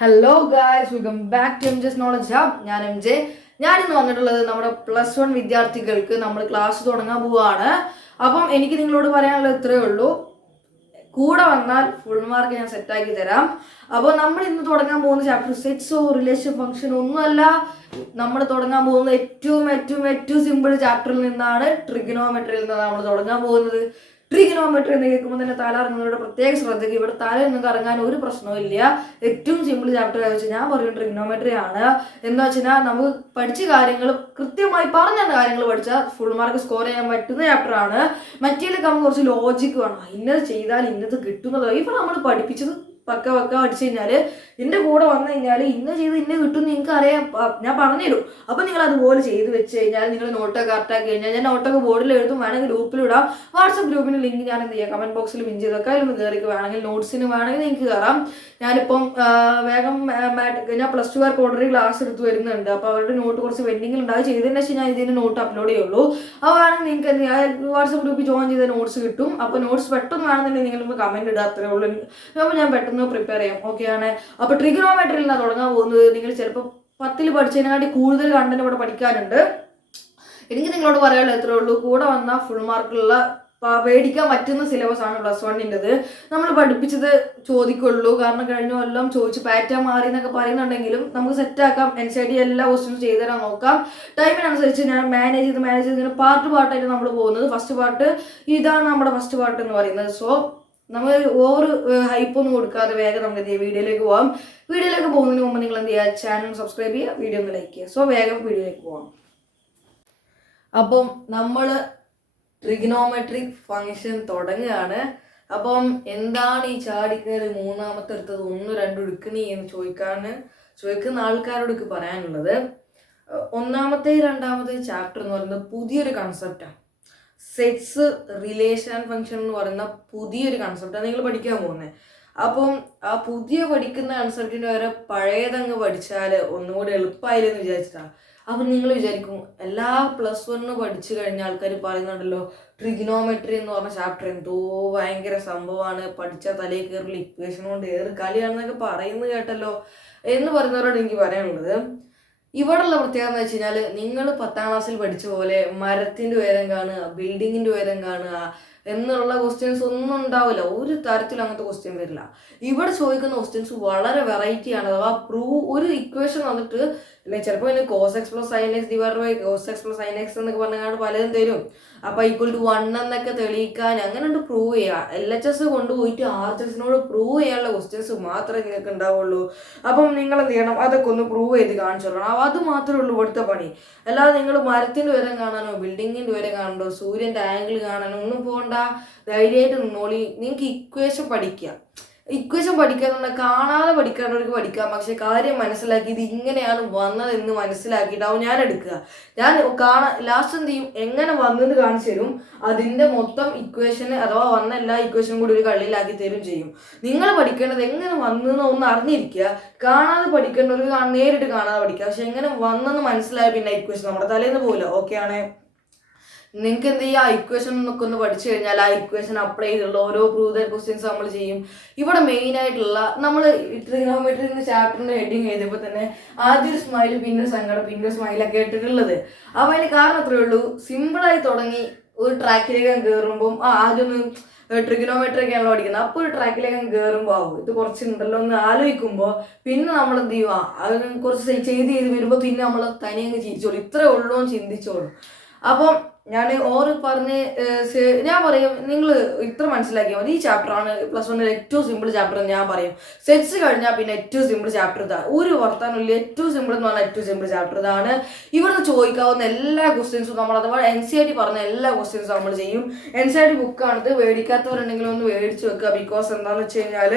Hello guys, welcome back to MJ's knowledge hub. ഞാൻ M J. ഞാനിന്ന് വന്നിട്ടുള്ളത് നമ്മുടെ +1 വിദ്യാർത്ഥികൾക്ക് നമ്മൾ ക്ലാസ് തുടങ്ങാൻ പോവുകയാണ്. അപ്പം എനിക്ക് നിങ്ങളോട് പറയാനുള്ളത് ഇത്രയേ ഉള്ളൂ, കൂടെ വന്നാൽ ഫുൾ മാർക്ക് ഞാൻ സെറ്റാക്കി തരാം. അപ്പോൾ നമ്മൾ ഇന്ന് തുടങ്ങാൻ പോകുന്ന ചാപ്റ്റർ സെറ്റ്സോ റിലേഷൻ ഫംഗ്ഷൻ ഒന്നുമല്ല. നമ്മൾ തുടങ്ങാൻ പോകുന്ന ഏറ്റവും സിമ്പിൾ ചാപ്റ്ററിൽ നിന്നാണ്, ട്രിഗണോമെട്രിയിൽ നിന്നാണ് നമ്മൾ തുടങ്ങാൻ പോകുന്നത്. ട്രിഗണോമെട്രി എന്ന് കേൾക്കുമ്പോൾ തന്നെ തല ഇറങ്ങുന്നവരുടെ പ്രത്യേക ശ്രദ്ധയ്ക്ക്, ഇവിടെ തല ഒന്നും കറങ്ങാൻ ഒരു പ്രശ്നവും ഇല്ല. ഏറ്റവും സിമ്പിൾ ചാപ്റ്റർ വെച്ചാൽ ഞാൻ പറയും ട്രിഗണോമെട്രി ആണ്. എന്താ വെച്ചാൽ നമുക്ക് പഠിച്ച കാര്യങ്ങൾ കൃത്യമായി പറഞ്ഞ കാര്യങ്ങൾ പഠിച്ചാൽ ഫുൾ മാർക്ക് സ്കോർ ചെയ്യാൻ പറ്റുന്ന ചാപ്റ്റർ ആണ്. മറ്റേലൊക്കെ നമുക്ക് കുറച്ച് ലോജിക്ക് വേണം, ഇന്നത് ചെയ്താൽ ഇന്നത് കിട്ടുന്നത്. ഇപ്പം നമ്മൾ പഠിപ്പിച്ചത് പക്ക പഠിച്ചു കഴിഞ്ഞാൽ, എൻ്റെ കൂടെ വന്നു കഴിഞ്ഞാൽ ഇന്ന ചെയ്ത് ഇന്ന കിട്ടും നിങ്ങൾക്ക് അറിയാം, ഞാൻ പറഞ്ഞുതരും. അപ്പം നിങ്ങൾ അതുപോലെ ചെയ്ത് വെച്ച് കഴിഞ്ഞാൽ, നിങ്ങൾ നോട്ടൊക്കെ കറക്റ്റാക്കി കഴിഞ്ഞാൽ, ഞാൻ നോട്ടൊക്കെ ബോർഡിൽ എഴുതും, വേണമെങ്കിൽ ഗ്രൂപ്പിലിടാം. വാട്സപ്പ് ഗ്രൂപ്പിൻ്റെ ലിങ്ക് ഞാൻ എന്ത് ചെയ്യാം, കമൻറ്റ് ബോക്സിൽ പിൻ ചെയ്തൊക്കെ അതിലൊന്ന് കയറിക്ക്, വേണമെങ്കിൽ നോട്ട്സിന് വേണമെങ്കിൽ നിങ്ങൾക്ക് കയറാം. ഞാനിപ്പം വേഗം ഞാൻ +2 ഓൾറെഡി ക്ലാസ് എടുത്ത് വരുന്നുണ്ട്. അപ്പോൾ അവരുടെ നോട്ട് കുറച്ച് പെൻഡിങ്ങിൽ ഉണ്ടായി, ചെയ്തതിന് ശേഷം ഞാൻ ഇതിൻ്റെ നോട്ട് അപ്ലോഡ് ചെയ്യുള്ളൂ. അപ്പോൾ വേണമെങ്കിൽ നിങ്ങൾക്ക് എന്ത് ചെയ്യാം, വാട്സപ്പ് ഗ്രൂപ്പിൽ ജോയിൻ ചെയ്ത നോട്ട്സ് കിട്ടും. അപ്പോൾ നോട്ട്സ് പെട്ടെന്ന് വേണമെന്നുണ്ടെങ്കിൽ നിങ്ങളിപ്പോൾ കമൻറ്റ് ഇടുക, അത്രേ ഉള്ളൂ. അപ്പോൾ ഞാൻ പെട്ടെന്ന് പ്രിപ്പയർ ചെയ്യാം. ഓക്കെ ആണ്. അപ്പോൾ ട്രിഗണോമെട്രിയിൽ നിന്നാണ് തുടങ്ങാൻ പോകുന്നത്. നിങ്ങൾ ചിലപ്പോൾ 10ൽ പഠിച്ചതിനെക്കാട്ടി കൂടുതൽ കണ്ടന്റ് ഇവിടെ പഠിക്കാനുണ്ട്. എനിക്ക് നിങ്ങളോട് പറയാനുള്ളത് എത്രയേ ഉള്ളൂ, കൂടെ വന്നാൽ ഫുൾ മാർക്കുള്ള പേടിക്കാൻ പറ്റുന്ന സിലബസ് ആണ് +1-ൻ്റെത്. നമ്മൾ പഠിപ്പിച്ചത് ചോദിക്കുള്ളൂ, കാരണം കഴിഞ്ഞ കൊല്ലം ചോദിച്ച് പാറ്റേൺ മാറി എന്നൊക്കെ പറയുന്നുണ്ടെങ്കിലും നമുക്ക് സെറ്റാക്കാം. NCERT എല്ലാ ക്വസ്റ്റ്യൻസും ചെയ്തു തരാൻ നോക്കാം. ടൈമിനനുസരിച്ച് ഞാൻ മാനേജ് ചെയ്ത് ഇങ്ങനെ പാർട്ടായിട്ട് നമ്മൾ പോകുന്നത്. ഫസ്റ്റ് പാർട്ട് ഇതാണ്, നമ്മുടെ ഫസ്റ്റ് പാർട്ട് എന്ന് പറയുന്നത്. സോ നമ്മൾ ഓവർ ഹൈപ്പൊന്നും കൊടുക്കാതെ വേഗം നമുക്ക് എന്ത് ചെയ്യുക, വീഡിയോയിലേക്ക് പോകാം. വീഡിയോയിലേക്ക് പോകുന്നതിന് മുമ്പ് നിങ്ങൾ എന്ത് ചെയ്യുക, ചാനൽ സബ്സ്ക്രൈബ് ചെയ്യുക, വീഡിയോ ഒന്ന് ലൈക്ക് ചെയ്യുക. സോ വേഗം വീഡിയോയിലേക്ക് പോകാം. അപ്പം നമ്മൾ ട്രിഗണോമെട്രിക് ഫംഗ്ഷൻ തുടങ്ങുകയാണ്. അപ്പം എന്താണ് ഈ ചാടിക്കയറി മൂന്നാമത്തെ എടുത്തത് 1, 2 എടുക്കണി എന്ന് ചോദിക്കുന്ന ആൾക്കാരോട് പറയാനുള്ളത്, ഒന്നാമത്തെ രണ്ടാമത്തെ ചാപ്റ്റർ എന്ന് പറയുന്നത് പുതിയൊരു കൺസെപ്റ്റാണ്. സെറ്റ്സ് റിലേഷൻ ഫംഗ്ഷൻ എന്ന് പറയുന്ന പുതിയൊരു കൺസെപ്റ്റാണ് നിങ്ങൾ പഠിക്കാൻ പോകുന്നത്. അപ്പം ആ പുതിയ പഠിക്കുന്ന കൺസെപ്റ്റിൻ്റെ വരെ പഴയതങ്ങ് പഠിച്ചാൽ ഒന്നുകൂടി എളുപ്പമായില്ലെന്ന് വിചാരിച്ചിട്ടാണ്. അപ്പം നിങ്ങൾ വിചാരിക്കും, എല്ലാ +1 പഠിച്ചു കഴിഞ്ഞ ആൾക്കാർ പറയുന്നുണ്ടല്ലോ, ട്രിഗണോമെട്രി എന്ന് പറഞ്ഞ ചാപ്റ്റർ എന്തോ ഭയങ്കര സംഭവമാണ്, പഠിച്ച തലയിൽ കയറില്ല, ഇക്വേഷൻ കൊണ്ട് ഏറെ കളിയാണെന്നൊക്കെ പറയുന്നത് കേട്ടല്ലോ എന്ന് പറയുന്നവരോട് എനിക്ക് പറയാനുള്ളത്, ഇവിടെയുള്ള പ്രത്യേകത എന്ന് വെച്ച് കഴിഞ്ഞാൽ, നിങ്ങൾ 10ാം ക്ലാസ്സിൽ പഠിച്ച പോലെ മരത്തിൻ്റെ ഉയരം കാണുക, ബിൽഡിങ്ങിൻ്റെ ഉയരം കാണുക എന്നുള്ള ക്വസ്റ്റ്യൻസ് ഒന്നും ഉണ്ടാവില്ല. ഒരു തരത്തിലും അങ്ങനത്തെ ക്വസ്റ്റ്യൻ വരില്ല. ഇവിടെ ചോദിക്കുന്ന ക്വസ്റ്റ്യൻസ് വളരെ വെറൈറ്റിയാണ്. അഥവാ ഒരു ഇക്വേഷൻ വന്നിട്ട്, അല്ലെങ്കിൽ ചിലപ്പോൾ ഇതിന് cos x + sin x / cos x + sin x എന്നൊക്കെ പറഞ്ഞാൽ പലതും തരും. അപ്പോൾ =1 എന്നൊക്കെ തെളിയിക്കാൻ അങ്ങനെ പ്രൂവ് ചെയ്യുക. LHS കൊണ്ടുപോയിട്ട് RHSനോട് പ്രൂവ് ചെയ്യാനുള്ള ക്വസ്റ്റ്യൻസ് മാത്രമേ നിങ്ങൾക്ക് ഉണ്ടാവുള്ളൂ. അപ്പം നിങ്ങൾ എന്ത് ചെയ്യണം, അതൊക്കെ ഒന്ന് പ്രൂവ് ചെയ്ത് കാണിച്ചു കൊടുക്കണം. അത് മാത്രമേ ഉള്ളൂ ഇവിടുത്തെ പണി. അല്ലാതെ നിങ്ങൾ മരത്തിൻ്റെ ഉയരം കാണാനോ ബിൽഡിങ്ങിൻ്റെ ഉയരം കാണാനോ സൂര്യൻ്റെ ആംഗിൾ കാണാനോ ഒന്നും പോകണ്ട. ധൈര്യമായിട്ട് നിന്നോളി. നിങ്ങൾക്ക് ഇക്വേഷൻ പഠിക്കുക. ഇക്വേഷൻ പഠിക്കാനുള്ള കാണാതെ പഠിക്കാനവർക്ക് പഠിക്കാം. പക്ഷെ കാര്യം മനസ്സിലാക്കി ഇത് ഇങ്ങനെയാണ് വന്നതെന്ന് മനസ്സിലാക്കിയിട്ടാവും ഞാൻ എടുക്കുക. ഞാൻ ലാസ്റ്റ് എന്ത് ചെയ്യും, എങ്ങനെ വന്നെന്ന് കാണിച്ചു തരും. അതിൻ്റെ മൊത്തം ഇക്വേഷന് അഥവാ വന്ന എല്ലാ ഇക്വേഷനും കൂടി ഒരു കള്ളിയിലാക്കി തരും ചെയ്യും. നിങ്ങൾ പഠിക്കേണ്ടത് എങ്ങനെ വന്നെന്ന് ഒന്ന് അറിഞ്ഞിരിക്കുക. കാണാതെ പഠിക്കേണ്ടവർക്ക് നേരിട്ട് കാണാതെ പഠിക്കുക. പക്ഷെ എങ്ങനെ വന്നെന്ന് മനസ്സിലായ പിന്നെ ഇക്വേഷൻ നമ്മുടെ തലേന്ന് പോകില്ല. ഓക്കെ ആണ്. നിങ്ങൾക്ക് എന്ത് ചെയ്യുക, ആ ഇക്വേഷൻ എന്നൊക്കെ ഒന്ന് പഠിച്ചു കഴിഞ്ഞാൽ ആ ഇക്വേഷൻ അപ്ലൈ ചെയ്തുള്ള ഓരോ പ്രൂവ് ക്വസ്റ്റ്യൻസ് നമ്മൾ ചെയ്യും. ഇവിടെ മെയിനായിട്ടുള്ള നമ്മൾ ട്രിഗണോമെട്രി ചാപ്റ്ററിൻ്റെ ഹെഡിങ് എഴുതിയപ്പോൾ തന്നെ ആദ്യം ഒരു സ്മൈൽ, പിന്നെ സങ്കടം, പിന്നെ സ്മൈലൊക്കെ ഇട്ടിട്ടുള്ളത്. അപ്പോൾ അതിന് കാരണം അത്രയേ ഉള്ളൂ, സിമ്പിളായി തുടങ്ങി ഒരു ട്രാക്കിലേക്ക് കയറുമ്പം ആദ്യം ഒന്ന് ട്രിഗണോമെട്രി ഒക്കെയാണല്ലോ പഠിക്കുന്നത്. അപ്പോൾ ഒരു ട്രാക്കിലേക്ക് കയറുമ്പോൾ ഇത് കുറച്ചുണ്ടല്ലോ എന്ന് ആലോചിക്കുമ്പോൾ പിന്നെ നമ്മൾ എന്ത് ചെയ്യുക, അത് കുറച്ച് ചെയ്ത് വരുമ്പോൾ പിന്നെ നമ്മൾ തനിയങ്ങ് ചിരിച്ചോളൂ, ഇത്രേ ഉള്ളൂ എന്ന് ചിന്തിച്ചോളൂ. അപ്പം ഞാൻ പറഞ്ഞ് ഞാൻ പറയും, നിങ്ങൾ ഇത്ര മനസ്സിലാക്കിയാൽ മതി. ഈ ചാപ്റ്ററാണ് +1 ഏറ്റവും സിമ്പിൾ ചാപ്റ്റർ എന്ന് ഞാൻ പറയും. സെറ്റ്സ് കഴിഞ്ഞാൽ പിന്നെ ഏറ്റവും സിമ്പിൾ ചാപ്റ്റർ ഇതാണ്. ഒരു വർത്താനില്ല, ഏറ്റവും സിമ്പിൾ എന്ന് പറഞ്ഞാൽ ഏറ്റവും സിമ്പിൾ ചാപ്റ്റർ ഇതാണ്. ഇവിടുന്ന് ചോദിക്കാവുന്ന എല്ലാ ക്വസ്റ്റ്യൻസും നമ്മൾ, അഥവാ NCERT പറഞ്ഞ എല്ലാ ക്വസ്റ്റ്യൻസും നമ്മൾ ചെയ്യും. NCERT ബുക്കാണിത്, മേടിക്കാത്തവരുണ്ടെങ്കിലും ഒന്ന് മേടിച്ച് വെക്കുക. ബിക്കോസ് എന്താണെന്ന് വെച്ച് കഴിഞ്ഞാൽ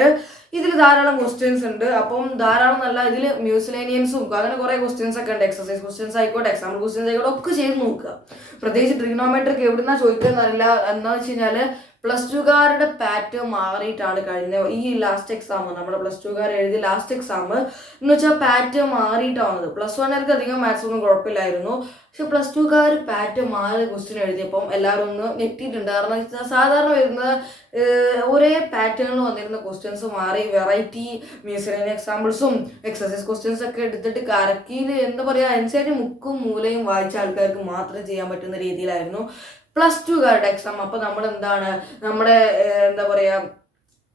ഇതിൽ ധാരാളം ക്വസ്റ്റ്യൻസ് ഉണ്ട്. അപ്പം ധാരാളം നല്ല ഇതിൽ മ്യൂസിലേനിയൻസും അങ്ങനെ കുറേ ക്വസ്റ്റ്യൻസ് ഒക്കെ ഉണ്ട്. എക്സസൈസ് ക്വസ്റ്റ്യൻസ് ആയിക്കോട്ടെ, എക്സാമ്പിൾ ക്വസ്റ്റ്യൻസ് ആയിക്കോട്ടെ, ഒക്കെ ചെയ്ത് നോക്കുക. പ്രത്യേകിച്ച് ട്രിഗണോമെട്രിക്ക് എവിടുന്നാ ചോദിക്കുക എന്നറിയില്ല. എന്താണെന്ന് വെച്ച് കഴിഞ്ഞാൽ +2കാരുടെ പാറ്റേൺ മാറിയിട്ടാണ് കഴിഞ്ഞ ഈ ലാസ്റ്റ് എക്സാം, നമ്മുടെ +2കാർ എഴുതിയ ലാസ്റ്റ് എക്സാം എന്ന് വെച്ചാൽ പാറ്റേൺ മാറിയിട്ടാണ്. +1കാർക്ക് അധികം മാത്സ് ഒന്നും കുഴപ്പമില്ലായിരുന്നു. പക്ഷെ +2കാർ പാറ്റേൺ മാറി ക്വസ്റ്റ്യൻ എഴുതിയപ്പം എല്ലാവരും ഒന്ന് ഞെട്ടിയിട്ടുണ്ട്. കാരണം സാധാരണ വരുന്ന ഒരേ പാറ്റേണിൽ വന്നിരുന്ന ക്വസ്റ്റ്യൻസ് മാറി വെറൈറ്റി മ്യൂസിയം എക്സാമ്പിൾസും എക്സസൈസ് ക്വസ്റ്റ്യൻസ് ഒക്കെ എടുത്തിട്ട് കറക്കിയിൽ എന്താ പറയുക, അനുസരിച്ച് മുക്കും മൂലയും വായിച്ച ആൾക്കാർക്ക് മാത്രം ചെയ്യാൻ പറ്റുന്ന രീതിയിലായിരുന്നു +2കാരുടെ എക്സാം. അപ്പോൾ നമ്മൾ എന്താണ് നമ്മുടെ എന്താ പറയുക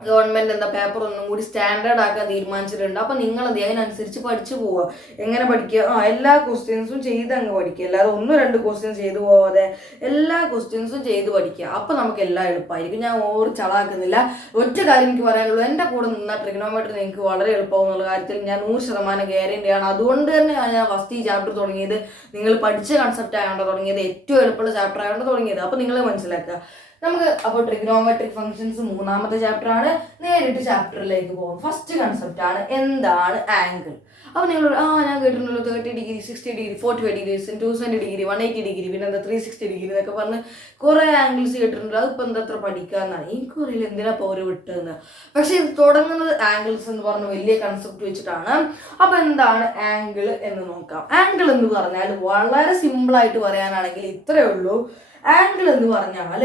ഗവൺമെന്റ് പേപ്പർ ഒന്നും കൂടി സ്റ്റാൻഡേർഡ് ആക്കാൻ തീരുമാനിച്ചിട്ടുണ്ട്. അപ്പൊ നിങ്ങൾ എന്ത് അതിനനുസരിച്ച് പഠിച്ചു പോവുക. എങ്ങനെ പഠിക്കുക? എല്ലാ ക്വസ്റ്റ്യൻസും ചെയ്ത് അങ്ങ് പഠിക്കുക. അല്ലാതെ 1-2 ക്വസ്റ്റ്യൻസ് ചെയ്തു പോവാതെ എല്ലാ ക്വസ്റ്റ്യൻസും ചെയ്ത് പഠിക്കുക. അപ്പൊ നമുക്ക് എല്ലാം എളുപ്പമായിരിക്കും. ഞാൻ ഓവർ ചളാക്കുന്നില്ല. ഒറ്റ കാര്യം എനിക്ക് പറയാനുള്ളൂ, എൻ്റെ കൂടെ നിന്ന ട്രിഗണോമെട്രി നിങ്ങൾക്ക് വളരെ എളുപ്പമാവും എന്നുള്ള കാര്യത്തിൽ ഞാൻ 100% ഗ്യാരണ്ടിയാണ്. അതുകൊണ്ട് തന്നെയാണ് ഞാൻ ഫസ്റ്റ് ഈ ചാപ്റ്റർ തുടങ്ങിയത്. നിങ്ങൾ പഠിച്ച കൺസെപ്റ്റ് ആയതുകൊണ്ട് തുടങ്ങിയത്, ഏറ്റവും എളുപ്പമുള്ള ചാപ്റ്റർ ആയതുകൊണ്ട് തുടങ്ങിയത്. അപ്പൊ നിങ്ങൾ മനസ്സിലാക്കുക. നമുക്ക് അപ്പോൾ ട്രിഗണോമെട്രിക് ഫംഗ്ഷൻസ് 3ാമത്തെ ചാപ്റ്റർ ആണ്. നേരിട്ട് ചാപ്റ്ററിലേക്ക് പോകും. ഫസ്റ്റ് കൺസെപ്റ്റ് ആണ് എന്താണ് ആംഗിൾ. അപ്പോൾ നിങ്ങൾ ഞാൻ കേട്ടിട്ടുണ്ടല്ലോ 30 degree, 60 degree, 45 degree, 270 degree, 180 degree, പിന്നെ എന്താ 360 ഡിഗ്രി എന്നൊക്കെ പറഞ്ഞ് കുറേ ആംഗിൾസ് കേട്ടിട്ടുണ്ട്. അതിപ്പോൾ എന്താ അത്ര പഠിക്കാമെന്നാണ് എനിക്ക് അറിയില്ല, എന്തിനാ പോര് വിട്ടതെന്ന്. പക്ഷെ ഇത് തുടങ്ങുന്നത് ആംഗിൾസ് എന്ന് പറഞ്ഞ വലിയ കൺസെപ്റ്റ് വെച്ചിട്ടാണ്. അപ്പോൾ എന്താണ് ആംഗിൾ എന്ന് നോക്കാം. ആംഗിൾ എന്ന് പറഞ്ഞാൽ വളരെ സിമ്പിളായിട്ട് പറയാനാണെങ്കിൽ ഇത്രയേ ഉള്ളൂ. ആംഗിൾ എന്ന് പറഞ്ഞാൽ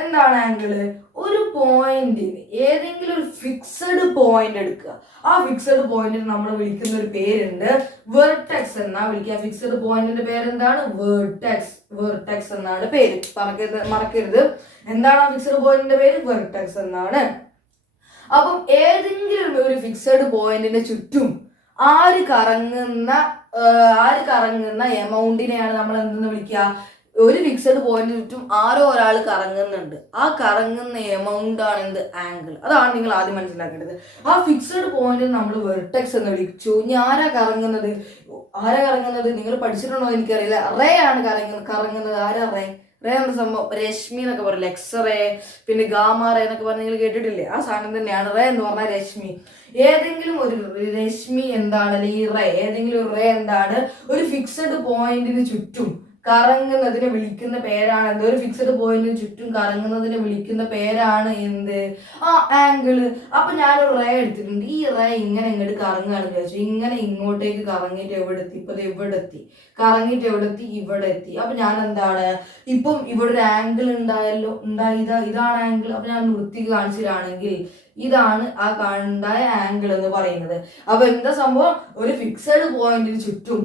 എന്താണ് ആംഗിള്? ഒരു പോയിന്റിന് ഏതെങ്കിലും ഒരു ഫിക്സഡ് പോയിന്റ് എടുക്കുക. ആ ഫിക്സഡ് പോയിന്റിന് നമ്മൾ വിളിക്കുന്ന ഒരു പേരുണ്ട്, വെർട്ടെക്സ് എന്നാ വിളിക്കുക. ഫിക്സഡ് പോയിന്റിന്റെ പേരെന്താണ്? വെർട്ടെക്സ് എന്നാണ് പേര്. മറക്കരുത്. എന്താണ് ആ ഫിക്സഡ് പോയിന്റിന്റെ പേര്? വെർട്ടെക്സ് എന്നാണ്. അപ്പം ഏതെങ്കിലും ഒരു ഫിക്സഡ് പോയിന്റിന് ചുറ്റും ആര് കറങ്ങുന്ന എമൗണ്ടിനെയാണ് നമ്മൾ എന്തെന്ന് വിളിക്കുക? ഒരു ഫിക്സഡ് പോയിന്റിന് ചുറ്റും ആരോ ഒരാൾ കറങ്ങുന്നുണ്ട്. ആ കറങ്ങുന്ന എമൗണ്ട് ആണ് എന്ത്? ആംഗിൾ. അതാണ് നിങ്ങൾ ആദ്യം മനസ്സിലാക്കേണ്ടത്. ആ ഫിക്സഡ് പോയിന്റ് നമ്മൾ വെർട്ടെക്സ് എന്ന് വിളിച്ചു. ഇനി ആരാ കറങ്ങുന്നത്? നിങ്ങൾ പഠിച്ചിട്ടുണ്ടോ എനിക്കറിയില്ല. റേ ആണ് കറങ്ങുന്നത്. ആരാ റേ? റേ എന്ന സംഭവം രശ്മി എന്നൊക്കെ പറയില്ല, എക്സ്റേ, പിന്നെ ഗാമ റേ എന്നൊക്കെ പറഞ്ഞ് നിങ്ങൾ കേട്ടിട്ടില്ലേ? ആ സാധനം തന്നെയാണ് റേ എന്ന് പറഞ്ഞാൽ രശ്മി. ഏതെങ്കിലും ഒരു രശ്മി എന്താണ്, അല്ലെങ്കിൽ ഈ റേ, ഏതെങ്കിലും ഒരു റേ എന്താണ് ഒരു ഫിക്സഡ് പോയിന്റിന് ചുറ്റും കറങ്ങുന്നതിനെ വിളിക്കുന്ന പേരാണ് എന്ത്? ഒരു ഫിക്സഡ് പോയിന്റിന് ചുറ്റും കറങ്ങുന്നതിനെ വിളിക്കുന്ന പേരാണ് എന്ത്? ആ ആംഗിള്. അപ്പൊ ഞാനൊരു റേ എടുത്തിട്ടുണ്ട്. ഈ റേ ഇങ്ങനെ ഇങ്ങോട്ട് കറങ്ങുകയാണെന്ന് വിചാരിച്ചു. ഇങ്ങനെ ഇങ്ങോട്ടേക്ക് കറങ്ങിയിട്ട് എവിടെ എത്തി? ഇപ്പൊ ഇവിടെ എത്തി. കറങ്ങിയിട്ട് എവിടെ എത്തി? ഇവിടെ എത്തി. അപ്പൊ ഞാൻ എന്താണ്, ഇപ്പം ഇവിടെ ഒരു ആംഗിൾ ഉണ്ടായല്ലോ, ഇതാണ് ആംഗിൾ. അപ്പൊ ഞാൻ വൃത്തിക്ക് കാണിച്ചിട്ടാണെങ്കിൽ ഇതാണ് ആ ഉണ്ടായ ആംഗിൾ എന്ന് പറയുന്നത്. അപ്പൊ എന്താ സംഭവം? ഒരു ഫിക്സഡ് പോയിന്റിന് ചുറ്റും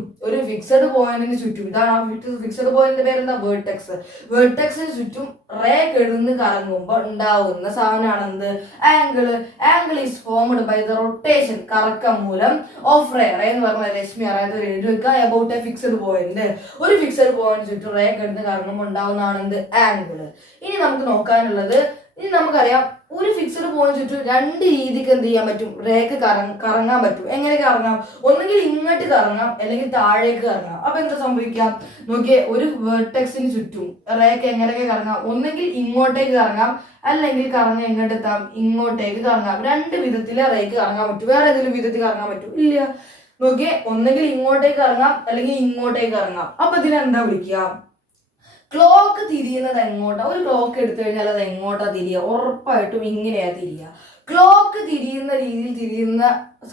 ഇതാണ് ആ ഫിക്സഡ് പോയിന്റിന്റെ പേരെന്താ? വെർട്ടെക്സ്. വെർട്ടെക്സിന് ചുറ്റും റേ കിടന്ന് കറങ്ങുമ്പോൾ ഉണ്ടാവുന്ന സാധനമാണ് എന്ത്? Angle. Angle is formed by the rotation, കറക്കം മൂലം, ഓഫ് റേ. റേ എന്ന് പറഞ്ഞ രശ്മി, അതായത് എഴുതി വെക്കുക, അബൌട്ട് എ ഫിക്സഡ് പോയിന്റ്. ഒരു ഫിക്സഡ് പോയിന്റ് ചുറ്റും റേ കിടന്ന് കറങ്ങുമ്പോൾ ഉണ്ടാവുന്നതാണ് എന്ത്? ആംഗിള്. ഇനി നമുക്ക് നോക്കാനുള്ളത്, ഇനി നമുക്കറിയാം ഒരു ഫിക്സഡ് പോയിന്റ് ചുറ്റും 2 രീതിക്ക് എന്ത് ചെയ്യാൻ പറ്റും? റേക്ക് കറങ്ങാൻ പറ്റും. എങ്ങനെ കറങ്ങാം? ഒന്നുകിൽ ഇങ്ങോട്ട് കറങ്ങാം, അല്ലെങ്കിൽ താഴേക്ക് കറങ്ങാം. അപ്പൊ എന്താ സംഭവിക്കാം? നോക്കിയേ, ഒരു വെർട്ടെക്സിന് ചുറ്റും റേക്ക് എങ്ങനെയൊക്കെ കറങ്ങാം? ഒന്നുകിൽ ഇങ്ങോട്ടേക്ക് കറങ്ങാം, അല്ലെങ്കിൽ കറങ്ങാൻ എങ്ങോട്ടെത്താം? ഇങ്ങോട്ടേക്ക് കറങ്ങാം. 2 വിധത്തില് റേക്ക് കറങ്ങാൻ പറ്റും. വേറെ ഏതെങ്കിലും വിധത്തിൽ കറങ്ങാൻ പറ്റും? ഇല്ല. നോക്കിയേ, ഒന്നുകിൽ ഇങ്ങോട്ടേക്ക് കറങ്ങാം, അല്ലെങ്കിൽ ഇങ്ങോട്ടേക്ക് കറങ്ങാം. അപ്പൊ ഇതിനെന്താ വിളിക്കുക? ക്ലോക്ക് തിരിയുന്നത് എങ്ങോട്ടാ? ഒരു ക്ലോക്ക് എടുത്തു കഴിഞ്ഞാൽ അത് എങ്ങോട്ടാ തിരിയുക? ഉറപ്പായിട്ടും ഇങ്ങനെയാ തിരിയുക. ക്ലോക്ക് തിരിയുന്ന രീതിയിൽ തിരിയുന്ന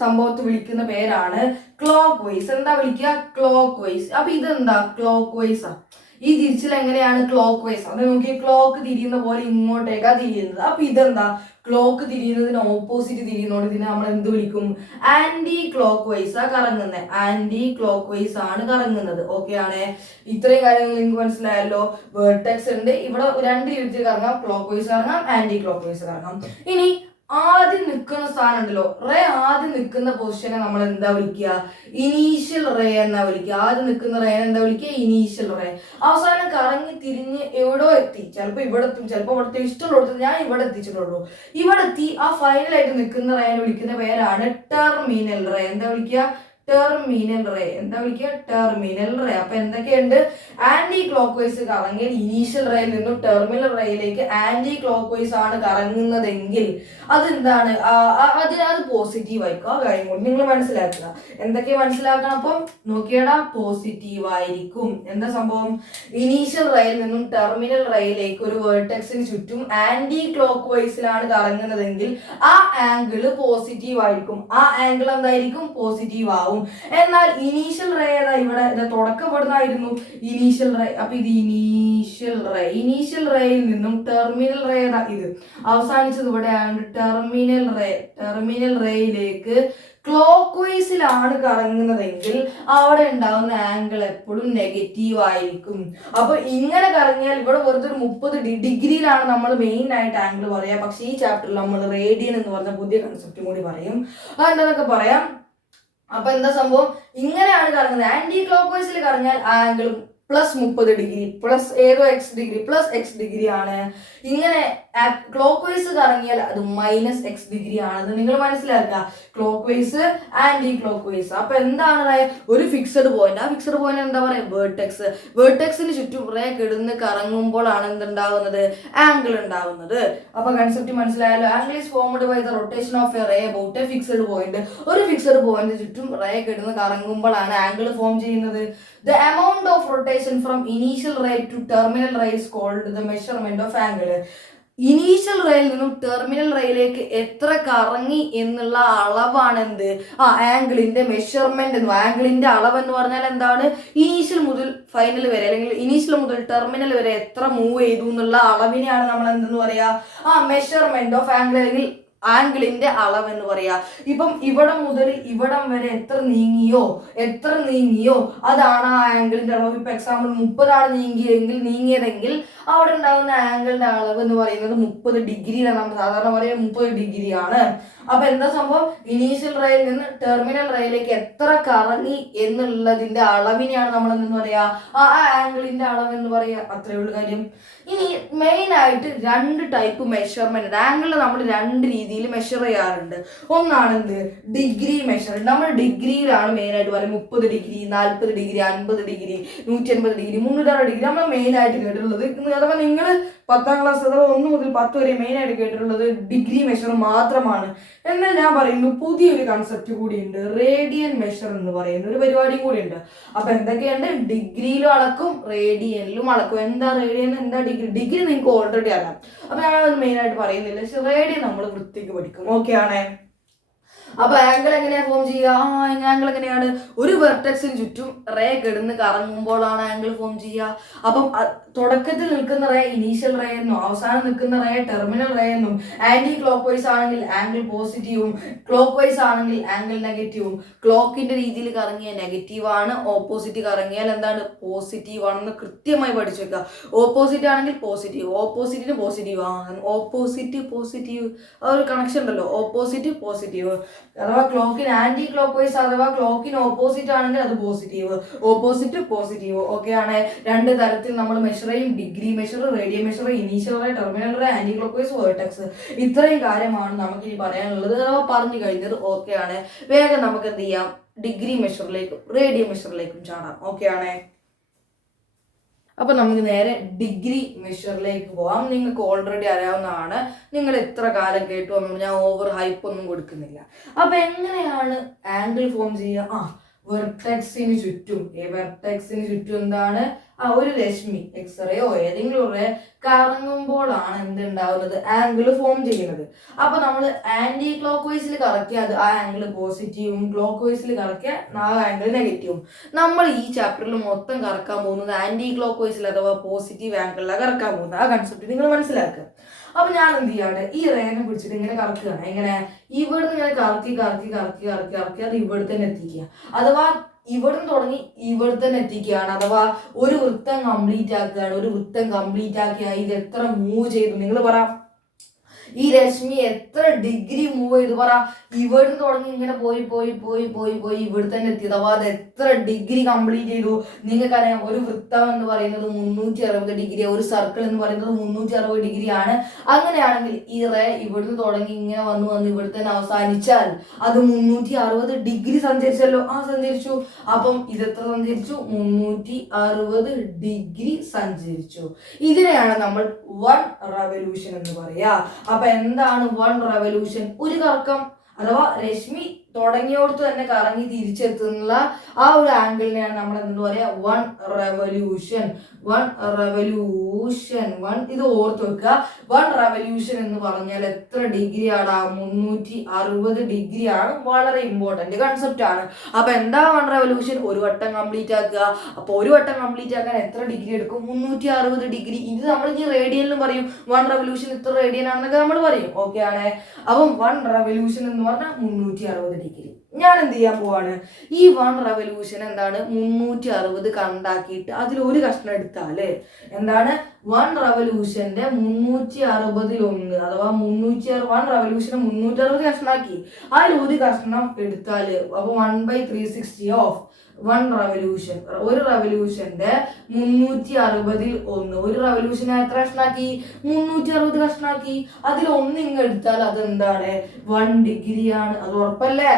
സംഭവത്തെ വിളിക്കുന്ന പേരാണ് ക്ലോക്ക് വൈസ്. എന്താ വിളിക്കുക? Clock vice. അപ്പൊ ഇതെന്താ? ക്ലോക്ക് വൈസാ. ഈ തിരിച്ചിൽ എങ്ങനെയാണ്? Clock vice. അത് നോക്കി, ക്ലോക്ക് തിരിയുന്ന പോലെ ഇങ്ങോട്ടേക്കാ തിരിയുന്നത്. അപ്പൊ ഇതെന്താ? ക്ലോക്ക് തിരിയുന്നതിന് ഓപ്പോസിറ്റ് തിരിയുന്നോണ്ട് ഇതിനെ നമ്മൾ എന്ത് വിളിക്കും? ആന്റി ക്ലോക്ക് വൈസാ കറങ്ങുന്നത്. ആന്റി ക്ലോക്ക് വൈസ് ആണ് കറങ്ങുന്നത്. ഓക്കെ ആണ്. ഇത്രയും കാര്യങ്ങൾ നിങ്ങൾക്ക് മനസ്സിലായല്ലോ. വെർട്ടെക്സ് ഉണ്ട്, ഇവിടെ 2 രീതിയിൽ കറങ്ങാം. ക്ലോക്ക് വൈസ് കറങ്ങാം, ആന്റി ക്ലോക്ക് വൈസ് കറങ്ങാം. ഇനി ആദ്യം നിൽക്കുന്ന സ്ഥാനം ഉണ്ടല്ലോ, റേ ആദ്യം നിൽക്കുന്ന പൊസിഷനെ നമ്മൾ എന്താ വിളിക്കുക? ഇനീഷ്യൽ റേ എന്നാ വിളിക്കുക. ആദ്യം നിൽക്കുന്ന റേ എന്താ വിളിക്കുക? Initial ray. അവസാനം കറങ്ങി തിരിഞ്ഞ് എവിടോ എത്തി. ചിലപ്പോൾ ഇവിടെ എത്തും, ചിലപ്പോൾ ഇവിടുത്തെ ഇഷ്ടമുള്ള ഞാൻ ഇവിടെ എത്തിച്ചിട്ടുള്ളൂ. ഇവിടെ എത്തി ആ ഫൈനലായിട്ട് നിൽക്കുന്ന റേനെ വിളിക്കുന്ന പേരാണ് ടെർമിനൽ റേ. എന്താ വിളിക്കുക? Terminal ray. എന്താ വിളിക്കുക? Terminal ray. അപ്പൊ എന്തൊക്കെയുണ്ട്? ആന്റി ക്ലോക്ക് വൈസ് കറങ്ങിയാൽ ഇനീഷ്യൽ റേയിൽ നിന്നും ടെർമിനൽ റേയിലേക്ക് ആന്റി ക്ലോക്ക് വൈസ് ആണ് കറങ്ങുന്നതെങ്കിൽ അതെന്താണ്? അത് പോസിറ്റീവ് ആയിരിക്കും. ആ കാര്യം കൊണ്ട് നിങ്ങൾ മനസ്സിലാക്കുക. എന്തൊക്കെ മനസ്സിലാക്കണം? അപ്പം നോക്കിയടാ, പോസിറ്റീവ് ആയിരിക്കും. എന്താ സംഭവം? ഇനീഷ്യൽ റേയിൽ നിന്നും ടെർമിനൽ റേയിലേക്ക് ഒരു വേർട്ടെക്സിന് ചുറ്റും ആന്റി ക്ലോക്ക് വൈസിലാണ് കറങ്ങുന്നതെങ്കിൽ ആ ആംഗിൾ പോസിറ്റീവ് ആയിരിക്കും. ആ ആംഗിൾ എന്തായിരിക്കും? പോസിറ്റീവ് ആവും. എന്നാൽ ഇനീഷ്യൽ റേ ഏതാ? ഇവിടെ തുടക്കപ്പെടുന്നതായിരുന്നു ഇനീഷ്യൽ റേ. അപ്പൊ ഇത് ഇനീഷ്യൽ റേയിൽ നിന്നും ടെർമിനൽ റേ ഏതാ? ഇത് അവസാനിച്ചത് ഇവിടെ ആയതുകൊണ്ട് ടെർമിനൽ റേയിലേക്ക് ക്ലോക്ക് വൈസിലാണ് കറങ്ങുന്നതെങ്കിൽ അവിടെ ഉണ്ടാകുന്ന ആംഗിൾ എപ്പോഴും നെഗറ്റീവ് ആയിരിക്കും. അപ്പൊ ഇങ്ങനെ കറങ്ങിയാൽ ഇവിടെ വെറുതെ ഒരു 30 ഡിഗ്രിയിലാണ് നമ്മൾ മെയിൻ ആയിട്ട് ആംഗിൾ പറയാം. പക്ഷെ ഈ ചാപ്റ്ററിൽ നമ്മൾ റേഡിയൻ എന്ന് പറഞ്ഞ പുതിയ കൺസെപ്റ്റും കൂടി പറയും. അതെന്താന്നൊക്കെ പറയാം. അപ്പൊ എന്താ സംഭവം? ഇങ്ങനെയാണ് കറങ്ങുന്നത്. ആന്റി ക്ലോക്ക് വൈസിൽ കറങ്ങിയാൽ ആംഗിൾ +30 ഡിഗ്രി പ്ലസ് ഏതോ x ഡിഗ്രി ആണ്. ഇങ്ങനെ ക്ലോക്ക് വൈസ് കറങ്ങിയാൽ അത് -x ഡിഗ്രി ആണെന്ന് നിങ്ങൾ മനസ്സിലാക്കുക. Clockwise, anticlockwise. അപ്പൊ എന്താണ് ഒരു ഫിക്സഡ് പോയിന്റ്? ആ ഫിക്സഡ് പോയിന്റ് എന്താ പറയുക? വേർട്ടെക്സിന് ചുറ്റും റേ കിടന്ന് കറങ്ങുമ്പോഴാണ് എന്തുണ്ടാവുന്നത്? ആംഗിൾ ഉണ്ടാവുന്നത്. അപ്പൊ കൺസെപ്റ്റ് മനസ്സിലായല്ലോ. Angle is formed by the rotation of a ray about a fixed point. ഒരു ഫിക്സഡ് പോയിന്റ് ചുറ്റും റേ കിടന്ന് കറങ്ങുമ്പോഴാണ് ആംഗിൾ ഫോം ചെയ്യുന്നത്. The amount of rotation from initial ray to terminal ray is called the measurement of angle. Initial റേയിൽ നിന്നും terminal റേയിലേക്ക് എത്ര കറങ്ങി എന്നുള്ള അളവാണ് എന്ത്? ആംഗിളിന്റെ മെഷർമെന്റ്. ആംഗിളിന്റെ അളവ് എന്ന് പറഞ്ഞാൽ എന്താണ്? ഇനീഷ്യൽ മുതൽ ഫൈനൽ വരെ അല്ലെങ്കിൽ ഇനീഷ്യൽ മുതൽ ടെർമിനൽ വരെ എത്ര മൂവ് ചെയ്തു എന്നുള്ള അളവിനെയാണ് നമ്മൾ എന്തെന്ന് പറയാ? മെഷർമെന്റ് ഓഫ് ആംഗിൾ അല്ലെങ്കിൽ ആംഗിളിന്റെ അളവ് എന്ന് പറയാ. ഇപ്പം ഇവിടം മുതൽ ഇവിടം വരെ എത്ര നീങ്ങിയോ അതാണ് ആ ആംഗിളിന്റെ അളവ്. ഇപ്പൊ എക്സാമ്പിൾ 30 ആണ് നീങ്ങിയതെങ്കിൽ അവിടെ ഉണ്ടാകുന്ന ആംഗിളിന്റെ അളവ് എന്ന് പറയുന്നത് 30 ഡിഗ്രിയാണ്. നമ്മൾ സാധാരണ പറയുന്നത് 30 ഡിഗ്രിയാണ്. അപ്പൊ എന്താ സംഭവം? ഇനീഷ്യൽ റേയിൽ നിന്ന് ടെർമിനൽ റേയിലേക്ക് എത്ര കറങ്ങി എന്നുള്ളതിന്റെ അളവിനെയാണ് നമ്മൾ എന്തെന്ന് പറയാ? ആ ആംഗിളിന്റെ അളവ് എന്ന് പറയാ. അത്രേ ഉള്ളൂ കാര്യം. ഇനി മെയിൻ ആയിട്ട് 2 ടൈപ്പ് മെഷർമെന്റ് ആംഗിൾ നമ്മൾ 2 രീതിയിൽ മെഷർ ചെയ്യാറുണ്ട്. ഒന്നാണ് എന്ത്? Degree measure. നമ്മൾ ഡിഗ്രിയിലാണ് മെയിൻ ആയിട്ട് പറയുന്നത്. 30 degree, 40 degree, 50 degree, 180 degree, 360 degree നമ്മൾ മെയിൻ ആയിട്ട് കേട്ടിട്ടുള്ളത്. അഥവാ നിങ്ങൾ 10ാം ക്ലാസ് അഥവാ 1 മുതൽ 10 വരെ മെയിൻ ആയിട്ട് കേട്ടിട്ടുള്ളത് ഡിഗ്രി മെഷർ മാത്രമാണ്. എന്നാൽ ഞാൻ പറയുന്നു പുതിയൊരു കൺസെപ്റ്റ് കൂടിയുണ്ട്, റേഡിയൻ മെഷർ എന്ന് പറയുന്ന ഒരു പരിപാടിയും കൂടി ഉണ്ട്. അപ്പൊ എന്തൊക്കെയുണ്ട്? ഡിഗ്രിയിലും അളക്കും, റേഡിയനിലും അളക്കും. എന്താ റേഡിയൻ, എന്താ ഡിഗ്രി? ഡിഗ്രി നിങ്ങൾക്ക് ഓൾറെഡി അറിയാം. അപ്പൊ ഞാനത് മെയിൻ ആയിട്ട് പറയുന്നില്ല. പക്ഷെ റേഡിയൻ നമ്മൾ വൃത്തിക്ക് പഠിക്കും. ഓക്കെ ആണേ? അപ്പൊ ആംഗിൾ എങ്ങനെയാ ഫോം ചെയ്യുക? ആംഗിൾ എങ്ങനെയാണ്? ഒരു വെർട്ടെക്സിന് ചുറ്റും റേ കിടന്ന് കറങ്ങുമ്പോഴാണ് ആംഗിൾ ഫോം ചെയ്യുക. അപ്പം തുടക്കത്തിൽ നിൽക്കുന്ന റേ ഇനീഷ്യൽ റേ എന്നും അവസാനം നിൽക്കുന്ന റേ ടെർമിനൽ റേ എന്നും. ആന്റി ക്ലോക്ക് വൈസ് ആണെങ്കിൽ ആംഗിൾ പോസിറ്റീവും, ക്ലോക്ക് വൈസ് ആണെങ്കിൽ ആംഗിൾ നെഗറ്റീവും. ക്ലോക്കിന്റെ രീതിയിൽ കറങ്ങിയാൽ നെഗറ്റീവ് ആണ്, ഓപ്പോസിറ്റ് കറങ്ങിയാൽ എന്താണ്? പോസിറ്റീവ് ആണെന്ന് കൃത്യമായി പഠിച്ചു വെക്കുക. ഓപ്പോസിറ്റ് ആണെങ്കിൽ പോസിറ്റീവ്, ഓപ്പോസിറ്റിന് പോസിറ്റീവ് ആണ്. പോസിറ്റീവ് ആ ഒരു കണക്ഷൻ ഉണ്ടല്ലോ, ഓപ്പോസിറ്റ് പോസിറ്റീവ്. അഥവാ ക്ലോക്കിന് ആന്റി ക്ലോക്ക് വൈസ് അഥവാ ക്ലോക്കിന് ഓപ്പോസിറ്റ് ആണെങ്കിൽ അത് പോസിറ്റീവ്, ഓപ്പോസിറ്റ് പോസിറ്റീവ്. ഓക്കെ ആണ്. 2 തരത്തിൽ നമ്മൾ മെഷർ ചെയ്യും. Degree measure, radian measure, initial ray, terminal ray, anticlockwise, vertex. ഇത്രയും കാര്യമാണ് നമുക്ക് ഇനി പറയാനുള്ളത്. അഥവാ പറഞ്ഞു കഴിഞ്ഞത്. ഓക്കെ ആണ്. വേഗം നമുക്ക് എന്ത് ചെയ്യാം? ഡിഗ്രി മെഷറിലേക്കും റേഡിയൻ മെഷറിലേക്കും ചാടാം. ഓക്കെ ആണേ? അപ്പൊ നമുക്ക് നേരെ ഡിഗ്രി മെഷറിലേക്ക് പോവാം. നിങ്ങൾക്ക് ഓൾറെഡി അറിയാവുന്നതാണ്. നിങ്ങൾ എത്ര കാലം കേട്ടു വന്നു, ഞാൻ ഓവർ ഹൈപ്പ് ഒന്നും കൊടുക്കുന്നില്ല. അപ്പൊ എങ്ങനെയാണ് ആംഗിൾ ഫോം ചെയ്യുക? വെർട്ടെക്സിന് ചുറ്റും എന്താണ്? ഒരു രശ്മി, എക്സ്റേയോ ഏതെങ്കിലും ഒരു കറങ്ങുമ്പോഴാണ് എന്തുണ്ടാവുന്നത്? ആംഗിൾ ഫോം ചെയ്യുന്നത്. അപ്പൊ നമ്മൾ ആന്റി ക്ലോക്ക് വൈസിൽ കറക്കിയാൽ ആ ആംഗിൾ പോസിറ്റീവും, ക്ലോക്ക് വൈസിൽ കറക്കിയാൽ ആ ആംഗിൾ നെഗറ്റീവും. നമ്മൾ ഈ ചാപ്റ്ററിൽ മൊത്തം കറക്കാൻ പോകുന്നത് ആന്റി ക്ലോക്ക് വൈസിൽ അഥവാ പോസിറ്റീവ് ആംഗിളിലാണ് കറക്കാൻ പോകുന്നത്. ആ കൺസെപ്റ്റ് നിങ്ങൾ മനസ്സിലാക്കുക. അപ്പൊ ഞാൻ എന്ത് ചെയ്യാണ്? ഈ റേനെ പിടിച്ചിട്ട് ഇങ്ങനെ കറക്കുകയാണ്. എങ്ങനെ? ഇവിടുന്ന് ഇങ്ങനെ കറക്കി അത് ഇവിടെ തന്നെ എത്തിക്കുക. അഥവാ ഇവിടുന്ന് തുടങ്ങി ഇവിടെ തന്നെ എത്തിക്കുകയാണ്. അഥവാ ഒരു വൃത്തം കംപ്ലീറ്റ് ആക്കുകയാണ്. ഒരു വൃത്തം കംപ്ലീറ്റ് ആക്കിയാൽ ഇത് എത്ര മൂവ് ചെയ്തു? നിങ്ങൾ പറ. ഈ രശ്മി എത്ര ഡിഗ്രി മൂവ് ചെയ്തു പറ. ഇവിടുന്ന് തുടങ്ങി ഇങ്ങനെ പോയി പോയി പോയി പോയി പോയി ഇവിടെ തന്നെ എത്തിയത്. അപ്പോൾ അത് എത്ര ഡിഗ്രി കംപ്ലീറ്റ് ചെയ്തു? നിങ്ങൾക്കറിയാം, ഒരു വൃത്തം എന്ന് പറയുന്നത് 360 ഡിഗ്രി, ഒരു സർക്കിൾ എന്ന് പറയുന്നത് 360 ഡിഗ്രിയാണ്. അങ്ങനെയാണെങ്കിൽ ഈ റേ ഇവിടുന്ന് തുടങ്ങി ഇങ്ങനെ വന്ന് വന്ന് ഇവിടെ തന്നെ അവസാനിച്ചാൽ അത് 360 ഡിഗ്രി സഞ്ചരിച്ചല്ലോ. സഞ്ചരിച്ചു. അപ്പം ഇത് എത്ര സഞ്ചരിച്ചു? 360 ഡിഗ്രി സഞ്ചരിച്ചു. ഇതിനെയാണ് നമ്മൾ 1 റെവല്യൂഷൻ എന്ന് പറയാ. അപ്പൊ എന്താണ് 1 റെവല്യൂഷൻ? ഒരു കറക്കം, അഥവാ രശ്മി തുടങ്ങിയോടത്ത് തന്നെ കറങ്ങി തിരിച്ചെത്തുന്ന ആ ഒരു ആംഗിളിനെയാണ് നമ്മൾ എന്തെന്ന് പറയാ? 1 റെവല്യൂഷൻ. 1 റെവല്യൂഷൻ. ഇത് ഓർത്ത് വെക്കുക. 1 റെവല്യൂഷൻ എന്ന് പറഞ്ഞാൽ എത്ര ഡിഗ്രിയാണ്? 360 ഡിഗ്രിയാണ്. വളരെ ഇമ്പോർട്ടന്റ് കൺസെപ്റ്റ് ആണ്. അപ്പൊ എന്താ 1 റെവല്യൂഷൻ? ഒരു വട്ടം കംപ്ലീറ്റ് ആക്കുക. അപ്പൊ ഒരു വട്ടം കംപ്ലീറ്റ് ആക്കാൻ എത്ര ഡിഗ്രി എടുക്കും? 360 ഡിഗ്രി. ഇത് നമ്മൾ ഈ റേഡിയനിലും പറയും. 1 റെവല്യൂഷൻ ഇത്ര റേഡിയൻ ആണെന്നൊക്കെ നമ്മൾ പറയും. ഓക്കെ ആണ്. അപ്പം 1 റെവല്യൂഷൻ എന്ന് പറഞ്ഞാൽ 360 ഡിഗ്രി. ഞാൻ എന്ത് ചെയ്യാൻ പോവാണ്? ഈ 1 റെവല്യൂഷൻ എന്താണ്? 360 കണ്ടാക്കിയിട്ട് അതിൽ ഒരു കഷ്ണം എടുത്താല് എന്താണ്? 1 റെവല്യൂഷന്റെ 360 അഥവാ 1 റെവല്യൂഷനെ 360 കഷ്ണാക്കി അതിൽ ഒരു കഷ്ണം എടുത്താല് അപ്പൊ 1/360 ഓഫ് 1 റെവല്യൂഷൻ. ഒരു റെവല്യൂഷന്റെ 360 ഒരു റെവല്യൂഷനെ എത്ര കഷ്ണാക്കി? 360 കഷ്ണാക്കി. അതിൽ ഒന്ന് ഇങ്ങ് എടുത്താൽ അതെന്താണ്? 1 ഡിഗ്രിയാണ്. അത് ഉറപ്പല്ലേ?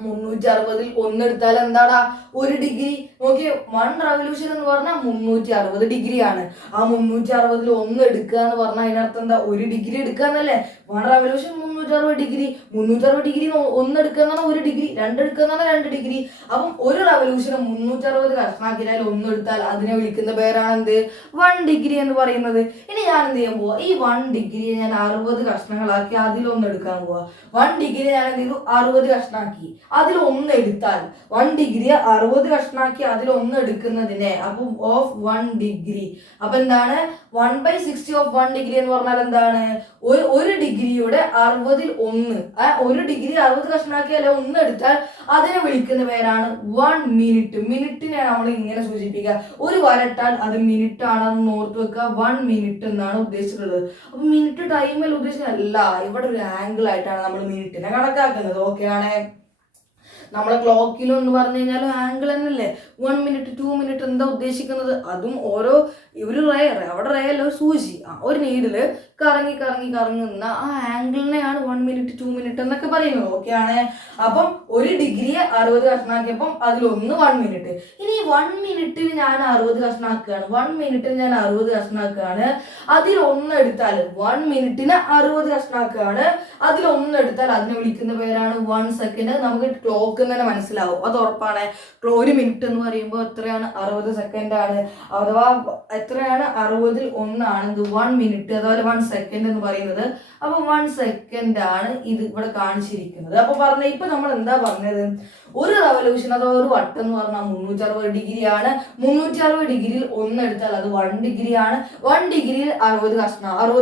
360 1 എടുത്താൽ എന്താടാ? 1 ഡിഗ്രി. നോക്കി, 1 റെവല്യൂഷൻ എന്ന് പറഞ്ഞാൽ 360 ഡിഗ്രിയാണ്. ആ 360 1 എടുക്കുക എന്ന് പറഞ്ഞാൽ അതിനർത്ഥം എന്താ? 1 ഡിഗ്രി എടുക്കുക എന്നല്ലേ? 1 റെവല്യൂഷൻ 360 ഡിഗ്രി. 360 ഡിഗ്രി 1 എടുക്കുക എന്നാണ് 1 ഡിഗ്രി. 2 എടുക്കുക എന്നാണ് 2 ഡിഗ്രി. അപ്പം ഒരു റെവല്യൂഷനെ 360 കഷ്ണാക്കിയാൽ 1 എടുത്താൽ അതിനെ വിളിക്കുന്ന പേരാണ് എന്ത്? 1 ഡിഗ്രി എന്ന് പറയുന്നത്. ഇനി ഞാൻ എന്ത് ചെയ്യാൻ പോവാ? ഈ 1 ഡിഗ്രിയെ ഞാൻ 60 കഷ്ണങ്ങളാക്കി അതിലൊന്ന് എടുക്കാൻ പോവാ. 1 ഡിഗ്രി ഞാൻ എന്ത് ചെയ്തു? 60 കഷ്ണാക്കി അതിൽ 1 എടുത്താൽ 1 ഡിഗ്രിയെ 60 കഷ്ണാക്കി അതിൽ 1 എടുക്കുന്നതിനെ അപ്പൊ ഓഫ് 1 ഡിഗ്രി. അപ്പൊ എന്താണ്? 1/60 ഓഫ് 1 ഡിഗ്രി എന്ന് പറഞ്ഞാൽ എന്താണ്? ഒരു ഡിഗ്രിയുടെ 60 1. 1 ഡിഗ്രി 60 കഷ്ണാക്കി അല്ലെ 1 എടുത്താൽ അതിനെ വിളിക്കുന്ന പേരാണ് 1 മിനിറ്റ്. മിനിറ്റിനെ നമ്മൾ ഇങ്ങനെ സൂചിപ്പിക്കുക. ഒരു വരട്ടാൽ അത് മിനിറ്റ് ആണെന്ന് ഓർത്ത് വെക്കുക. 1 മിനിറ്റ് എന്നാണ് ഉദ്ദേശിച്ചിട്ടുള്ളത്. അപ്പൊ മിനിറ്റ് ടൈമിൽ ഉദ്ദേശിച്ചല്ല, ഇവിടെ ഒരു ആംഗിൾ ആയിട്ടാണ് നമ്മൾ മിനിറ്റിനെ കണക്കാക്കുന്നത്. ഓക്കെ ആണ്. നമ്മളെ ക്ലോക്കിലും എന്ന് പറഞ്ഞു കഴിഞ്ഞാൽ ആംഗിൾ തന്നെയല്ലേ? 1 മിനിറ്റ് 2 മിനിറ്റ് എന്താ ഉദ്ദേശിക്കുന്നത്? അതും ഓരോ ഒരു അവിടെ റേയല്ല, ഒരു സൂചി, ഒരു നീഡില് കറങ്ങി കറങ്ങി കറങ്ങുന്ന ആ ആംഗിളിനെയാണ് 1 മിനിറ്റ് 2 മിനിറ്റ് എന്നൊക്കെ പറയുന്നത്. ഓക്കെ ആണ്. അപ്പം 1 ഡിഗ്രിയെ 60 കഷ്ണാക്കിയപ്പം അതിലൊന്ന് 1 മിനിറ്റ്. ഇനി 1 മിനിറ്റിൽ ഞാൻ 60 കഷ്ണാക്കുകയാണ്. 1 മിനിറ്റിൽ ഞാൻ 60 കഷ്ണാക്കുകയാണ്. അതിൽ 1 എടുത്താൽ 1 മിനിറ്റിന് 60 കഷ്ണാക്കുകയാണ്. അതിൽ 1 എടുത്താൽ അതിനെ വിളിക്കുന്ന പേരാണ് 1 സെക്കൻഡ്. നമുക്ക് ക്ലോക്ക് തന്നെ മനസ്സിലാവും, അത് ഉറപ്പാണ്. 1 മിനിറ്റ് എന്ന് പറയുമ്പോൾ എത്രയാണ്? 60 സെക്കൻഡ് ആണ്. അഥവാ എത്രയാണ്? 60ൽ 1 ആണ് 1 മിനിറ്റ്, അതുപോലെ 1 സെക്കൻഡ് എന്ന് പറയുന്നത്. അപ്പൊ 1 സെക്കൻഡ് ആണ് ഇത് ഇവിടെ കാണിച്ചിരിക്കുന്നത്. അപ്പൊ ഇപ്പൊ നമ്മൾ എന്താ പറഞ്ഞത്? ഒരു റെവല്യൂഷൻ അഥവാ ഒരു വട്ടം എന്ന് പറഞ്ഞാൽ 360 ഡിഗ്രിയാണ്. 360 ഡിഗ്രിയിൽ 1 എടുത്താൽ അത് 1 ഡിഗ്രിയാണ്. 1 ഡിഗ്രിയിൽ 60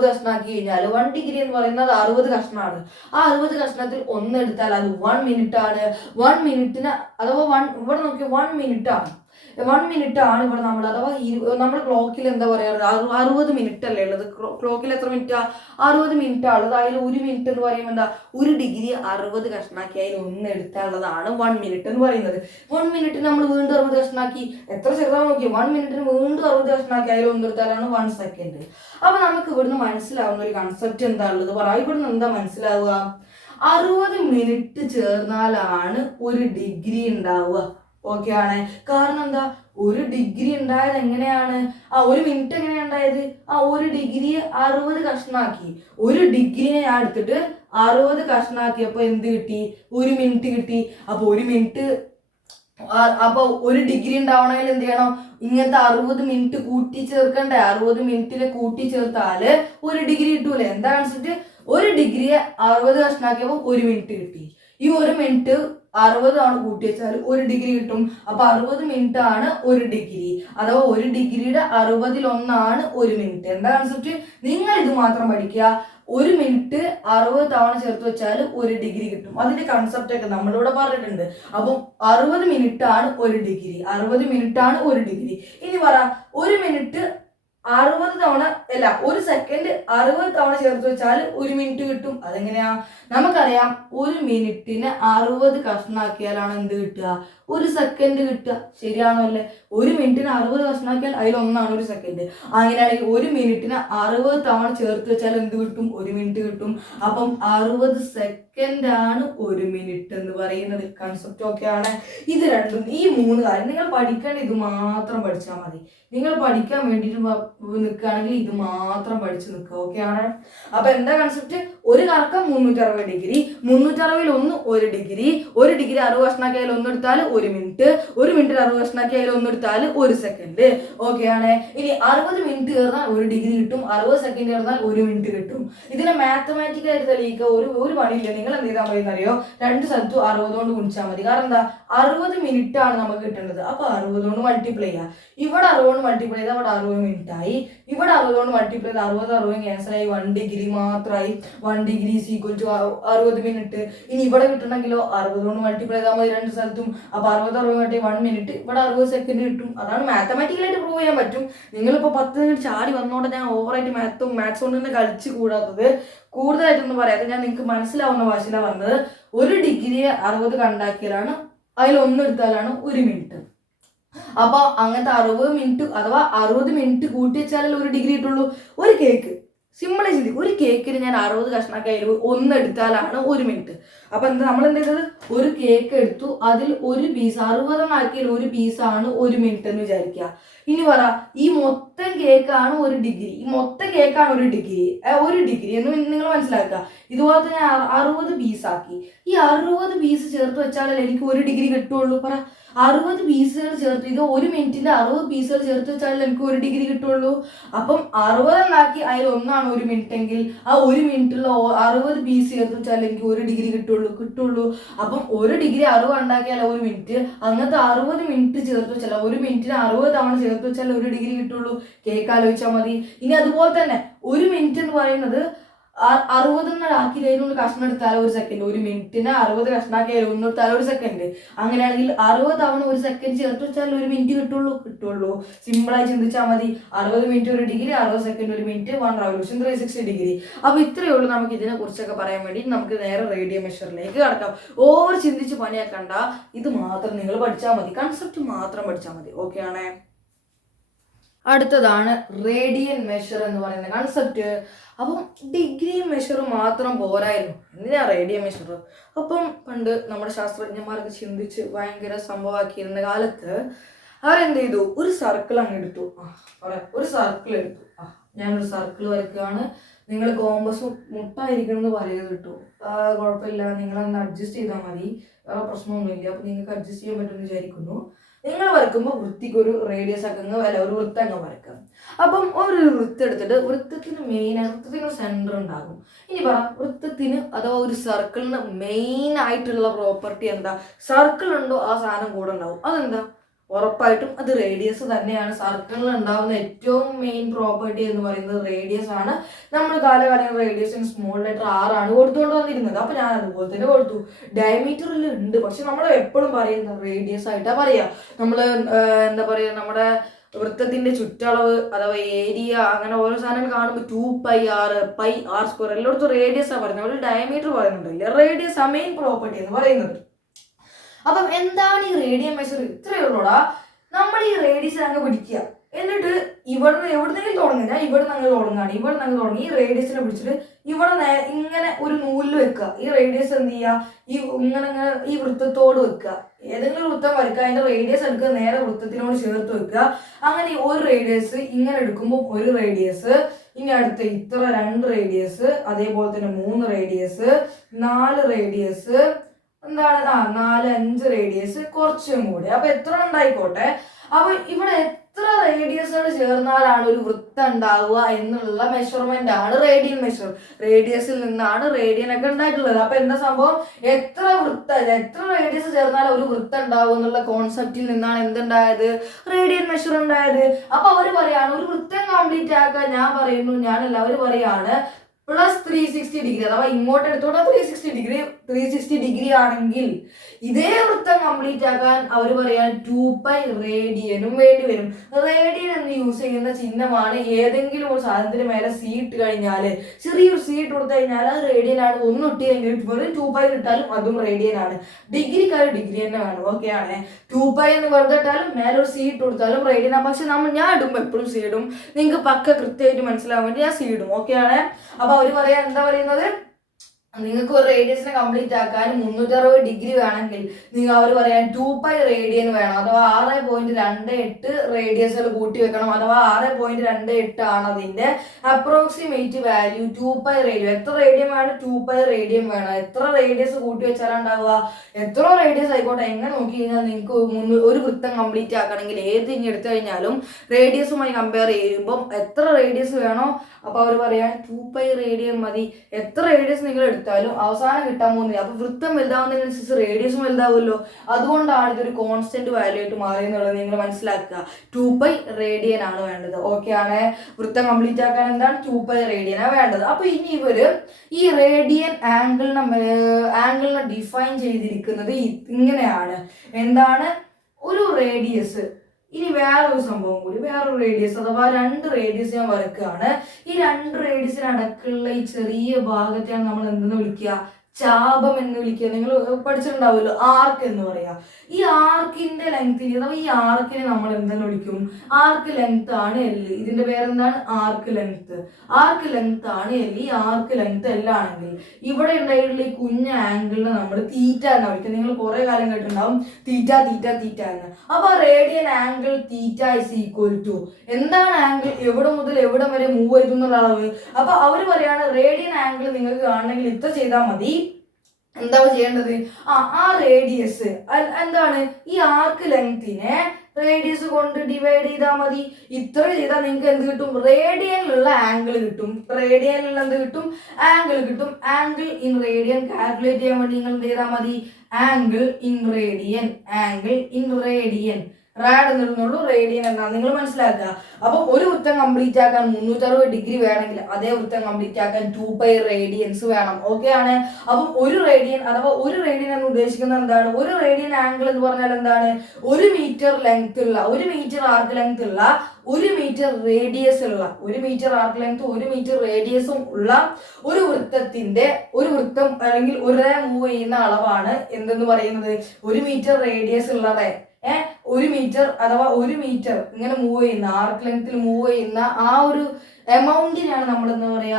കഷ്ണാക്കി കഴിഞ്ഞാൽ 1 ഡിഗ്രി എന്ന് പറയുന്നത് 60 കഷ്ണമാണ്. ആ 60 കഷ്ണത്തിൽ 1 എടുത്താൽ അത് 1 മിനിറ്റ് ആണ്. 1 മിനിറ്റിന് അഥവാ ഇവിടെ നോക്കിയാൽ 1 മിനിറ്റ് ആണ്. 1 മിനിറ്റ് ആണ് ഇവിടെ നമ്മൾ, അഥവാ നമ്മുടെ ക്ലോക്കിൽ എന്താ പറയാറ്? 60 മിനിറ്റ് അല്ലേ ഉള്ളത്? ക്ലോക്കിൽ എത്ര മിനിറ്റാ? 60 മിനിറ്റ് ആണുള്ളത്. അതിൽ 1 മിനിറ്റ് എന്ന് പറയുമ്പോൾ എന്താ? 1 ഡിഗ്രി 60 കഷ്ണാക്കി അതിൽ 1 എടുത്താനുള്ളതാണ് 1 മിനിറ്റ് എന്ന് പറയുന്നത്. 1 മിനിറ്റ് നമ്മൾ വീണ്ടും 60 കഷ്ണാക്കി, എത്ര ചെറുതാണെന്ന് നോക്കി, 1 മിനിറ്റിന് വീണ്ടും 60 കഷ്ണാക്കി അതിൽ 1 എടുത്താലാണ് 1 സെക്കൻഡ്. അപ്പൊ നമുക്ക് ഇവിടുന്ന് മനസ്സിലാവുന്ന ഒരു കൺസെപ്റ്റ് എന്താ ഉള്ളത് പറ. ഇവിടുന്ന് എന്താ മനസ്സിലാവുക? 60 മിനിറ്റ് ചേർന്നാലാണ് 1 ഡിഗ്രി ഉണ്ടാവുക. ഓക്കെ ആണ്. കാരണം എന്താ? 1 ഡിഗ്രി ഉണ്ടായത് എങ്ങനെയാണ്? 1 മിനിറ്റ് എങ്ങനെയാ ഉണ്ടായത്? 1 ഡിഗ്രിയെ 60 കഷ്ണാക്കി. 1 ഡിഗ്രിനെ ഞാൻ എടുത്തിട്ട് 60 കഷ്ണാക്കിയപ്പോ എന്ത് കിട്ടി? 1 മിനിറ്റ് കിട്ടി. അപ്പൊ 1 മിനിറ്റ് അപ്പൊ 1 ഡിഗ്രി ഉണ്ടാവണമെങ്കിൽ എന്ത് ചെയ്യണം? ഇങ്ങനത്തെ 60 മിനിറ്റ് കൂട്ടി ചേർക്കണ്ടേ? 60 മിനിറ്റിനെ കൂട്ടി ചേർത്താല് 1 ഡിഗ്രി കിട്ടൂലേ? എന്താ കൺസെപ്റ്റ്? 1 ഡിഗ്രിയെ 60 കഷ്ണാക്കിയപ്പോ 1 മിനിറ്റ് കിട്ടി. ഈ 1 മിനിറ്റ് 60 ആണ് കൂട്ടി വെച്ചാൽ 1 ഡിഗ്രി കിട്ടും. അപ്പൊ 60 മിനിറ്റ് ആണ് 1 ഡിഗ്രി. അഥവാ 1 ഡിഗ്രിയുടെ 60ൽ 1 ആണ് 1 മിനിറ്റ്. എന്താ കൺസെപ്റ്റ്? നിങ്ങൾ ഇത് മാത്രം പഠിക്കുക. 1 മിനിറ്റ് 60 തവണ ചേർത്ത് വെച്ചാൽ 1 ഡിഗ്രി കിട്ടും. അതിന്റെ കൺസെപ്റ്റ് ഒക്കെ നമ്മളിവിടെ പറഞ്ഞിട്ടുണ്ട്. അപ്പം 60 മിനിറ്റ് ആണ് 1 ഡിഗ്രി. 60 മിനിറ്റ് ആണ് 1 ഡിഗ്രി. ഇനി പറ, 1 മിനിറ്റ് 60 തവണ അല്ല, ഒരു സെക്കൻഡ് 60 തവണ ചേർത്ത് വെച്ചാൽ 1 മിനിറ്റ് കിട്ടും. അതെങ്ങനെയാ? നമുക്കറിയാം 1 മിനിറ്റിന് 60 കഷ്ണാക്കിയാലാണ് എന്ത് കിട്ടുക? 1 സെക്കൻഡ് കിട്ടുക. ശരിയാണോ അല്ലേ? 1 മിനിറ്റിന് 60 കഷ്ണാക്കിയാൽ അതിലൊന്നാണ് 1 സെക്കൻഡ്. അങ്ങനെയാണെങ്കിൽ 1 മിനിറ്റിന് 60 തവണ ചേർത്ത് വെച്ചാൽ എന്ത് കിട്ടും? 1 മിനിറ്റ് കിട്ടും. അപ്പം 60 സെക്കൻഡാണ് 1 മിനിറ്റ് എന്ന് പറയുന്നത്. കൺസെപ്റ്റ് ഓക്കെ ആണ്. ഇത് രണ്ടും, ഈ 3 കാര്യം നിങ്ങൾ പഠിക്കേണ്ട ഇത് മാത്രം പഠിച്ചാൽ മതി. നിങ്ങൾ പഠിക്കാൻ വേണ്ടിയിട്ട് നിൽക്കുകയാണെങ്കിൽ ഇത് മാത്രം പഠിച്ച് നിൽക്കുക. ഓക്കെ ആണ്. അപ്പൊ എന്താ കൺസെപ്റ്റ്? ഒരു കറക്കം 360 ഡിഗ്രി, 360 ഒന്ന് 1 degree, 1 degree 60 കഷ്ണാക്കിയാൽ ഒന്നെടുത്താൽ 1 minute, 1 minute 60 കഷ്ണാക്കിയാൽ ഒന്നെടുത്താൽ 1 second. Okay ആണ്. ഇനി 60 മിനിറ്റ് ചേർന്നാൽ 1 ഡിഗ്രി കിട്ടും, 60 സെക്കൻഡ് ചേർന്നാൽ 1 മിനിറ്റ് കിട്ടും. ഇതിനെ മാത്തമാറ്റിക്കലായിട്ട് തെളിയിക്കുക ഒരു പണിയില്ല. നിങ്ങൾ എന്ത് ചെയ്താൽ മതി എന്നറിയോ? 2 സ്ഥലത്തും 60 കൊണ്ട് ഗുണിച്ചാൽ മതി. കാരണം എന്താ? 60 മിനിറ്റ് ആണ് നമുക്ക് കിട്ടേണ്ടത്. അപ്പൊ 60 കൊണ്ട് മൾട്ടിപ്ലൈ ചെയ്യുക. ഇവിടെ 60 മൾട്ടിപ്ലൈ ചെയ്താൽ അവിടെ 60 മിനിറ്റ് ആയി. ഇവിടെ 60 മൾട്ടിപ്ലൈ ചെയ്ത് 60 ക്യാൻസൽ ആയി, 1 ഡിഗ്രി മാത്രമായി. 1 degree is equal to 60 minute. ഇനി ഇവിടെ കിട്ടണമെങ്കിലോ 60 മൾട്ടിപ്ലൈ ചെയ്താൽ മതി 2 സ്ഥലത്തും. അപ്പൊ 60 1 മിനിറ്റ്, ഇവിടെ 60 സെക്കൻഡ് കിട്ടും. അതാണ് മാത്തമാറ്റിക്കലായിട്ട് പ്രൂവ് ചെയ്യാൻ പറ്റും. നിങ്ങളിപ്പോൾ 10 മിനിറ്റ് ചാടി വന്നോണ്ട് ഞാൻ ഓവറായിട്ട് മാത്സ് കൊണ്ട് തന്നെ കളിച്ച് കൂടാത്തത്, കൂടുതലായിട്ടൊന്നും പറയാതെ ഞാൻ നിങ്ങൾക്ക് മനസ്സിലാവുന്ന ഭാഷയിലാണ് പറഞ്ഞത്. 1 ഡിഗ്രി 60 കണ്ടാക്കിയാലാണ് അതിലൊന്നെടുത്താലാണ് 1 മിനിറ്റ്. അപ്പൊ അങ്ങനത്തെ 60 മിനിറ്റ് അഥവാ 60 മിനിറ്റ് കൂട്ടി വെച്ചാലേ 1 ഡിഗ്രി കിട്ടുള്ളൂ. ഒരു കേക്ക് സിമ്പിളായി ചിന്തി, ഒരു കേക്കിന് ഞാൻ 60 കഷ്ണാക്കി ഒന്നെടുത്താലാണ് 1 മിനിറ്റ്. അപ്പൊ എന്താ നമ്മൾ എന്ത് ചെയ്തത്? ഒരു കേക്ക് എടുത്തു, അതിൽ ഒരു പീസ് 60 ആക്കിയാൽ 1 പീസാണ് 1 മിനിറ്റ് എന്ന് വിചാരിക്കുക. ഇനി പറ, ഈ മൊത്തം കേക്കാണ് 1 ഡിഗ്രി, ഈ മൊത്തം കേക്കാണ് 1 ഡിഗ്രി, 1 ഡിഗ്രി എന്ന് നിങ്ങൾ മനസ്സിലാക്കുക. ഇതുപോലെ തന്നെ 60 പീസാക്കി, ഈ 60 പീസ് ചേർത്ത് വെച്ചാലല്ലേ എനിക്ക് 1 ഡിഗ്രി കിട്ടുള്ളൂ. പറ, 60 പീസുകൾ ചേർത്ത്, ഇത് 1 മിനിറ്റിന്റെ 60 പീസുകൾ ചേർത്ത് വെച്ചാലേ എനിക്ക് 1 ഡിഗ്രി കിട്ടുള്ളൂ. അപ്പം 60 ഉണ്ടാക്കി അതിൽ ഒന്നാണ് 1 മിനിറ്റ് എങ്കിൽ ആ 1 മിനിറ്റുള്ള 60 പീസ് ചേർത്ത് വെച്ചാൽ എനിക്ക് 1 ഡിഗ്രി കിട്ടുള്ളൂ. അപ്പം 1 ഡിഗ്രി 60 ഉണ്ടാക്കിയാൽ 1 മിനിറ്റ്, അങ്ങനത്തെ 60 മിനിറ്റ് ചേർത്ത് വെച്ചാൽ 1 മിനിറ്റിന് 60 തവണ ചേർത്ത് വെച്ചാൽ 1 ഡിഗ്രി കിട്ടുള്ളൂ. കേക്ക് ആലോചിച്ചാൽ മതി. ഇനി അതുപോലെ തന്നെ 1 മിനിറ്റ് എന്ന് പറയുന്നത് 60 ആക്കി അതിനൊന്ന് കഷ്ണം എടുത്താൽ 1 സെക്കൻഡ്, 1 മിനിറ്റിന് 60 കഷ്ണാക്കി ഒന്ന് എടുത്താൽ 1 സെക്കൻഡ്. അങ്ങനെയാണെങ്കിൽ 60 തവണ 1 സെക്കൻഡ് ചേർത്ത് വെച്ചാൽ 1 മിനിറ്റ് കിട്ടുള്ളൂ. സിമ്പിളായി ചിന്തിച്ചാൽ മതി. 60 minute 1 degree, 60 second 1 minute, 1 revolution 360 degree. അപ്പൊ ഇത്രയേ ഉള്ളൂ നമുക്ക് ഇതിനെ കുറിച്ചൊക്കെ പറയാൻ വേണ്ടി. നമുക്ക് നേരെ റേഡിയോ മെഷറിലേക്ക് കടക്കാം. ഓവർ ചിന്തിച്ച് പണിയാക്കണ്ട, ഇത് മാത്രം നിങ്ങൾ പഠിച്ചാൽ മതി, കൺസെപ്റ്റ് മാത്രം പഠിച്ചാൽ മതി. ഓക്കെ ആണേ. അടുത്തതാണ് റേഡിയൻ മെഷർ എന്ന് പറയുന്ന കൺസെപ്റ്റ്. അപ്പം ഡിഗ്രി മെഷർ മാത്രം പോരായിരുന്നു, എന്തിനാ റേഡിയൻ മെഷർ? അപ്പം പണ്ട് നമ്മുടെ ശാസ്ത്രജ്ഞന്മാർക്ക് ചിന്തിച്ച് ഭയങ്കര സംഭവമാക്കിയിരുന്ന കാലത്ത് അവരെന്ത് ചെയ്തു? ഒരു സർക്കിൾ അങ്ങ് എടുത്തു. ഒരു സർക്കിൾ എടുത്തു. ഞാനൊരു സർക്കിൾ വരയ്ക്കുകയാണ്. നിങ്ങൾ കോമ്പസ് മുട്ടായിരിക്കണം എന്ന് പറയരുത് കേട്ടോ. കുഴപ്പമില്ല, നിങ്ങളൊന്ന് അഡ്ജസ്റ്റ് ചെയ്താൽ മതി, പ്രശ്നമൊന്നുമില്ല. അപ്പം നിങ്ങൾക്ക് അഡ്ജസ്റ്റ് ചെയ്യാൻ പറ്റുമെന്ന് വിചാരിക്കുന്നു. നിങ്ങൾ വരയ്ക്കുമ്പോൾ വൃത്തിക്ക് ഒരു റേഡിയസ് ഒക്കെ ഒരു വൃത്തം അങ്ങ് വരയ്ക്കാം. അപ്പം ഒരു വൃത്തം എടുത്തിട്ട് വൃത്തത്തിന് വൃത്തത്തിന് സെൻറ്റർ ഉണ്ടാകും. ഇനി പറ, വൃത്തത്തിന് അഥവാ ഒരു സർക്കിളിന് മെയിൻ ആയിട്ടുള്ള പ്രോപ്പർട്ടി എന്താ? സർക്കിൾ ഉണ്ടോ ആ സാധനം കൂടെ ഉണ്ടാവും. അതെന്താ? ഉറപ്പായിട്ടും അത് റേഡിയസ് തന്നെയാണ്. സർക്കിളിൽ ഉണ്ടാകുന്ന ഏറ്റവും മെയിൻ പ്രോപ്പർട്ടി എന്ന് പറയുന്നത് റേഡിയസ് ആണ്. നമ്മൾ കാലകാലം റേഡിയസിന് സ്മോൾ ലെറ്റർ R ആണ് കൊടുത്തുകൊണ്ട് വന്നിരുന്നത്. അപ്പൊ ഞാൻ അതുപോലെ തന്നെ കൊടുത്തു. ഡയമീറ്ററിൽ ഉണ്ട്, പക്ഷെ നമ്മൾ എപ്പോഴും പറയുന്ന റേഡിയസ് ആയിട്ടാണ് പറയാ. നമ്മൾ എന്താ പറയാ, നമ്മുടെ വൃത്തത്തിന്റെ ചുറ്റളവ് അഥവാ ഏരിയ അങ്ങനെ ഓരോ സാധനങ്ങൾ കാണുമ്പോൾ 2πr πr² എല്ലായിടത്തും റേഡിയസ് ആണ് പറയുന്നത്. ഒരു ഡയമീറ്റർ പറയുന്നുണ്ടല്ലേ, റേഡിയസ് ആ മെയിൻ പ്രോപ്പർട്ടി എന്ന് പറയുന്നത്. അപ്പം എന്താണ് ഈ റേഡിയൻ മെഷർ? ഇത്രയേ ഉള്ളൂടാ. നമ്മൾ ഈ റേഡിയസ് അങ്ങ് പിടിക്കുക, എന്നിട്ട് ഇവിടുന്ന് എവിടുന്നെങ്കിലും തുടങ്ങുക. ഞാൻ ഇവിടുന്ന് അങ്ങ് തുടങ്ങുകയാണ്, ഇവിടുന്ന് അങ്ങ് തുടങ്ങി ഈ റേഡിയസിനെ പിടിച്ചിട്ട് ഇവിടെ ഇങ്ങനെ ഒരു നൂലിൽ വെക്കുക. ഈ റേഡിയസ് എന്ത് ചെയ്യുക? ഇങ്ങനെ ഈ വൃത്തത്തോട് വെക്കുക. ഏതെങ്കിലും വൃത്തം വരയ്ക്കുക, അതിന്റെ റേഡിയസ് എടുക്കുക, നേരെ വൃത്തത്തിനോട് ചേർത്ത് വെക്കുക. അങ്ങനെ ഒരു റേഡിയസ് ഇങ്ങനെ എടുക്കുമ്പോൾ ഒരു റേഡിയസ്, ഇനി അടുത്ത ഇത്ര 2 റേഡിയസ്, അതേപോലെ തന്നെ 3 റേഡിയസ്, 4 റേഡിയസ്, എന്താണ് 4 5 റേഡിയസ്, കുറച്ചും കൂടി. അപ്പൊ എത്ര ഉണ്ടായിക്കോട്ടെ. അപ്പൊ ഇവിടെ എത്ര റേഡിയസുകൾ ചേർന്നാലാണ് ഒരു വൃത്തം ഉണ്ടാവുക എന്നുള്ള മെഷർമെന്റ് ആണ് റേഡിയൻ മെഷർ. റേഡിയസിൽ നിന്നാണ് റേഡിയൻ ഒക്കെ ഉണ്ടായിട്ടുള്ളത്. അപ്പൊ എന്താ സംഭവം? എത്ര റേഡിയസ് ചേർന്നാൽ ഒരു വൃത്തം ഉണ്ടാവും എന്നുള്ള കോൺസെപ്റ്റിൽ നിന്നാണ് എന്തുണ്ടായത്? റേഡിയൻ മെഷർ ഉണ്ടായത്. അപ്പൊ അവര് പറയാണ് ഒരു വൃത്തം കംപ്ലീറ്റ് ആക്കാൻ. ഞാൻ പറയുന്നു, ഞാനല്ല, അവര് പറയാണ് +360 ഡിഗ്രി, അഥവാ ഇങ്ങോട്ട് എടുത്തോടെ 360 ഡിഗ്രി ആണെങ്കിൽ ഇതേ വൃത്തം കംപ്ലീറ്റ് ആക്കാൻ അവർ പറയാൻ 2π റേഡിയനും വേണ്ടി വരും. റേഡിയൻ എന്ന് യൂസ് ചെയ്യുന്ന ചിഹ്നമാണ് ഏതെങ്കിലും ഒരു സാധനത്തിന് മേലെ സി ഇട്ട് കഴിഞ്ഞാൽ, ചെറിയൊരു സി ഇട്ട് കൊടുത്തു കഴിഞ്ഞാൽ അത് റേഡിയൻ ആണ്. ഒന്നും ഇട്ടില്ലെങ്കിൽ വെറും 2π ഇട്ടാലും അതും റേഡിയൻ ആണ്. ഡിഗ്രിക്കാർ ഡിഗ്രി തന്നെ വേണം. ഓക്കെ ആണ്. 2π എന്ന് വെറുതെ ഇട്ടാലും മേലെ ഒരു സി ഇട്ട് കൊടുത്താലും റേഡിയൻ ആണ്. പക്ഷെ ഞാൻ ഇടുമ്പോൾ എപ്പോഴും സി ഇടും. നിങ്ങൾക്ക് പക്ക കൃത്യമായിട്ട് മനസ്സിലാവാൻ വേണ്ടി ഞാൻ സി ഇടും. ഓക്കെ ആണ്. അപ്പൊ അവര് പറയാ എന്താ പറയുന്നത്, നിങ്ങൾക്ക് ഒരു റേഡിയസിനെ കംപ്ലീറ്റ് ആക്കാൻ 360 ഡിഗ്രി വേണമെങ്കിൽ അവർ പറയാൻ 2π റേഡിയൻ വേണം, അഥവാ 6.28 റേഡിയസുകൾ കൂട്ടി വെക്കണം, അഥവാ 6.28 ആണ് അതിന്റെ അപ്രോക്സിമേറ്റ് വാല്യൂ. 2π റേഡിയൻ, എത്ര റേഡിയൻ വേണം? 2π റേഡിയൻ വേണം. എത്ര റേഡിയസ് കൂട്ടി വെച്ചാലാണ് ഉണ്ടാവുക? എത്ര റേഡിയസ് ആയിക്കോട്ടെ, എങ്ങനെ നോക്കി കഴിഞ്ഞാൽ നിങ്ങൾക്ക് ഒരു വൃത്തം കംപ്ലീറ്റ് ആക്കണമെങ്കിൽ ഏത് ഇനി എടുത്തു കഴിഞ്ഞാലും റേഡിയസുമായി കമ്പയർ ചെയ്യുമ്പോൾ എത്ര റേഡിയസ് വേണോ, അപ്പൊ അവർ പറയാൻ 2π റേഡിയൻ മതി. എത്ര റേഡിയസ് നിങ്ങൾ എടുത്താലും അവസാനം കിട്ടാൻ പോകുന്നില്ല. അപ്പൊ വൃത്തം വലുതാവുന്നതിനനുസരിച്ച് റേഡിയസും വലുതാവുമല്ലോ. അതുകൊണ്ടാണ് ഇതൊരു കോൺസ്റ്റന്റ് വാല്യൂ ആയിട്ട് മാറിയെന്നുള്ളത് നിങ്ങൾ മനസ്സിലാക്കുക. 2π റേഡിയൻ ആണ് വേണ്ടത്. ഓക്കെ ആണ്. വൃത്തം കംപ്ലീറ്റ് ആക്കാൻ എന്താണ്? 2π റേഡിയനാണ് വേണ്ടത്. അപ്പൊ ഇനി ഇവര് ഈ റേഡിയൻ ആംഗിളിനെ ഡിഫൈൻ ചെയ്തിരിക്കുന്നത് ഇങ്ങനെയാണ്. എന്താണ്? ഒരു റേഡിയസ്, ഇനി വേറൊരു സംഭവം കൂടി, വേറൊരു റേഡിയസ്, അഥവാ 2 റേഡിയസ് ഞാൻ വരക്കുകയാണ്. ഈ 2 റേഡിയസിനടക്കുള്ള ഈ ചെറിയ ഭാഗത്തെയാണ് നമ്മൾ എന്തെന്ന് വിളിക്കുക? ചാപം എന്ന് വിളിക്കുക. നിങ്ങൾ പഠിച്ചിട്ടുണ്ടാവുമല്ലോ, ആർക്ക് എന്ന് പറയാ. ഈ ആർക്കിന്റെ ലെങ്തിന്, അഥവാ ഈ ആർക്കിനെ നമ്മൾ എന്തെന്ന് വിളിക്കും? ആർക്ക് ലെങ്ത് ആണ് L. ഇതിന്റെ പേരെന്താണ്? Arc length. ആർക്ക് ലെങ്ത് ആണ് L. ഈ ആർക്ക് ലെങ്ത് L ആണെങ്കിൽ ഇവിടെ ഉണ്ടായിട്ടുള്ള ഈ കുഞ്ഞ ആംഗിളിനെ നമ്മൾ തീറ്റ എന്ന് വിളിക്കും. നിങ്ങൾ കുറെ കാലം കേട്ടിട്ടുണ്ടാവും തീറ്റ തീറ്റ തീറ്റ എന്ന്. അപ്പൊ radian angle theta is equal to എന്താണ്? ആംഗിൾ എവിടെ മുതൽ എവിടെ വരെ മൂവ് ചെയ്തു എന്നുള്ള അളവ്. അപ്പൊ അവര് പറയാണ് റേഡിയൻ ആംഗിൾ നിങ്ങൾക്ക് കാണണമെങ്കിൽ ഇത്ര ചെയ്താൽ മതി. എന്താ ചെയ്യേണ്ടത്? ആ റേഡിയസ് എന്താണ്? ഈ ആർക്ക് ലെങ്തിനെ റേഡിയസ് കൊണ്ട് ഡിവൈഡ് ചെയ്താൽ മതി. ഇത്ര ചെയ്താൽ നിങ്ങൾക്ക് എന്ത് കിട്ടും? റേഡിയനിലുള്ള ആംഗിൾ കിട്ടും. റേഡിയനിലുള്ള എന്ത് കിട്ടും? ആംഗിൾ കിട്ടും. ആംഗിൾ ഇൻ റേഡിയൻ കാൽക്കുലേറ്റ് ചെയ്യാൻ വേണ്ടി നിങ്ങൾ എന്ത് ചെയ്താൽ മതി? Angle in radian, angle in radian, rad എന്നിടുന്നുള്ളൂ, റേഡിയൻ എന്നാണ് നിങ്ങൾ മനസ്സിലാക്കുക. അപ്പൊ ഒരു വൃത്തം കംപ്ലീറ്റ് ആക്കാൻ 360 ഡിഗ്രി വേണമെങ്കിൽ അതേ വൃത്തം കംപ്ലീറ്റ് ആക്കാൻ 2π റേഡിയൻസ് വേണം. ഓക്കെ ആണ്. അപ്പം ഒരു റേഡിയൻ, അഥവാ ഒരു റേഡിയൻ എന്ന് ഉദ്ദേശിക്കുന്നത് എന്താണ്? ഒരു റേഡിയൻ ആംഗിൾ എന്ന് പറഞ്ഞാൽ എന്താണ്? 1 മീറ്റർ ലെങ്ത് ഉള്ള, 1 മീറ്റർ ആർക്ക് ലെങ്ത് ഉള്ള, 1 മീറ്റർ റേഡിയസ് ഉള്ള, 1 മീറ്റർ ആർക്ക് ലെങ്ത് 1 മീറ്റർ റേഡിയസും ഉള്ള ഒരു വൃത്തം അല്ലെങ്കിൽ ഒരേ മൂവ് ചെയ്യുന്ന അളവാണ് എന്തെന്ന് പറയുന്നത്? 1 മീറ്റർ റേഡിയസ് ഉള്ള 1 മീറ്റർ, അഥവാ 1 മീറ്റർ ഇങ്ങനെ മൂവ് ചെയ്യുന്ന, ആർക്ക് ലെങ്ത്തിൽ മൂവ് ചെയ്യുന്ന ആ ഒരു എമൗണ്ടിനാണ് നമ്മൾ എന്താ പറയാ?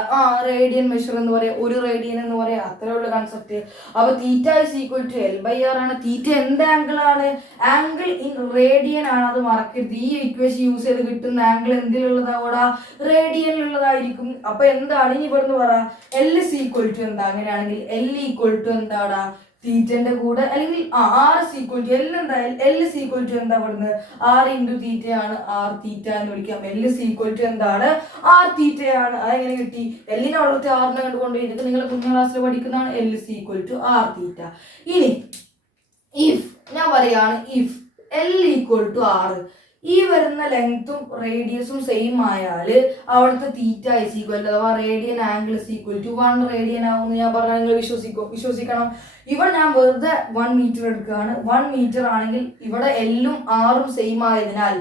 റേഡിയൻ മെഷർ എന്ന് പറയാ, ഒരു റേഡിയൻ എന്ന് പറയാ. അത്രേ ഉള്ള കൺസെപ്റ്റ്. അപ്പൊ തീറ്റ ഇസ് ഈക്വൽ ടു L/R ആണ്. തീറ്റ എന്ത് ആംഗിൾ ആണ്? ആംഗിൾ ഇൻ റേഡിയൻ ആണ്. അത് മറക്കരുത്. ഈ ഇക്വേഷൻ യൂസ് ചെയ്ത് കിട്ടുന്ന ആംഗിൾ എന്തിലുള്ളതാവൂടാ? റേഡിയനിലുള്ളതായിരിക്കും. അപ്പൊ എന്താണ് ഇനി ഇവിടുന്ന് പറ? L is equal to എന്താ? അങ്ങനെയാണെങ്കിൽ L equal to എന്താടാ? തീറ്റന്റെ കൂടെ, അല്ലെങ്കിൽ R is equal to L എന്താ? L is equal to എന്താ? ഇവിടുന്ന് R into തീറ്റയാണ്, R തീറ്റ എന്ന് വിളിക്കാം. L is equal to എന്താണ്? R തീറ്റയാണ്. അതെങ്ങനെ കിട്ടി? L-നെ വളർത്തി R-നെ കണ്ടുകൊണ്ട് ഇതൊക്കെ നിങ്ങൾ കുഞ്ഞു ക്ലാസ്സിൽ പഠിക്കുന്നതാണ്. L is equal to R തീറ്റ. ഇനി if ഞാൻ പറയാണ്, if L equal to R, ഈ വരുന്ന ലെങ്ത്തും റേഡിയസും സെയിം ആയാൽ അവിടുത്തെ തീറ്റ ഇസ് ഈക്വൽ, അഥവാ radian angle is equal to 1 radian ആവുമെന്ന് ഞാൻ പറഞ്ഞാൽ നിങ്ങൾ വിശ്വസിക്കണം. ഇവിടെ ഞാൻ വെറുതെ 1 മീറ്റർ എടുക്കുകയാണ്. 1 മീറ്റർ ആണെങ്കിൽ ഇവിടെ L-ഉം R-ഉം സെയിം ആയതിനാൽ,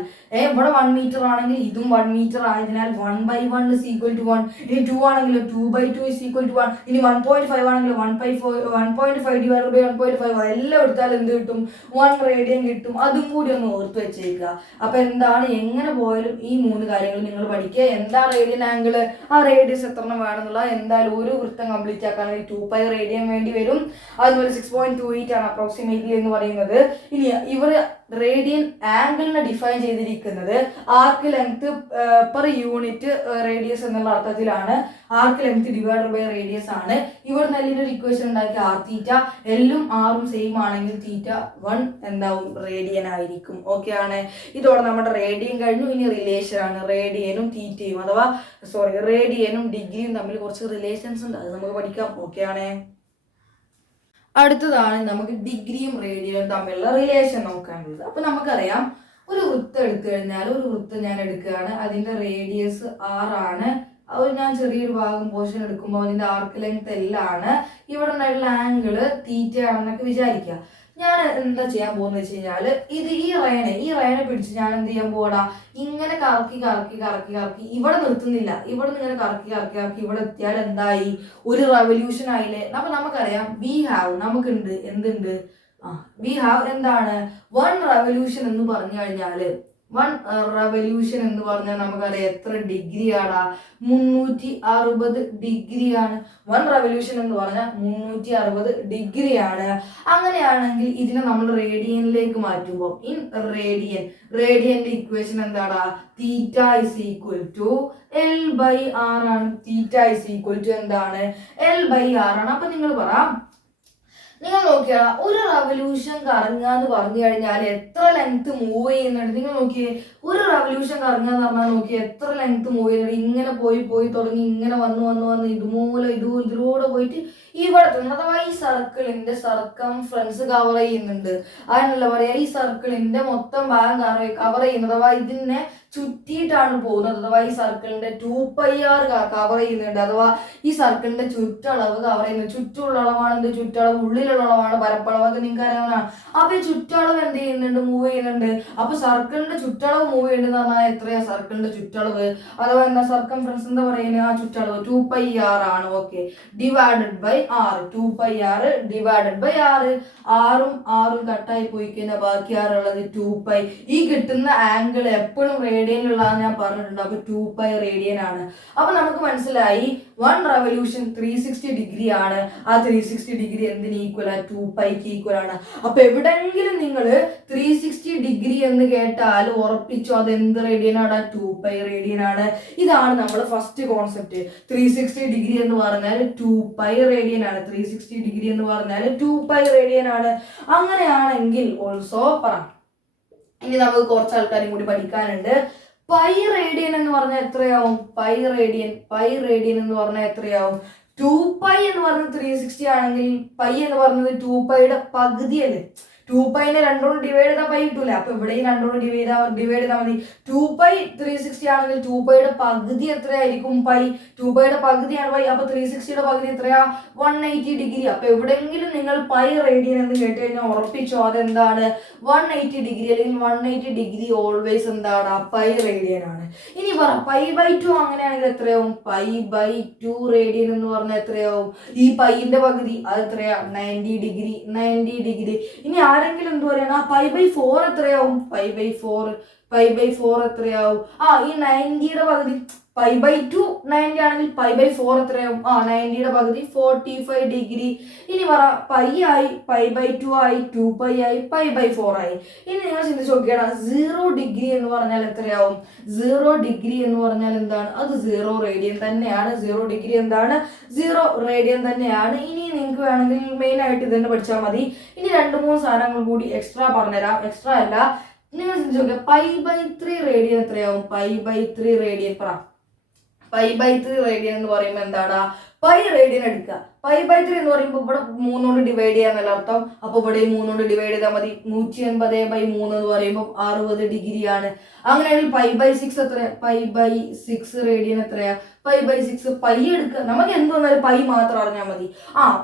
ഇവിടെ 1 മീറ്റർ ആണെങ്കിൽ ഇതും 1 മീറ്റർ ആയതിനാൽ 1/1 is equal to 1. ഇനി 2 ആണെങ്കിൽ 2/2 is equal to 1. ഇനി 1.5 ആണെങ്കിൽ 1.5 divided by 1.5 എല്ലാം എടുത്താൽ എന്ത് കിട്ടും? 1 റേഡിയൻ കിട്ടും. അതും കൂടി ഒന്ന് ഓർത്ത് വെച്ചേക്കുക. അപ്പൊ എന്താണ്? എങ്ങനെ പോയാലും ഈ 3 കാര്യങ്ങൾ നിങ്ങൾ പഠിക്കുക. എന്താ റേഡിയൻ ആംഗിൾ, ആ റേഡിയസ് എത്ര വേണമെന്നുള്ള, എന്തായാലും ഒരു വൃത്തം കംപ്ലീറ്റ് ആക്കാണെങ്കിൽ 2π റേഡിയൻ വേണ്ടി വരും. അതുപോലെ 6.28 ആണ് അപ്രോക്സിമേറ്റ്ലി എന്ന് പറയുന്നത്. ഇനി ഇവർ റേഡിയൻ ആംഗിളിനെ ഡിഫൈൻ ചെയ്തിരിക്കുന്നത് arc length per unit radius എന്നുള്ള അർത്ഥത്തിലാണ്. Arc length divided by radius ആണ്. ഇവിടെ നല്ലൊരു ഇക്വേഷൻ ഉണ്ടാക്കി ആർ തീറ്റ, എല്ലും ആറും സെയിം ആണെങ്കിൽ തീറ്റ 1 എന്താവും? റേഡിയൻ ആയിരിക്കും. ഓക്കെ ആണ്. ഇതോടെ നമ്മുടെ റേഡിയൻ കഴിഞ്ഞു. ഇനി റിലേഷൻ ആണ്. റേഡിയനും തീറ്റയും, അഥവാ റേഡിയനും ഡിഗ്രിയും തമ്മിൽ കുറച്ച് റിലേഷൻസ് ഉണ്ട്, അത് നമുക്ക് പഠിക്കാം. ഓക്കെ ആണ്. അടുത്തതാണ് നമുക്ക് ഡിഗ്രിയും റേഡിയനും തമ്മിലുള്ള റിലേഷൻ നോക്കാനുള്ളത്. അപ്പൊ നമുക്കറിയാം, ഒരു വൃത്തം എടുത്തു കഴിഞ്ഞാൽ, ഒരു വൃത്തം ഞാൻ എടുക്കുകയാണ്, അതിന്റെ റേഡിയസ് R ആണ്, അത് ഞാൻ ചെറിയൊരു ഭാഗം പോർഷൻ എടുക്കുമ്പോൾ അതിന്റെ ആർക്ക് ലെങ്ത് എല്ലാണ്, ഇവിടെ ഉണ്ടായിട്ടുള്ള ആംഗിള് തീറ്റയാണെന്നൊക്കെ വിചാരിക്കുക. ഞാൻ എന്താ ചെയ്യാൻ പോകുന്നത് വെച്ച് കഴിഞ്ഞാല് ഈ റേനെ പിടിച്ച് ഞാൻ എന്ത് ചെയ്യാൻ പോടാ, ഇങ്ങനെ കറക്കി കറക്കി കറക്കി കറക്കി ഇവിടെ നിർത്തുന്നില്ല, ഇവിടെ നിന്ന് ഇങ്ങനെ കറക്കി കറക്കി കറക്കി ഇവിടെ എത്തിയാൽ എന്തായി, ഒരു റെവല്യൂഷൻ ആയില്ലേ. നമുക്കറിയാം നമുക്കുണ്ട് എന്തുണ്ട്, വി ഹാവ് എന്താണ് 1 റെവല്യൂഷൻ എന്ന് പറഞ്ഞു കഴിഞ്ഞാല് 1 റെവല്യൂഷൻ എന്ന് പറഞ്ഞാൽ നമുക്കറിയാം എത്ര ഡിഗ്രിയാടാ, 360 ഡിഗ്രിയാണ്. 1 റെവല്യൂഷൻ എന്ന് പറഞ്ഞാൽ 360 ഡിഗ്രിയാണ്. അങ്ങനെയാണെങ്കിൽ ഇതിനെ നമ്മൾ റേഡിയനിലേക്ക് മാറ്റുമ്പോൾ ഇൻ റേഡിയന്റെ ഇക്വേഷൻ എന്താടാ, തീറ്റ ഇസ് ഈക്വൽ ടു L/R ആണ്. തീറ്റ ഇസ് ഈക്വൽ ടു എന്താണ്, L/R ആണ്. അപ്പൊ നിങ്ങൾ നോക്കിയാ ഒരു റെവല്യൂഷൻ കറങ്ങുക എന്ന് പറഞ്ഞു കഴിഞ്ഞാൽ എത്ര ലെങ്ത് മൂവ് ചെയ്യുന്നുണ്ട്. നിങ്ങൾ നോക്കിയേ, ഒരു റെവല്യൂഷൻ കറങ്ങുക എന്ന് പറഞ്ഞാൽ നോക്കിയേ എത്ര ലെങ്ത് മൂവ് ചെയ്യുന്നുണ്ട്. ഇങ്ങനെ പോയി തുടങ്ങി ഇങ്ങനെ വന്ന് ഇതിലൂടെ പോയിട്ട് ഇവിടെ തന്നെ, അഥവാ ഈ സർക്കിളിന്റെ സർക്കംഫറൻസ് കവർ ചെയ്യുന്നുണ്ട്. അതിനല്ല പറയാ ഈ സർക്കിളിന്റെ മൊത്തം ഭാഗം കവർ ചെയ്യുന്നത്, അഥവാ ഇതിനെ ചുറ്റിയിട്ടാണ് പോകുന്നത്. അഥവാ ഈ സർക്കിളിന്റെ 2πr കവർ ചെയ്യുന്നുണ്ട്. അഥവാ ഈ സർക്കിളിന്റെ ചുറ്റളവ് കവർ ചെയ്യുന്നത്. ചുറ്റുള്ള അളവാണ് എന്ത്, ചുറ്റളവ്. ഉള്ളിലുള്ള അളവാണ് പരപ്പളവൊക്കെ നിങ്ങൾക്ക് അറിയാവുന്നതാണ്. അപ്പൊ ഈ ചുറ്റളവ് എന്ത് ചെയ്യുന്നുണ്ട്, മൂവ് ചെയ്യുന്നുണ്ട്. അപ്പൊ സർക്കിളിന്റെ ചുറ്റളവ് മൂവ് ചെയ്യുന്നുണ്ടെന്ന് പറഞ്ഞാൽ എത്രയാ സർക്കിളിന്റെ ചുറ്റളവ്, അഥവാ എന്താ സർക്കംഫറൻസ് എന്താ പറയുന്നത്, ആ ചുറ്റളവ് 2πr ആണ്. Okay, divided by r, 2πr divided by r. ആറും കട്ടായി പോയി കഴിഞ്ഞാൽ ബാക്കി ആറുള്ളത് 2π. ഈ കിട്ടുന്ന ആംഗിൾ എപ്പോഴും റേഡിയനിലുള്ളതെന്ന് ഞാൻ പറഞ്ഞിട്ടുണ്ട്. അപ്പൊ 2π റേഡിയൻ ആണ്. അപ്പൊ നമുക്ക് മനസ്സിലായി 1 റെവല്യൂഷൻ 360 ഡിഗ്രി ആണ്. ആ 360 ഡിഗ്രി എന്തിന് ഈക്വൽ ആണ്, 2πക്ക് ഈക്വൽ ആണ്. അപ്പൊ എവിടെങ്കിലും നിങ്ങൾ 360 ഡിഗ്രി എന്ന് കേട്ടാൽ ഉറപ്പിച്ചു അത് എന്ത് റേഡിയൻ ആണ്, 2π റേഡിയൻ ആണ്. ഇതാണ് നമ്മുടെ ഫസ്റ്റ് കോൺസെപ്റ്റ്. 360 ഡിഗ്രി എന്ന് പറഞ്ഞാൽ 2π റേഡിയൻ ആണ്. 360 ഡിഗ്രി എന്ന് പറഞ്ഞാൽ 2π റേഡിയൻ ആണ്. അങ്ങനെയാണെങ്കിൽ ഓൾസോ ഇനി നമുക്ക് കുറച്ച് ആൾക്കാരും കൂടി പഠിക്കാനുണ്ട്. പൈ റേഡിയൻ എന്ന് പറഞ്ഞാൽ എത്രയാവും, പൈ റേഡിയൻ എന്ന് പറഞ്ഞാൽ എത്രയാവും, 2π എന്ന് പറഞ്ഞത് 360 ആണെങ്കിൽ പൈ എന്ന് പറഞ്ഞത് 2πയുടെ പകുതിയല്ലേ. 2πനെ 2 കൊണ്ട് ഡിവൈഡ് ചെയ്താൽ പൈ കിട്ടൂല. അപ്പൊ ഇവിടെ 2 കൊണ്ട് ഡിവൈഡ് ചെയ്താൽ മതി. 2π 360 ആണെങ്കിൽ 2πയുടെ പകുതി എത്രയായിരിക്കും, പൈ. 2πയുടെ പകുതിയാണ് പൈ. അപ്പൊ 360യുടെ പകുതി എത്രയാ, 180 ഡിഗ്രി. അപ്പൊ എവിടെയെങ്കിലും നിങ്ങൾ പൈ റേഡിയൻ എന്ന് കേട്ട് കഴിഞ്ഞാൽ ഉറപ്പിച്ചോ അതെന്താണ്, 180 ഡിഗ്രി അല്ലെങ്കിൽ 180 ഡിഗ്രി ഓൾവേസ് എന്താണ്, പൈ റേഡിയൻ ആണ്. ഇനി പറ π/2 അങ്ങനെയാണെങ്കിൽ എത്രയാവും, π/2 റേഡിയൻ എന്ന് പറഞ്ഞാൽ എത്രയാവും, ഈ പൈന്റെ പകുതി അത് എത്രയാ, 90 ഡിഗ്രി. ഇനി ആരെങ്കിലും എന്ത് പറയണ, π/4 എത്രയാവും, π/4 എത്രയാവും, ഈ 90യുടെ പകുതി. π/2 90 ആണെങ്കിൽ π/4 എത്രയാവും, 90യുടെ പകുതി 45 ഡിഗ്രി. ഇനി പറ പൈ ആയി, π/2 ആയി, 2π ആയി, π/4 ആയി. ഇനി നിങ്ങൾ ചിന്തിച്ച് നോക്കിയാണ് 0 ഡിഗ്രി എന്ന് പറഞ്ഞാൽ എത്രയാവും, 0 ഡിഗ്രി എന്ന് പറഞ്ഞാൽ എന്താണ്, അത് 0 റേഡിയൻ തന്നെയാണ്. 0 ഡിഗ്രി എന്താണ്, 0 റേഡിയൻ തന്നെയാണ്. ഇനി നിങ്ങൾക്ക് വേണമെങ്കിൽ മെയിൻ ആയിട്ട് ഇതന്നെ പഠിച്ചാൽ മതി. ഇനി 2-3 സാധനങ്ങൾ കൂടി എക്സ്ട്രാ പറഞ്ഞുതരാം. എക്സ്ട്രാ അല്ല, നിങ്ങൾ ചിന്തിച്ച് നോക്കിയാൽ π/3 റേഡിയൻ എത്രയാവും, π/3 റേഡിയൻ π/3 റേഡിയൻ എന്ന് പറയുമ്പോൾ എന്താടാ, പൈ റേഡിയൻ എടുക്കുക. π/3 എന്ന് പറയുമ്പോൾ ഇവിടെ 3 കൊണ്ട് ഡിവൈഡ് ചെയ്യാന്നല്ല അർത്ഥം. അപ്പൊ ഇവിടെ 3 കൊണ്ട് ഡിവൈഡ് ചെയ്താൽ മതി. 180/3 എന്ന് പറയുമ്പോൾ 60 ഡിഗ്രിയാണ്. അങ്ങനെയാണെങ്കിൽ π/6 എത്ര, π/6 റേഡിയൻ എത്രയാ, π/6 പൈ എടുക്കുക. നമുക്ക് എന്ത് വന്നാലും പൈ മാത്രം അറിഞ്ഞാൽ മതി.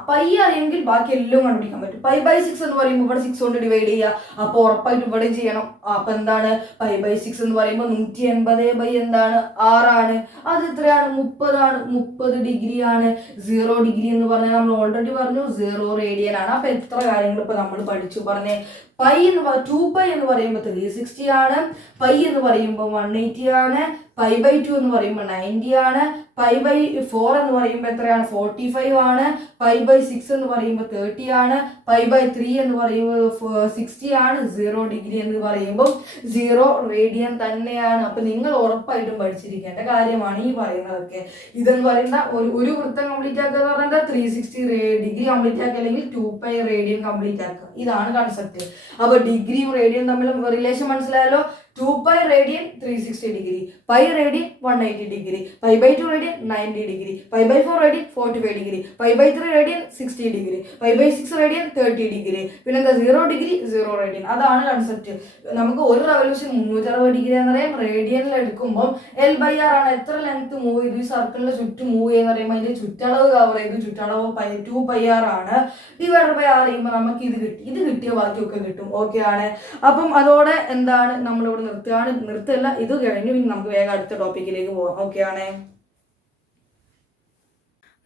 പൈ അറിയെങ്കിൽ ബാക്കി എല്ലാം കണ്ടുപിടിക്കാൻ പറ്റും. π/6 എന്ന് പറയുമ്പോൾ ഇവിടെ 6 കൊണ്ട് ഡിവൈഡ് ചെയ്യുക. അപ്പൊ ഉറപ്പായിട്ട് ഇവിടെ ചെയ്യണം. അപ്പൊ എന്താണ്, π/6 എന്ന് പറയുമ്പോൾ 180 എന്താണ്, 6 ആണ്. അത് എത്രയാണ്, 30 ആണ്. 30 ഡിഗ്രിയാണ്. 0 ഡിഗ്രി എന്ന് പറഞ്ഞാൽ നമ്മൾ ഓൾറെഡി പറഞ്ഞു 0 റേഡിയൻ ആണ്. അപ്പൊ എത്ര കാര്യങ്ങൾ ഇപ്പൊ നമ്മൾ പഠിച്ചു പറഞ്ഞേ. 2π എന്ന് പറയുമ്പോൾ 360 ആണ്. പൈ എന്ന് പറയുമ്പോൾ 180 ആണ്. π/2 എന്ന് പറയുമ്പോൾ 90 ആണ്. π/4 എന്ന് പറയുമ്പോൾ എത്രയാണ്, 45 ആണ്. π/6 എന്ന് പറയുമ്പോൾ 30 ആണ്. π/3 എന്ന് പറയുമ്പോൾ 60 ആണ്. 0 ഡിഗ്രി എന്ന് പറയുമ്പോൾ 0 റേഡിയൻ തന്നെയാണ്. അപ്പൊ നിങ്ങൾ ഉറപ്പായിട്ടും പഠിച്ചിരിക്കേണ്ട കാര്യമാണ് ഈ പറയുന്നതൊക്കെ. ഇതെന്ന് പറയുന്ന ഒരു വൃത്തം കംപ്ലീറ്റ് ആക്കുക എന്ന് പറയുന്നത് 360 ഡിഗ്രി കംപ്ലീറ്റ് ആക്കുക, അല്ലെങ്കിൽ 2π റേഡിയൻ കംപ്ലീറ്റ് ആക്കുക. ഇതാണ് കൺസെപ്റ്റ്. അപ്പൊ ഡിഗ്രിയും റേഡിയൻ തമ്മിലും റിലേഷൻ മനസ്സിലായല്ലോ. 2π radian 360 degree, pi radian 180 degree, π/2 radian 90 degree, π/4 radian 45 degree, π/3 radian 60 degree, 5/6 radian 30 degree, പിന്നെ എന്താ 0 ഡിഗ്രി 0 റേഡിയൻ. അതാണ് കൺസെപ്റ്റ്. നമുക്ക് ഒരു റവല്യൂഷൻ 360 ഡിഗ്രി എന്ന് പറയാം. റേഡിയനിൽ എടുക്കുമ്പോൾ L/R ആണ് എത്ര ലെങ്ത് മൂവ് ചെയ്തു ഈ സർക്കിളിന് ചുറ്റും മൂവ് ചെയ്യുന്ന പറയുമ്പോൾ അതിന്റെ ചുറ്റളവ് കവർ ചെയ്തു. ചുറ്റളവ് 2πr ആണ്. ഡിവൈഡഡ് ബൈ r ചെയ്യുമ്പോൾ നമുക്ക് ഇത് കിട്ടിയ ബാക്കിയൊക്കെ കിട്ടും. ഓക്കെ ആണ്. അപ്പം അതോടെ എന്താണ് നമ്മളിവിടെ നിർത്തല്ല. ഇത് കഴിഞ്ഞു പിന്നെ നമുക്ക് വേഗം അടുത്ത ടോപ്പിക്കിലേക്ക് പോകാം. ഓക്കെ ആണ്.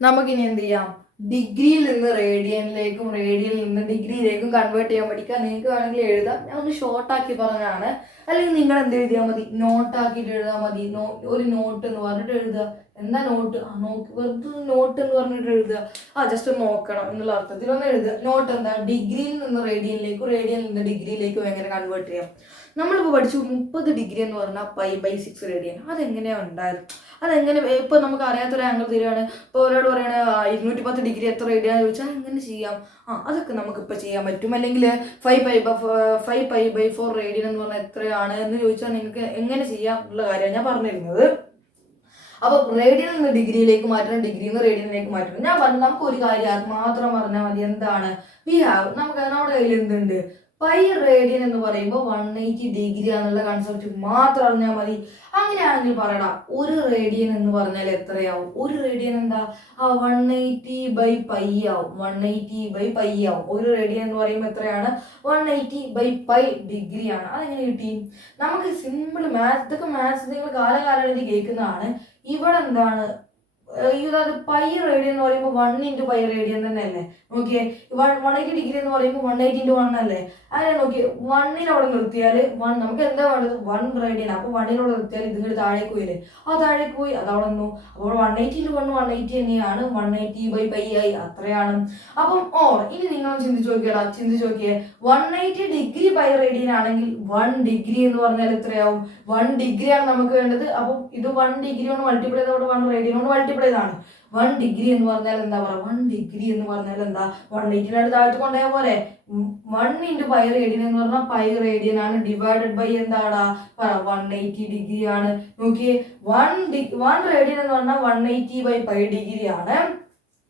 നമുക്കിനി എന്ത് ചെയ്യാം, ഡിഗ്രിയിൽ നിന്ന് റേഡിയനിലേക്കും റേഡിയനിൽ നിന്ന് ഡിഗ്രിയിലേക്കും കൺവേർട്ട് ചെയ്യാൻ പഠിക്കാം. നിങ്ങൾക്ക് വേണമെങ്കിൽ എഴുതാം. ഞാൻ ഒന്ന് ഷോർട്ടാക്കി പറഞ്ഞാണ്. അല്ലെങ്കിൽ നിങ്ങൾ എന്ത് എഴുതിയാൽ മതി, നോട്ടാക്കിയിട്ട് എഴുതാൽ മതി. ഒരു നോട്ട് എന്ന് പറഞ്ഞിട്ട് എഴുതുക. എന്താ നോട്ട്? വെറുതെ നോട്ട് എന്ന് പറഞ്ഞിട്ട് എഴുതുക. ജസ്റ്റ് നോക്കണം എന്നുള്ള അർത്ഥത്തിൽ ഒന്ന് എഴുതുക. നോട്ട് എന്താ, ഡിഗ്രിയിൽ നിന്ന് റേഡിയനിലേക്കും റേഡിയനിൽ നിന്ന് ഡിഗ്രിയിലേക്കും എങ്ങനെ കൺവേർട്ട് ചെയ്യാം. നമ്മളിപ്പോൾ പഠിച്ചു 30 ഡിഗ്രി എന്ന് പറഞ്ഞാൽ π/6 റേഡിയൻ. അതെങ്ങനെയാണ് ഉണ്ടായത്? അതെങ്ങനെ ഇപ്പൊ നമുക്ക് അറിയാത്തൊരു ആംഗിൾ തരികയാണ്. ഇപ്പോൾ ഒരാൾ പറയണ 210 ഡിഗ്രി എത്ര റേഡിയാന്ന് ചോദിച്ചാൽ എങ്ങനെ ചെയ്യാം? അതൊക്കെ നമുക്കിപ്പോൾ ചെയ്യാൻ പറ്റും. അല്ലെങ്കിൽ 5π/4 റേഡിയൻ എന്ന് പറഞ്ഞാൽ എത്രയാണ് എന്ന് ചോദിച്ചാൽ നിങ്ങൾക്ക് എങ്ങനെ ചെയ്യാം എന്നുള്ള കാര്യമാണ് ഞാൻ പറഞ്ഞിരുന്നത്. അപ്പൊ റേഡിയനിൽ നിന്ന് ഡിഗ്രിയിലേക്ക് മാറ്റണം, ഡിഗ്രിയിൽ നിന്ന് റേഡിയനിലേക്ക് മാറ്റണം. ഞാൻ പറഞ്ഞു നമുക്ക് ഒരു കാര്യം അത് മാത്രം പറഞ്ഞാൽ മതി. എന്താണ്? നമുക്ക് നമ്മുടെ കയ്യിൽ എന്തുണ്ട്? പൈ റേഡിയൻ എന്ന് പറയുമ്പോൾ 180 ഡിഗ്രി എന്നുള്ള കൺസെപ്റ്റ് മാത്രം അറിഞ്ഞാൽ മതി. അങ്ങനെയാണെങ്കിൽ പറയടാ, ഒരു റേഡിയൻ എന്ന് പറഞ്ഞാൽ എത്രയാവും? ഒരു റേഡിയൻ എന്താ? 180/π ആവും. 180/π ആവും. ഒരു റേഡിയൻ എന്ന് പറയുമ്പോൾ എത്രയാണ്? 180/π ഡിഗ്രി ആണ്. അതെങ്ങനെ കിട്ടി? നമുക്ക് സിമ്പിൾ മാത്സ്, ഇതൊക്കെ മാത്സ് നിങ്ങൾ കാലകാലം കേൾക്കുന്നതാണ്. ഇവിടെ എന്താണ് ഇതായത് പൈ റേഡിയൻ എന്ന് പറയുമ്പോൾ 1 × π റേഡിയൻ തന്നെ അല്ലേ? നോക്കിയേ, 180 ഡിഗ്രി എന്ന് പറയുമ്പോൾ 180 × 1 അല്ലേ? അങ്ങനെ നോക്കിയേ, 1-നോടെ നിർത്തിയാൽ നമുക്ക് എന്താ വേണ്ടത്? 1 റേഡിയൻ. അപ്പോൾ 1-നോടെ നിർത്തിയാൽ ഇതിങ്ങോട്ട് താഴേക്ക് പോയില്ലേ? താഴേക്ക് പോയി, അതവിടെ നിന്നു. അപ്പോൾ 180 × 1 180 തന്നെയാണ്. 180/π ആയി. അത്രയാണ്. അപ്പം ഇനി നിങ്ങൾ ചിന്തിച്ചു നോക്കിയേ, 180 ഡിഗ്രി പൈ റേഡിയൻ ആണെങ്കിൽ 1 ഡിഗ്രി എന്ന് പറഞ്ഞാൽ എത്രയാവും? 1 ഡിഗ്രിയാണ് നമുക്ക് വേണ്ടത്. അപ്പം ഇത് 1 ഡിഗ്രി കൊണ്ട് മൾട്ടിപ്ലൈ ചെയ്തോടെ 1 റേഡിയൻ കൊണ്ട് മൾട്ടിപ്ലൈ ചെയ്താണ്. 1 ഡിഗ്രി എന്ന് പറഞ്ഞാൽ എന്താ പറയുക? 1 ഡിഗ്രി എന്ന് പറഞ്ഞാൽ എന്താ? 180 താഴ്ത്ത് കൊണ്ടുപോയ പോലെ 1 × π റേഡിയൻ എന്ന് പറഞ്ഞാൽ π റേഡിയൻ ആണ്. ഡിവൈഡഡ് ബൈ എന്താടാ? 180 ഡിഗ്രി ആണ്. നോക്കിയേ, 1 റേഡിയൻ എന്ന് പറഞ്ഞാൽ 180/π ഡിഗ്രി ആണ്.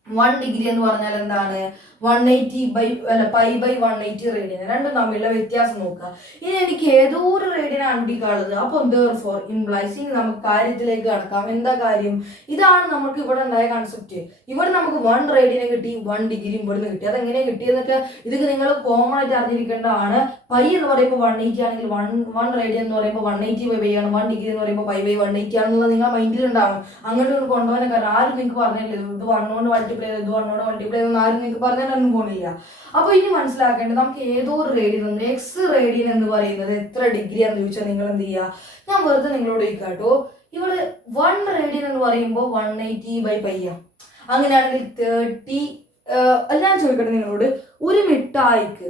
1 ഡിഗ്രി എന്ന് പറഞ്ഞാൽ എന്താണ്? 180/π/180 റേഡിയൻ. രണ്ടും തമ്മിലുള്ള വ്യത്യാസം നോക്കുക. ഇനി എനിക്ക് ഏതോ ഒരു റേഡിയൻ കണ്ടുപിടിക്കാനുള്ളത്. അപ്പം therefore implies ഇനി നമുക്ക് കാര്യത്തിലേക്ക് കടക്കാം. എന്താ കാര്യം? ഇതാണ് നമുക്ക് ഇവിടെ ഉണ്ടായ കൺസെപ്റ്റ്. ഇവിടെ നമുക്ക് 1 റേഡിയനെ കിട്ടി, 1 ഡിഗ്രി ഇവിടുന്ന് കിട്ടി. അതെങ്ങനെ കിട്ടിയെന്നൊക്കെ ഇതൊക്കെ നിങ്ങൾ കോമൺ ആയിട്ട് അറിഞ്ഞിരിക്കേണ്ടതാണ്. പൈ എന്ന് പറയുമ്പോൾ 180 ആണെങ്കിൽ 1 റേഡിയൻ എന്ന് പറയുമ്പോൾ 180/π ആണ്. 1 ഡിഗ്രി എന്ന് പറയുമ്പോൾ π/180 ആണെന്നുള്ളത് നിങ്ങളുടെ മൈൻഡിൽ ഉണ്ടാവും. അങ്ങോട്ട് കൊണ്ടുപോകാൻ കാരണം ആരും നിങ്ങൾക്ക് പറഞ്ഞില്ല ഇത് 1 കൊണ്ട് മൾട്ടിപ്ലൈ ചെയ്ത് ഇത് 1 കൊണ്ട് മൾട്ടിപ്ലൈ ചെയ്തെന്ന് ആരും നിങ്ങൾക്ക് പറഞ്ഞാലൊന്നും പോണില്ല. അപ്പൊ ഇനി മനസ്സിലാക്കേണ്ടത് നമുക്ക് ഏതോ ഒരു റേഡിയൻ ഉണ്ട്. എക്സ് റേഡിയൻ എന്ന് പറയുന്നത് എത്ര ഡിഗ്രി ആണെന്ന് ചോദിച്ചാൽ നിങ്ങൾ എന്ത് ചെയ്യുക? ഞാൻ വെറുതെ നിങ്ങളോട് ചോദിക്കാട്ടോ, ഇവിടെ 1 റേഡിയൻ എന്ന് പറയുമ്പോൾ 180/π. അങ്ങനെയാണെങ്കിൽ 30 ഞാൻ ചോദിക്കട്ടെ നിങ്ങളോട്, ഒരു മിഠായിക്ക്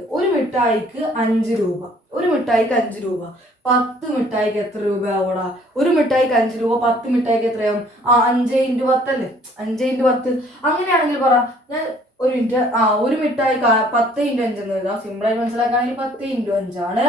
5 രൂപ. ഒരു മിഠായിക്ക് 5 രൂപ. 10 മിഠായിക്ക് എത്ര രൂപ ആവൂടാ? ഒരു മിഠായിക്ക് 5 രൂപ, 10 മിഠായിക്ക് എത്രയാവും? 5 × 10 അല്ലേ? 5 × 10. അങ്ങനെയാണെങ്കിൽ പറ, ഞാൻ ഒരു മിനിറ്റ്, ഒരു മിഠായി 10 × 5 എന്ന് എഴുതാം. സിമ്പിളായി മനസ്സിലാക്കുകയാണെങ്കിൽ 10 × 5 ആണ്.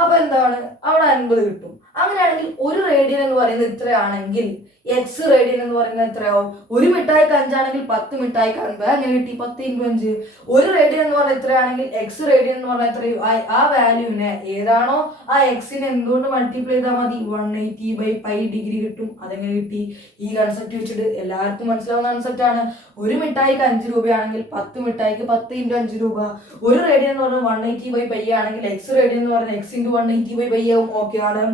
അപ്പൊ എന്താണ്? അവിടെ 50 കിട്ടും. അങ്ങനെയാണെങ്കിൽ ഒരു റേഡിയൻ എന്ന് പറയുന്നത് ഇത്രയാണെങ്കിൽ എക്സ് റേഡിയൻ എന്ന് പറയുന്നത് എത്രയാവും? ഒരു മിഠായിക്ക് 5 ആണെങ്കിൽ 10 മിഠായിക്ക് 50. അങ്ങനെ കിട്ടി 10 × 5. ഒരു റേഡിയൻ എന്ന് പറഞ്ഞാൽ ഇത്രയാണെങ്കിൽ എക്സ് റേഡിയൻ എന്ന് പറഞ്ഞാൽ എത്രയും ആ വാല്യൂവിനെ ഏതാണോ ആ എക്സിനെ എന്തുകൊണ്ട് മൾട്ടിപ്ലൈ ചെയ്താൽ മതി? 180/π ഡിഗ്രി കിട്ടും. അതെങ്ങനെ കിട്ടി? ഈ കൺസെപ്റ്റ് വെച്ചിട്ട് എല്ലാവർക്കും മനസ്സിലാവുന്ന കൺസെപ്റ്റ് ആണ്. ഒരു മിഠായിക്ക് 5 രൂപയാണെങ്കിൽ 10 മിഠായിക്ക് 10 × 5 രൂപ. ഒരു റേഡിയൻ എന്ന് പറഞ്ഞാൽ 180/π ആണെങ്കിൽ എക്സ് റേഡിയൻ എന്ന് പറഞ്ഞാൽ x × 180/π ആവും. ഓക്കെ ആണ്.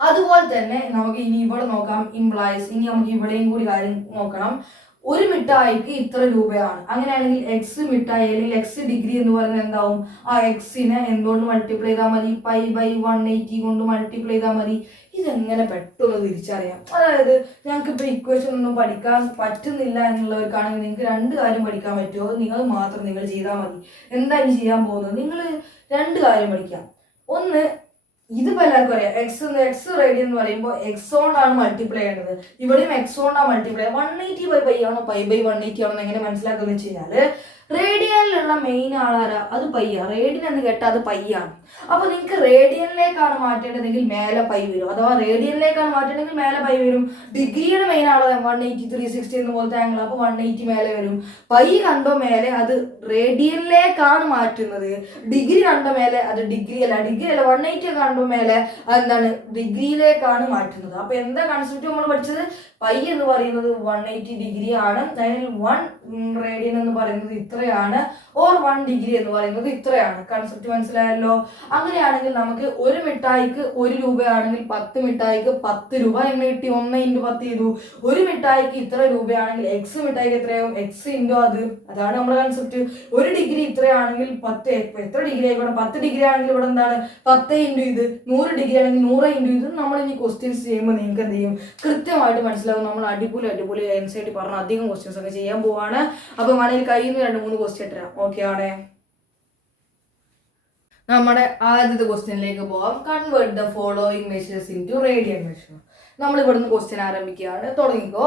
അതുപോലെ തന്നെ നമുക്ക് ഇനി ഇവിടെ നോക്കാം, ഇംപ്ലൈസ്. ഇനി നമുക്ക് ഇവിടെയും കൂടി കാര്യം നോക്കണം. ഒരു മിഠായിക്ക് ഇത്ര രൂപയാണ്. അങ്ങനെയാണെങ്കിൽ എക്സ് മിഠായി അല്ലെങ്കിൽ എക്സ് ഡിഗ്രി എന്ന് പറയുന്നത് എന്താവും? ആ എക്സിനെ എന്തുകൊണ്ട് മൾട്ടിപ്ലൈ ചെയ്താൽ മതി? π/180 കൊണ്ട് മൾട്ടിപ്ലൈ ചെയ്താൽ മതി. ഇതെങ്ങനെ പെട്ടെന്ന് തിരിച്ചറിയാം? അതായത് ഞങ്ങൾക്ക് ഇപ്പോൾ ഇക്വേഷൻ ഒന്നും പഠിക്കാൻ പറ്റുന്നില്ല എന്നുള്ളവർക്കാണെങ്കിൽ നിങ്ങൾക്ക് 2 കാര്യം പഠിക്കാൻ പറ്റുമോ? നിങ്ങൾ മാത്രം ചെയ്താൽ മതി. എന്താ ഇനി ചെയ്യാൻ പോകുന്നത്? നിങ്ങൾ 2 കാര്യം പഠിക്കാം. ഒന്ന്, ഇതിപ്പോൾ എല്ലാവർക്കും അറിയാം, എക്സ് റേഡിയൻ എന്ന് പറയുമ്പോൾ എക്സ് കൊണ്ടാണ് മൾട്ടിപ്ലൈ ചെയ്യേണ്ടത്. ഇവിടെയും എക്സ് കൊണ്ടാണ് മൾട്ടിപ്ലൈ. 180/π ആണോ π/180 ആണോ എങ്ങനെ മനസ്സിലാക്കുന്നത് വെച്ച് കഴിഞ്ഞാൽ റേഡിയനിലുള്ള മെയിൻ ആളാരാ? അത് പയ്യ. റേഡിയൻ എന്ന് കേട്ടാൽ അത് പയ്യാണ്. അപ്പൊ നിങ്ങൾക്ക് റേഡിയനിലേക്കാണ് മാറ്റേണ്ടതെങ്കിൽ മേലെ പൈ വരും, അഥവാ റേഡിയനിലേക്കാണ് മാറ്റേണ്ടതെങ്കിൽ മേലെ പൈ വരും. ഡിഗ്രിയുടെ മെയിൻ ആളാണ് 180 360 എന്ന് പോലത്തെ ആംഗിൾ, അപ്പൊ 180 മേലെ വരും. പൈ കണ്ടോ മേലെ അത് റേഡിയനിലേക്കാണ് മാറ്റുന്നത്. ഡിഗ്രി കണ്ടോ മേലെ അത് ഡിഗ്രി അല്ല 180 കണ്ടോ മേലെ അതെന്താണ്? ഡിഗ്രിയിലേക്കാണ് മാറ്റുന്നത്. അപ്പൊ എന്താ കൺസെപ്റ്റ് നമ്മൾ പഠിച്ചത്? പൈ എന്ന് പറയുന്നത് 180 ഡിഗ്രി ആണ്, അതിൽ 1 റേഡിയൻ എന്ന് പറയുന്നത് ഇത്രയാണ്, ഓർ 1 ഡിഗ്രി എന്ന് പറയുന്നത് ഇത്രയാണ്. കൺസെപ്റ്റ് മനസ്സിലായല്ലോ? അങ്ങനെയാണെങ്കിൽ നമുക്ക് ഒരു മിഠായിക്ക് 1 രൂപയാണെങ്കിൽ 10 മിഠായിക്ക് 10 രൂപ എങ്ങനെ കിട്ടി? 1 × 10 ചെയ്തു. ഒരു മിഠായിക്ക് ഇത്ര രൂപയാണെങ്കിൽ എക്സ് മിഠായിക്ക് എത്രയാവും? എക്സ് ഇൻറ്റു അത്. അതാണ് നമ്മുടെ കൺസെപ്റ്റ്. 1 ഡിഗ്രി ഇത്രയാണെങ്കിൽ 10 എത്ര ഡിഗ്രി ആയിക്കോട്ടെ, 10 ഡിഗ്രി ആണെങ്കിൽ ഇവിടെ എന്താണ്? 10 ഇൻറ്റു ഇത്. 100 ഡിഗ്രി ആണെങ്കിൽ 100 ഇൻറ്റു ഇത്. നമ്മൾ ഇനി ക്വസ്റ്റ്യൻസ് ചെയ്യുമ്പോൾ നിങ്ങൾക്ക് എന്ത് ചെയ്യും? കൃത്യമായിട്ട് മനസ്സിലാവും. നമ്മൾ അടിപൊളി ആൻസർ പറഞ്ഞ അധികം ക്വസ്റ്റ്യൻസ് ഒക്കെ ചെയ്യാൻ പോവാണ്. അപ്പൊ വേണമെങ്കിൽ കയ്യിൽ നിന്ന് 2-3 ക്വസ്റ്റ്യൻ ഇട്ടരാം. ഓക്കെ ആണേ? നമ്മുടെ ആദ്യത്തെ ക്വസ്റ്റ്യനിലേക്ക് പോവാം. Convert the following measures in two radian measure. നമ്മൾ ഇവിടുന്ന് ക്വസ്റ്റ്യൻ ആരംഭിക്കുകയാണ്. തുടങ്ങിക്കോ.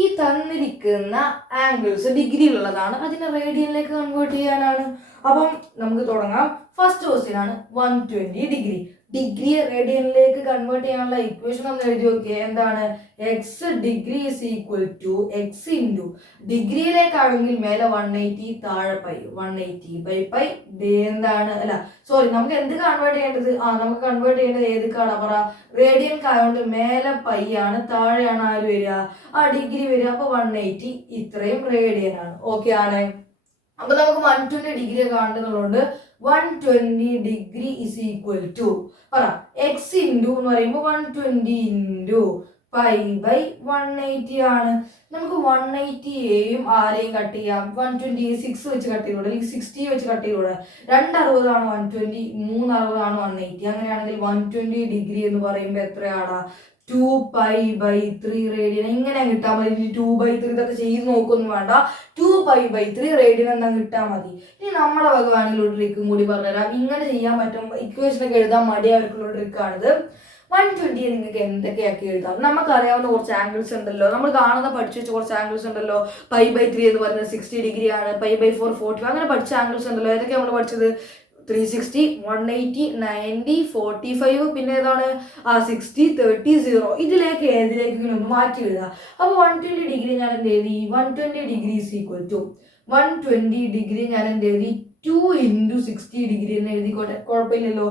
ഈ തന്നിരിക്കുന്ന ആംഗിൾസ് ഡിഗ്രിയിലുള്ളതാണ്, അതിനെ റേഡിയനിലേക്ക് കൺവേർട്ട് ചെയ്യാനാണ്. അപ്പം നമുക്ക് തുടങ്ങാം. ഫസ്റ്റ് ക്വസ്റ്റ്യൻ ആണ് 120 ഡിഗ്രി. ഡിഗ്രിയെ റേഡിയനിലേക്ക് കൺവേർട്ട് ചെയ്യാനുള്ള ഇക്വേഷൻ നമ്മൾ എഴുതി നോക്കിയേ. എന്താണ്? X degree is equal to x into ഡിഗ്രിയിലേക്കാണെങ്കിൽ മേലെ 180 താഴെ പൈ 180 ബൈ പൈ എന്താണ്? അല്ല സോറി, നമുക്ക് എന്ത് കൺവേർട്ട് ചെയ്യേണ്ടത്? നമുക്ക് കൺവേർട്ട് ചെയ്യേണ്ടത് ഏതൊക്കെയാണ്? പറ. റേഡിയൻക്കായതുകൊണ്ട് മേലെ പൈ ആണ്, താഴെയാണ് ആര് വരിക? ഡിഗ്രി വരിക. അപ്പൊ 180 ഇത്രയും റേഡിയൻ ആണ്. ഓക്കെ ആണ്? അപ്പൊ നമുക്ക് 120 ഡിഗ്രി കാണുന്നതുകൊണ്ട് 120 ഡിഗ്രി ഇസ് ഈക്വൽ ടു പറ എക്സ് ഇൻറ്റു എന്ന് പറയുമ്പോൾ 120 ഇൻറ്റു പൈ ബൈ 180 ആണ്. നമുക്ക് 180യെയും ആരെയും കട്ട് ചെയ്യാം. 120 6 വെച്ച് കട്ട് ചെയ്തൂടെ, അല്ലെങ്കിൽ 60 വെച്ച് കട്ട് ചെയ്തൂടെ? 260 ആണ് 120, 360 ആണ് 180. അങ്ങനെയാണെങ്കിൽ 120 ഡിഗ്രി എന്ന് പറയുമ്പോൾ എത്രയാണ്? 2π/3 റേഡിയൻ. ഇങ്ങനെ കിട്ടാൻ മതി. 2/3 ഇതൊക്കെ ചെയ്ത് നോക്കൊന്നും വേണ്ട. 2π/3 റേഡിയൻ എന്താ കിട്ടാൻ മതി. ഇനി നമ്മുടെ വകവാണെങ്കിൽ ഒരു ട്രിക്കും കൂടി പറഞ്ഞുതരാം. ഇങ്ങനെ ചെയ്യാൻ പറ്റും. ഇക്വേഷനൊക്കെ എഴുതാൻ മടിയായിട്ടുള്ള ട്രിക്കാണിത്. 120 നിങ്ങൾക്ക് എന്തൊക്കെയാക്കി എഴുതാം? നമുക്കറിയാവുന്ന കുറച്ച് ആംഗിൾസ് ഉണ്ടല്ലോ, നമ്മൾ കാണുന്ന പഠിച്ചു വെച്ച കുറച്ച് ആംഗിൾസ് ഉണ്ടല്ലോ. π/3 എന്ന് പറയുന്നത് 60 ഡിഗ്രി ആണ്, π/4 40. അങ്ങനെ പഠിച്ച ആംഗിൾസ് ഉണ്ടല്ലോ. ഏതൊക്കെ നമ്മൾ പഠിച്ചത്? 360, 180, 90, 45. പിന്നെ ഏതാണ്? 60, 30, 0. ഇതിലേക്ക് ഏതിലേക്കെങ്കിലും ഒന്ന് മാറ്റി എഴുതുക. അപ്പോൾ 120 ഡിഗ്രി ഞാൻ എന്ത് എഴുതി? 120 degree is equal to 120 degree ഞാൻ എന്ത് എഴുതി? 2 × 60 ഡിഗ്രി എന്ന് എഴുതിക്കോട്ടെ, കുഴപ്പമില്ലല്ലോ.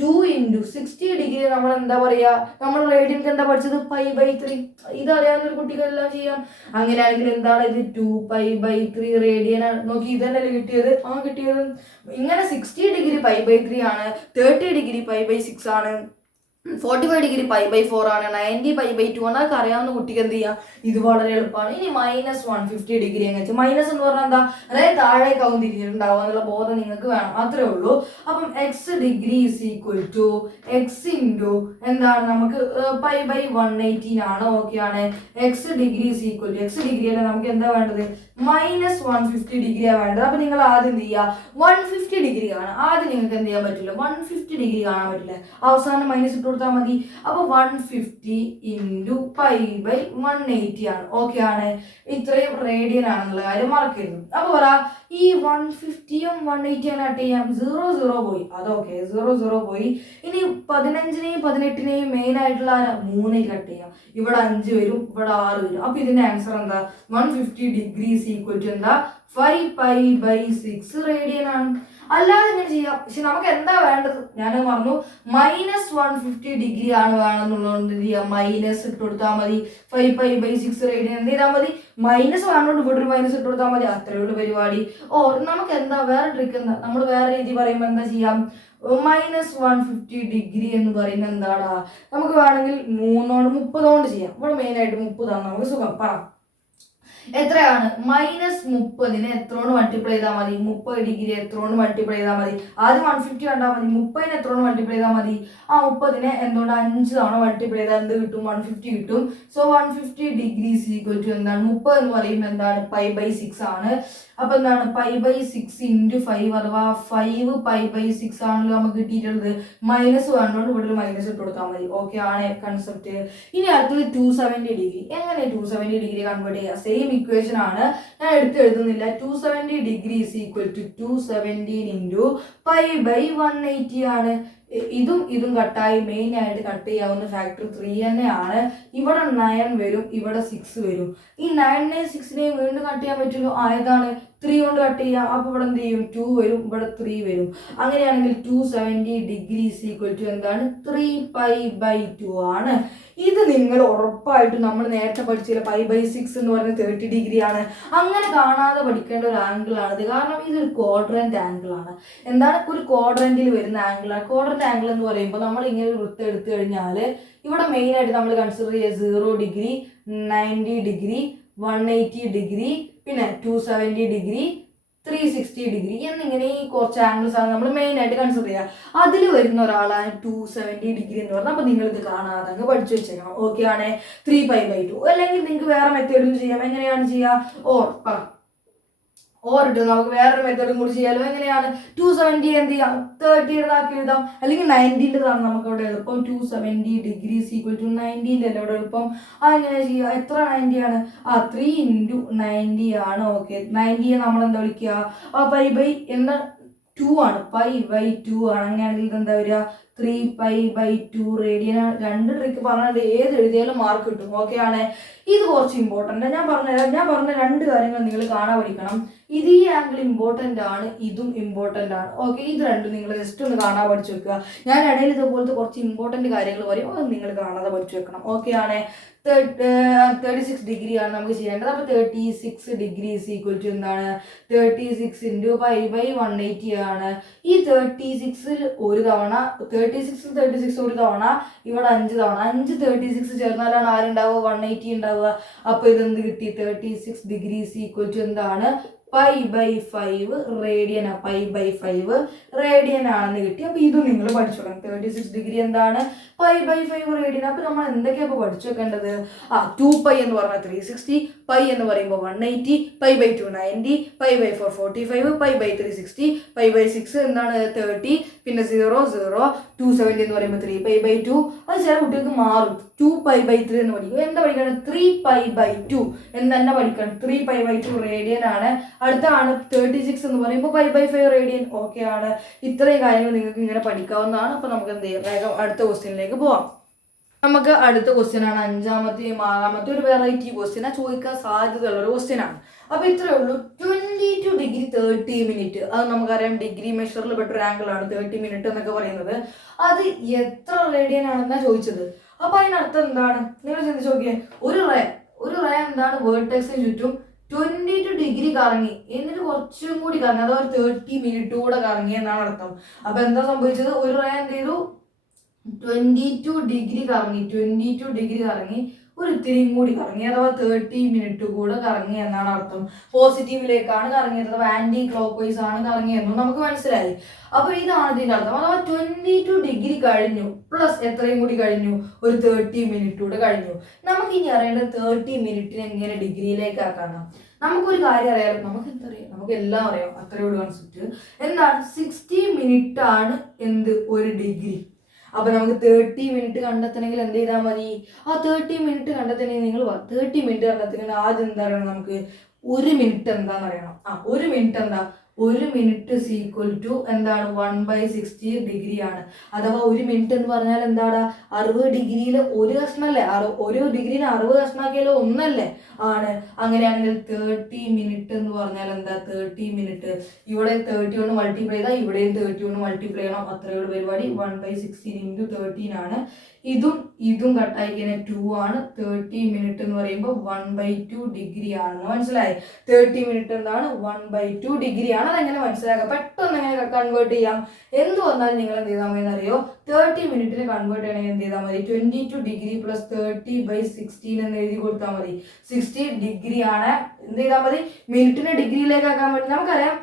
2 × 60 ഡിഗ്രി നമ്മൾ എന്താ പറയാ? നമ്മൾ റേഡിയൻക്ക് എന്താ പഠിച്ചത്? π/3. ഇതറിയാവുന്ന ഒരു കുട്ടികളെല്ലാം ചെയ്യാം. അങ്ങനെയാണെങ്കിൽ എന്താണ് ഇത്? 2π/3 റേഡിയൻ ആണ്. നോക്കി, ഇതന്നെയല്ലേ കിട്ടിയത്? കിട്ടിയത്. ഇങ്ങനെ 60 ഡിഗ്രി π/3 ആണ്, 30 ഡിഗ്രി π/6 ആണ്, 45 ഡിഗ്രി π/4 ആണ്, 90 π/2 ആണ്. അതൊക്കെ അറിയാവുന്ന കുട്ടിക്ക് എന്ത് ചെയ്യാം? ഇത് വളരെ എളുപ്പമാണ്. ഇനി -150 ഡിഗ്രി എന്ന് വെച്ചാൽ മൈനസ് എന്ന് പറഞ്ഞാൽ എന്താ? അതായത് താഴേക്കാവും തിരിഞ്ഞിട്ടുണ്ടാവുക എന്നുള്ള ബോധം നിങ്ങൾക്ക് വേണം, അത്രേ ഉള്ളൂ. അപ്പം x degree is equal to x into എന്താണ്? നമുക്ക് π/180 ആണ്. ഓക്കെ ആണ്? X degree is equal to x degree അല്ല, നമുക്ക് എന്താ വേണ്ടത്? -150 ഡിഗ്രിയാണ് വേണ്ടത്. അപ്പൊ നിങ്ങൾ ആദ്യം എന്ത് ചെയ്യുക? 150 ഡിഗ്രി കാണാം. ആദ്യം നിങ്ങൾക്ക് എന്ത് ചെയ്യാൻ പറ്റില്ല? 150 ഡിഗ്രി കാണാൻ പറ്റില്ല. അവസാനം മൈനസ് ഇട്ട് കൊടുത്താൽ മതി. അപ്പൊ 150 ഇൻറ്റു π/180 ആണ്. ഓക്കെ ആണ്? ഇത്രയും റേഡിയൻ ആണെന്നുള്ള കാര്യം മറക്കരുത്. അപ്പൊ പറ, ഈ 150യും 180 കട്ട് ചെയ്യാം. 0 പോയി, അതൊക്കെ 0 പോയി. ഇനി 15നെയും 18നെയും മെയിൻ ആയിട്ടുള്ള 3 കട്ട് ചെയ്യാം. ഇവിടെ 5 വരും, ഇവിടെ 6 വരും. അപ്പൊ ഇതിന്റെ ആൻസർ എന്താ? 150 ഡിഗ്രി ഈക്വൽ ടു എന്താ? 5π/6 റേഡിയൻ ആണ്. അല്ലാതെ ഇങ്ങനെ ചെയ്യാം. പക്ഷെ നമുക്ക് എന്താ വേണ്ടത്? ഞാൻ പറഞ്ഞു, -150 ഡിഗ്രി ആണ് വേണമെന്നുള്ളതുകൊണ്ട് എന്ത് ചെയ്യാം? മൈനസ് ഇട്ട് കൊടുത്താൽ മതി. 5π/6 റേഡിയൻ എന്ത് ചെയ്താൽ മതി? മൈനസ് വേണ്ടോണ്ട് ഇവിടെ ഒരു മൈനസ് ഇട്ട് കൊടുത്താൽ മതി. അത്രയേ ഉള്ളൂ പരിപാടി. നമുക്ക് എന്താ വേറെ ട്രിക്ക് എന്താ? നമ്മൾ വേറെ രീതി പറയുമ്പോൾ എന്താ ചെയ്യാം? -150 ഡിഗ്രി എന്ന് പറയുന്നത് എന്താടാ? നമുക്ക് വേണമെങ്കിൽ 30 കൊണ്ട് ചെയ്യാം. ഇവിടെ മെയിൻ ആയിട്ട് 30 ആണ് നമുക്ക് സുഖം. പറ, എത്രയാണ്? -30നെ എത്രയോണ്ട് മൾട്ടിപ്ലൈ ചെയ്താൽ മതി? 30 ഡിഗ്രി എത്രയോണ്ട് മൾട്ടിപ്ലൈ ചെയ്താൽ മതി? ആദ്യം 150 കണ്ടാൽ മതി. 30നെ എത്രയോണ്ട് മൾട്ടിപ്ലൈ ചെയ്താൽ മതി? 30നെ എന്തുകൊണ്ട് 5 തവണ മൾട്ടിപ്ലൈ ചെയ്താൽ എന്ത് കിട്ടും? 150 കിട്ടും. സോ 150 ഡിഗ്രി ഈക്വൽ ടു എന്താണ്? 30 എന്ന് പറയുമ്പോൾ എന്താണ്? π/6 ആണ്. അപ്പൊ എന്താണ്? π/6 ഇൻറ്റു 5 അഥവാ 5π/6 ആണല്ലോ നമുക്ക് കിട്ടിയിട്ടുള്ളത്. മൈനസ് വേണ്ടോണ്ട് ഇവിടെ ഒരു മൈനസ് ഇട്ട് കൊടുത്താൽ മതി. ഓക്കെ ആണ് കൺസെപ്റ്റ്. ഇനി അടുത്തത് 270 ഡിഗ്രി. എങ്ങനെ 270 ഡിഗ്രി കൺവേർട്ട് ചെയ്യുക? സെയിം ഇക്വേഷൻ ആണ്, ഞാൻ എഴുതുന്നില്ല. 270 degree is equal to 217 into π/180 ആണ്. ഇതും കട്ടായി മെയിൻ ആയിട്ട് കട്ട് ചെയ്യാവുന്ന ഫാക്ടർ 3 തന്നെയാണ്. ഇവിടെ 9 വരും, ഇവിടെ 6 വരും. ഈ 9നെയും 6നെയും വീണ്ടും കട്ട് ചെയ്യാൻ പറ്റുള്ളൂ. ആയതാണ് 3 കൊണ്ട് കട്ട് ചെയ്യാം. അപ്പൊ ഇവിടെ എന്ത് ചെയ്യും? 2 വരും, ഇവിടെ 3 വരും. അങ്ങനെയാണെങ്കിൽ 270 ഡിഗ്രി ഈസ് ഈക്വൽ ടു എന്താണ്? 3π/2 ആണ്. ഇത് നിങ്ങൾ ഉറപ്പായിട്ടും നമ്മൾ നേരത്തെ പഠിച്ചില്ല, π/6 എന്ന് പറയുന്നത് 30 ഡിഗ്രി ആണ്. അങ്ങനെ കാണാതെ പഠിക്കേണ്ട ഒരു ആംഗിൾ ആണിത്. കാരണം ഇതൊരു ക്വാഡ്രന്റ് ആംഗിൾ ആണ്. എന്താണ്? ഒരു ക്വാഡ്രന്റിൽ വരുന്ന ആംഗിൾ ആണ്. ക്വാഡ്രന്റ് ആംഗിൾ എന്ന് പറയുമ്പോൾ നമ്മൾ ഇങ്ങനെ ഒരു വൃത്തം എടുത്തു കഴിഞ്ഞാൽ ഇവിടെ മെയിൻ ആയിട്ട് നമ്മൾ കൺസിഡർ ചെയ്യുക 0 ഡിഗ്രി, 90 ഡിഗ്രി, 180 ഡിഗ്രി, പിന്നെ 270 ഡിഗ്രി, 360 ഡിഗ്രി എന്നിങ്ങനെ ഈ കുറച്ച് ആംഗിൾസ് ആണ് നമ്മൾ മെയിൻ ആയിട്ട് കൺസിഡർ ചെയ്യുക. അതിൽ വരുന്ന ഒരാളാണ് 270 ഡിഗ്രി എന്ന് പറഞ്ഞാൽ. അപ്പോൾ നിങ്ങൾ ഇത് കാണാതെ അങ്ങ് പഠിച്ചു വെച്ചേക്കണം. ഓക്കെ ആണ്. 3π/2. അല്ലെങ്കിൽ നിങ്ങൾക്ക് വേറെ മെത്തേഡിൽ ചെയ്യാം. എങ്ങനെയാണ് ചെയ്യുക? ഓർ ഇട്ട് നമുക്ക് വേറൊരു മെത്തേഡും കൂടി ചെയ്യാലോ. എങ്ങനെയാണ്? 270 എന്ത് ചെയ്യാം? 30 ആക്കി എഴുതാം. അല്ലെങ്കിൽ 90 നമുക്ക് ഇവിടെ എളുപ്പം. 270 ഡിഗ്രി ഈക്വൽ ടു 90 അല്ലേ ഇവിടെ എളുപ്പം. അതെങ്ങനെ ചെയ്യുക? എത്ര 90 ആണ്? 3 ഇൻറ്റു 90 ആണ്. ഓക്കെ, 90 നമ്മൾ എന്താ വിളിക്കുക? എന്താ 2 ആണ്. π/2 ആണ്. അങ്ങനെയാണെങ്കിൽ ഇതെന്താ വരിക? 3π/2 റേഡിയൻ. 2 ട്രിക്ക് പറഞ്ഞാൽ ഏത് എഴുതിയാലും മാർക്ക് കിട്ടും. ഓക്കെ ആണ്. ഇത് കുറച്ച് ഇമ്പോർട്ടൻ്റ്. ഞാൻ പറഞ്ഞ 2 കാര്യങ്ങൾ നിങ്ങൾ കാണാൻ പഠിക്കണം. ഇത് ഈ ആംഗിൾ ഇമ്പോർട്ടൻ്റ് ആണ്, ഇതും ഇമ്പോർട്ടൻ്റ് ആണ്. ഓക്കെ, ഇത് രണ്ടും നിങ്ങൾ ജസ്റ്റ് ഒന്ന് കാണാൻ പഠിച്ചു വെക്കുക. ഞാൻ ഇടയിൽ ഇതുപോലത്തെ കുറച്ച് ഇമ്പോർട്ടൻ്റ് കാര്യങ്ങൾ പറയും, അത് നിങ്ങൾ കാണാതെ പഠിച്ചു വെക്കണം. ഓക്കെ ആണ്. 36 ഡിഗ്രി ആണ് നമുക്ക് ചെയ്യേണ്ടത്. അപ്പോൾ 36 ഡിഗ്രി ഈസ് ഈക്വൽ ടു എന്താണ്? 36 ഇൻറ്റു π/180 ആണ്. ഈ 36ൽ ഒരു തവണ, 36 ഒരു തവണ, ഇവിടെ 5 തവണ. 5 36 ചേർന്നാലാണ് ആരുണ്ടാവുക? 180 ഉണ്ടാവുക. അപ്പോൾ ഇതെന്ത് കിട്ടി? 36 ഡിഗ്രി ഈസ് ഈക്വൽ ടു എന്താണ്? π/5 റേഡിയൻ. π/5 റേഡിയൻ ആണെന്ന് കിട്ടി. അപ്പോൾ ഇതും നിങ്ങൾ പഠിച്ചു വെക്കണം. 36 ഡിഗ്രി എന്താണ്? π/5 റേഡിയൻ. അപ്പോൾ നമ്മൾ എന്തൊക്കെയാണ് ഇപ്പോൾ പഠിച്ചു വെക്കേണ്ടത്? 2π എന്ന് പറഞ്ഞാൽ 360, π എന്ന് പറയുമ്പോൾ 180, π/2 90, π/4 45, π/3 60, π/6 എന്താണ്? 30, പിന്നെ 0 0, 270 എന്ന് പറയുമ്പോൾ 3π/2. അത് ചില കുട്ടികൾക്ക് മാറും. 2π/3 എന്ന് പഠിക്കും. എന്താ പഠിക്കണം? 3π/2 എന്ന് തന്നെ പഠിക്കണം. 3π/2 റേഡിയൻ ആണ്. അടുത്താണ് 36 എന്ന് പറയുമ്പോൾ π/5 റേഡിയൻ. ഓക്കെ ആണ്. ഇത്രയും കാര്യങ്ങൾ നിങ്ങൾക്ക് ഇങ്ങനെ പഠിക്കാവുന്നതാണ്. അപ്പോൾ നമുക്ക് എന്ത് ചെയ്യാം? വേഗം അടുത്ത ക്വസ്റ്റ്യനിലേക്ക് പോവാം. നമുക്ക് അടുത്ത ക്വസ്റ്റ്യൻ ആണ് 5ാമത്തെയും 6ാമത്തെ ഒരു വെറൈറ്റി ക്വസ്റ്റ്യൻ. ചോദിക്കാൻ സാധ്യതയുള്ള ഒരു ക്വസ്റ്റ്യൻ ആണ്. അപ്പോൾ ഇത്രയേ ഉള്ളൂ. 22 ഡിഗ്രി 30 മിനിറ്റ്. അത് നമുക്കറിയാം ഡിഗ്രി മെഷറിൽ പെട്ട ഒരു ആംഗിൾ ആണ് 30 മിനിറ്റ് എന്നൊക്കെ പറയുന്നത്. അത് എത്ര റേഡിയൻ ആണെന്നാണ് ചോദിച്ചത്. അപ്പോൾ അതിനർത്ഥം എന്താണ്? നിങ്ങൾ ചിന്തിച്ച് നോക്കിയേ. ഒരു റേ എന്താണ്? വേർട്ടെക്സിന് ചുറ്റും 22 ഡിഗ്രി കറങ്ങി, എന്നിട്ട് കുറച്ചും കൂടി കറങ്ങി, അഥവാ 30 മിനിറ്റ് കൂടെ കറങ്ങി എന്നാണ് അർത്ഥം. അപ്പൊ എന്താ സംഭവിച്ചത്? ഒരു റേ എന്ത് ചെയ്തു? 22 ഡിഗ്രി കറങ്ങി ഒരു ഇത്തിരിയും കൂടി കറങ്ങി, അഥവാ 30 മിനിറ്റ് കൂടെ കറങ്ങി എന്നാണ് അർത്ഥം. പോസിറ്റീവിലേക്കാണ് കറങ്ങിയത്, അഥവാ ആന്റി ക്ലോക്ക് വൈസ് ആണ് കറങ്ങിയെന്നും നമുക്ക് മനസ്സിലായി. അപ്പൊ ഇതാണ് ഇതിന്റെ അർത്ഥം. അഥവാ 22 ഡിഗ്രി കഴിഞ്ഞു പ്ലസ് എത്രയും കൂടി കഴിഞ്ഞു? ഒരു 30 മിനിറ്റ് കൂടെ കഴിഞ്ഞു. നമുക്ക് ഇനി അറിയേണ്ടത് 30 മിനിറ്റിനെ എങ്ങനെ ഡിഗ്രിയിലേക്ക് ആക്കാണ്. നമുക്കൊരു കാര്യം അറിയാം. നമുക്ക് എന്തറിയാം? നമുക്ക് എല്ലാം അറിയാം. അത്രയോട് കൺസെപ്റ്റ് എന്താണ്? 60 മിനിറ്റ് ആണ് എന്ത്? ഒരു ഡിഗ്രി. അപ്പൊ നമുക്ക് 30 മിനിറ്റ് കണ്ടെത്തണമെങ്കിൽ എന്ത് ചെയ്താൽ മതി? 30 മിനിറ്റ് കണ്ടെത്തണമെങ്കിൽ നിങ്ങൾ 30 മിനിറ്റ് കണ്ടെത്തണമെങ്കിൽ ആദ്യം എന്താ അറിയണം? നമുക്ക് 1 മിനിറ്റ് എന്താന്ന് അറിയണം. 1 മിനിറ്റ് എന്താ? 1 മിനിറ്റ് ഈക്വൽ ടു എന്താണ്? 1/60 ഡിഗ്രി ആണ്. അഥവാ 1 മിനിറ്റ് എന്ന് പറഞ്ഞാൽ എന്താണ്? 60 ഡിഗ്രിയിൽ ഒരു കഷ്ണല്ലേ? ഒരു ഡിഗ്രിയിൽ 60 കഷ്ണാക്കിയാലോ ഒന്നല്ലേ? ആണ്. അങ്ങനെയാണെങ്കിൽ 30 മിനിറ്റ് എന്ന് പറഞ്ഞാൽ എന്താ? 30 മിനിറ്റ് ഇവിടെ 30 കൊണ്ട് മൾട്ടിപ്ലൈ ചെയ്താൽ ഇവിടെയും 30 കൊണ്ട് മൾട്ടിപ്ലൈ ചെയ്യണം. അത്രയുള്ള പരിപാടി. 1/16 ഇൻറ്റു 13 ആണ്. ഇതും കട്ടായിക്കുന്ന 2 ആണ്. 30 മിനിറ്റ് എന്ന് പറയുമ്പോൾ 1/2 ഡിഗ്രി ആണെന്ന് മനസ്സിലായി. 30 മിനിറ്റ് എന്താണ്? 1/2 ഡിഗ്രി ആണ്. അതെങ്ങനെ മനസ്സിലാക്കാം? പെട്ടെന്ന് എങ്ങനെ കൺവേർട്ട് ചെയ്യാം? എന്ത് വന്നാലും നിങ്ങൾ എന്ത് ചെയ്താൽ മതി അറിയോ? 30 മിനിറ്റിന് കൺവേർട്ട് ചെയ്യണമെങ്കിൽ എന്ത് ചെയ്താൽ മതി? 22 ഡിഗ്രി പ്ലസ് 30/16 എന്ന് എഴുതി കൊടുത്താൽ മതി. 60 ഡിഗ്രി ആണ്. എന്ത് ചെയ്താൽ മതി? മിനിറ്റിനെ ഡിഗ്രിയിലേക്ക് ആക്കാൻ വേണ്ടി നമുക്കറിയാം.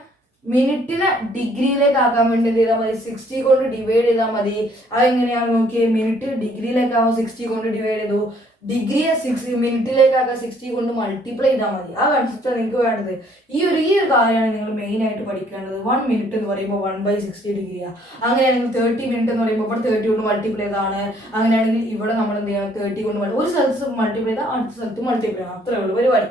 മിനിറ്റിനെ ഡിഗ്രിയിലേക്ക് ആക്കാൻ വേണ്ടി എന്ത് ചെയ്താൽ മതി? 60 കൊണ്ട് ഡിവൈഡ് ചെയ്താൽ മതി. അതെങ്ങനെയാണ് നോക്കിയേ? മിനിറ്റ് ഡിഗ്രിയിലേക്കാവും 60 കൊണ്ട് ഡിവൈഡ് ചെയ്തു. ഡിഗ്രിയെ 6 മിനിറ്റിലേക്കാക്കാൻ 60 കൊണ്ട് മൾട്ടിപ്ലൈ ചെയ്താൽ മതി. ആ കൺസെപ്റ്റാണ് നിങ്ങൾക്ക് വേണ്ടത്. ഈ ഒരു കാര്യമാണ് നിങ്ങൾ മെയിൻ ആയിട്ട് പഠിക്കേണ്ടത്. 1 മിനിറ്റ് എന്ന് പറയുമ്പോൾ 1/60 ഡിഗ്രിയാണ്. അങ്ങനെയാണെങ്കിൽ 30 മിനിറ്റ് എന്ന് പറയുമ്പോൾ ഇവിടെ 30 കൊണ്ട് മൾട്ടിപ്ലൈ ചെയ്താണ്. അങ്ങനെയാണെങ്കിൽ ഇവിടെ നമ്മൾ എന്ത് ചെയ്യണം? 30 കൊണ്ട് ഒരു സ്ഥലത്ത് മൾട്ടിപ്ലൈ ചെയ്താൽ അടുത്ത സ്ഥലത്ത് മൾട്ടിപ്ലൈ ചെയ്യണം. അത്രേ ഉള്ളൂ പരിപാടി.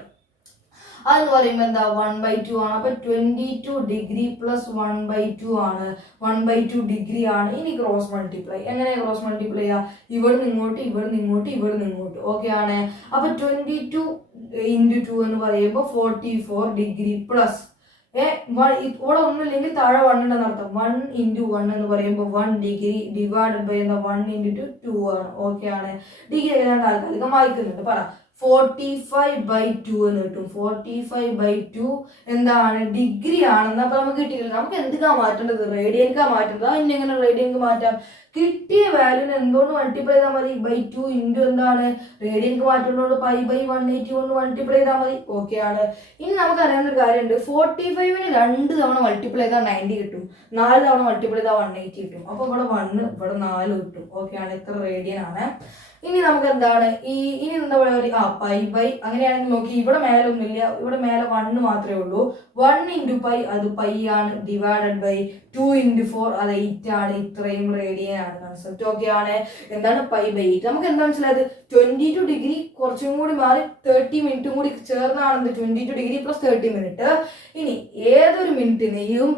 അതെന്ന് പറയുമ്പോൾ എന്താ 1/2 ആണ്. അപ്പൊ 22 ഡിഗ്രി പ്ലസ് 1/2 ആണ്, 1/2 ഡിഗ്രി ആണ്. ഇനി ക്രോസ് മൾട്ടിപ്ലൈ, എങ്ങനെ ക്രോസ് മൾട്ടിപ്ലൈ ചെയ്യാം? ഇവിടുന്ന് ഇങ്ങോട്ട്, ഇവിടുന്ന് ഇങ്ങോട്ട്, ഇവിടുന്ന് ഇങ്ങോട്ട്. ഓക്കെ ആണ്. അപ്പൊ 22 × 2 എന്ന് പറയുമ്പോൾ 44 ഡിഗ്രി പ്ലസ് ഇവിടെ ഒന്നുമില്ലെങ്കിൽ താഴെ 1 ഉണ്ടെന്ന് അർത്ഥം. 1 × 1 എന്ന് പറയുമ്പോൾ 1 ഡിഗ്രി ഡിവൈഡഡ് ബൈ 1 × 2 ആണ്. ഓക്കെ ആണ്. ഡിഗ്രി ഞാൻ താൽക്കാലികം വായിക്കുന്നുണ്ട്. പറ 45/2 എന്ന് കിട്ടും. 45/2 എന്താണ്? ഡിഗ്രി ആണെന്ന്. അപ്പൊ നമുക്ക് കിട്ടിയില്ല. നമുക്ക് എന്തിനാ മാറ്റേണ്ടത്? റേഡിയൻക്കാ മാറ്റേണ്ടത്. അതിന് എങ്ങനെ റേഡിയൻക്ക് മാറ്റാം? കിട്ടിയ വാല്യൂന് എന്തുകൊണ്ട് മൾട്ടിപ്ലൈ ചെയ്താൽ മതി? 2 ഇൻറ്റു എന്താണ്? റേഡിയൻക്ക് മാറ്റുന്നതുകൊണ്ട് π/180 കൊണ്ട് മൾട്ടിപ്ലൈ ചെയ്താൽ മതി. ഓക്കെ ആണ്. ഇനി നമുക്ക് അറിയാവുന്ന ഒരു കാര്യമുണ്ട്. 45ന് 2 തവണ മൾട്ടിപ്ലൈ ചെയ്താൽ 90 കിട്ടും, 4 തവണ മൾട്ടിപ്ലൈ ചെയ്താൽ 180 കിട്ടും. അപ്പൊ ഇവിടെ 1, ഇവിടെ 4 കിട്ടും. ഓക്കെ ആണ്. ഇത്ര റേഡിയൻ ആണ്. ഇനി നമുക്ക് എന്താണ് ഇനി എന്താ പറയുക? π/, അങ്ങനെയാണെങ്കിൽ നോക്കി, ഇവിടെ മേലെ ഒന്നുമില്ല, ഇവിടെ മേലെ 1 മാത്രമേ ഉള്ളൂ. 1 × π അത് π ആണ്, ഡിവൈഡഡ് ബൈ 2 × 4 അത് 8 ആണ്. ഇത്രയും റേഡിയൻ ആണ് കൺസെപ്റ്റ്. ഓക്കെ ആണ്. എന്താണ് π/8? നമുക്ക് എന്താ മനസ്സിലായത്? 22 ഡിഗ്രി കുറച്ചും കൂടി മാറി 30 മിനിറ്റും കൂടി ചേർന്നാണെന്ന് 22 ഡിഗ്രി പ്ലസ് 30 മിനിറ്റ്. ഇനി ഏതൊരു മിനിറ്റിനെയും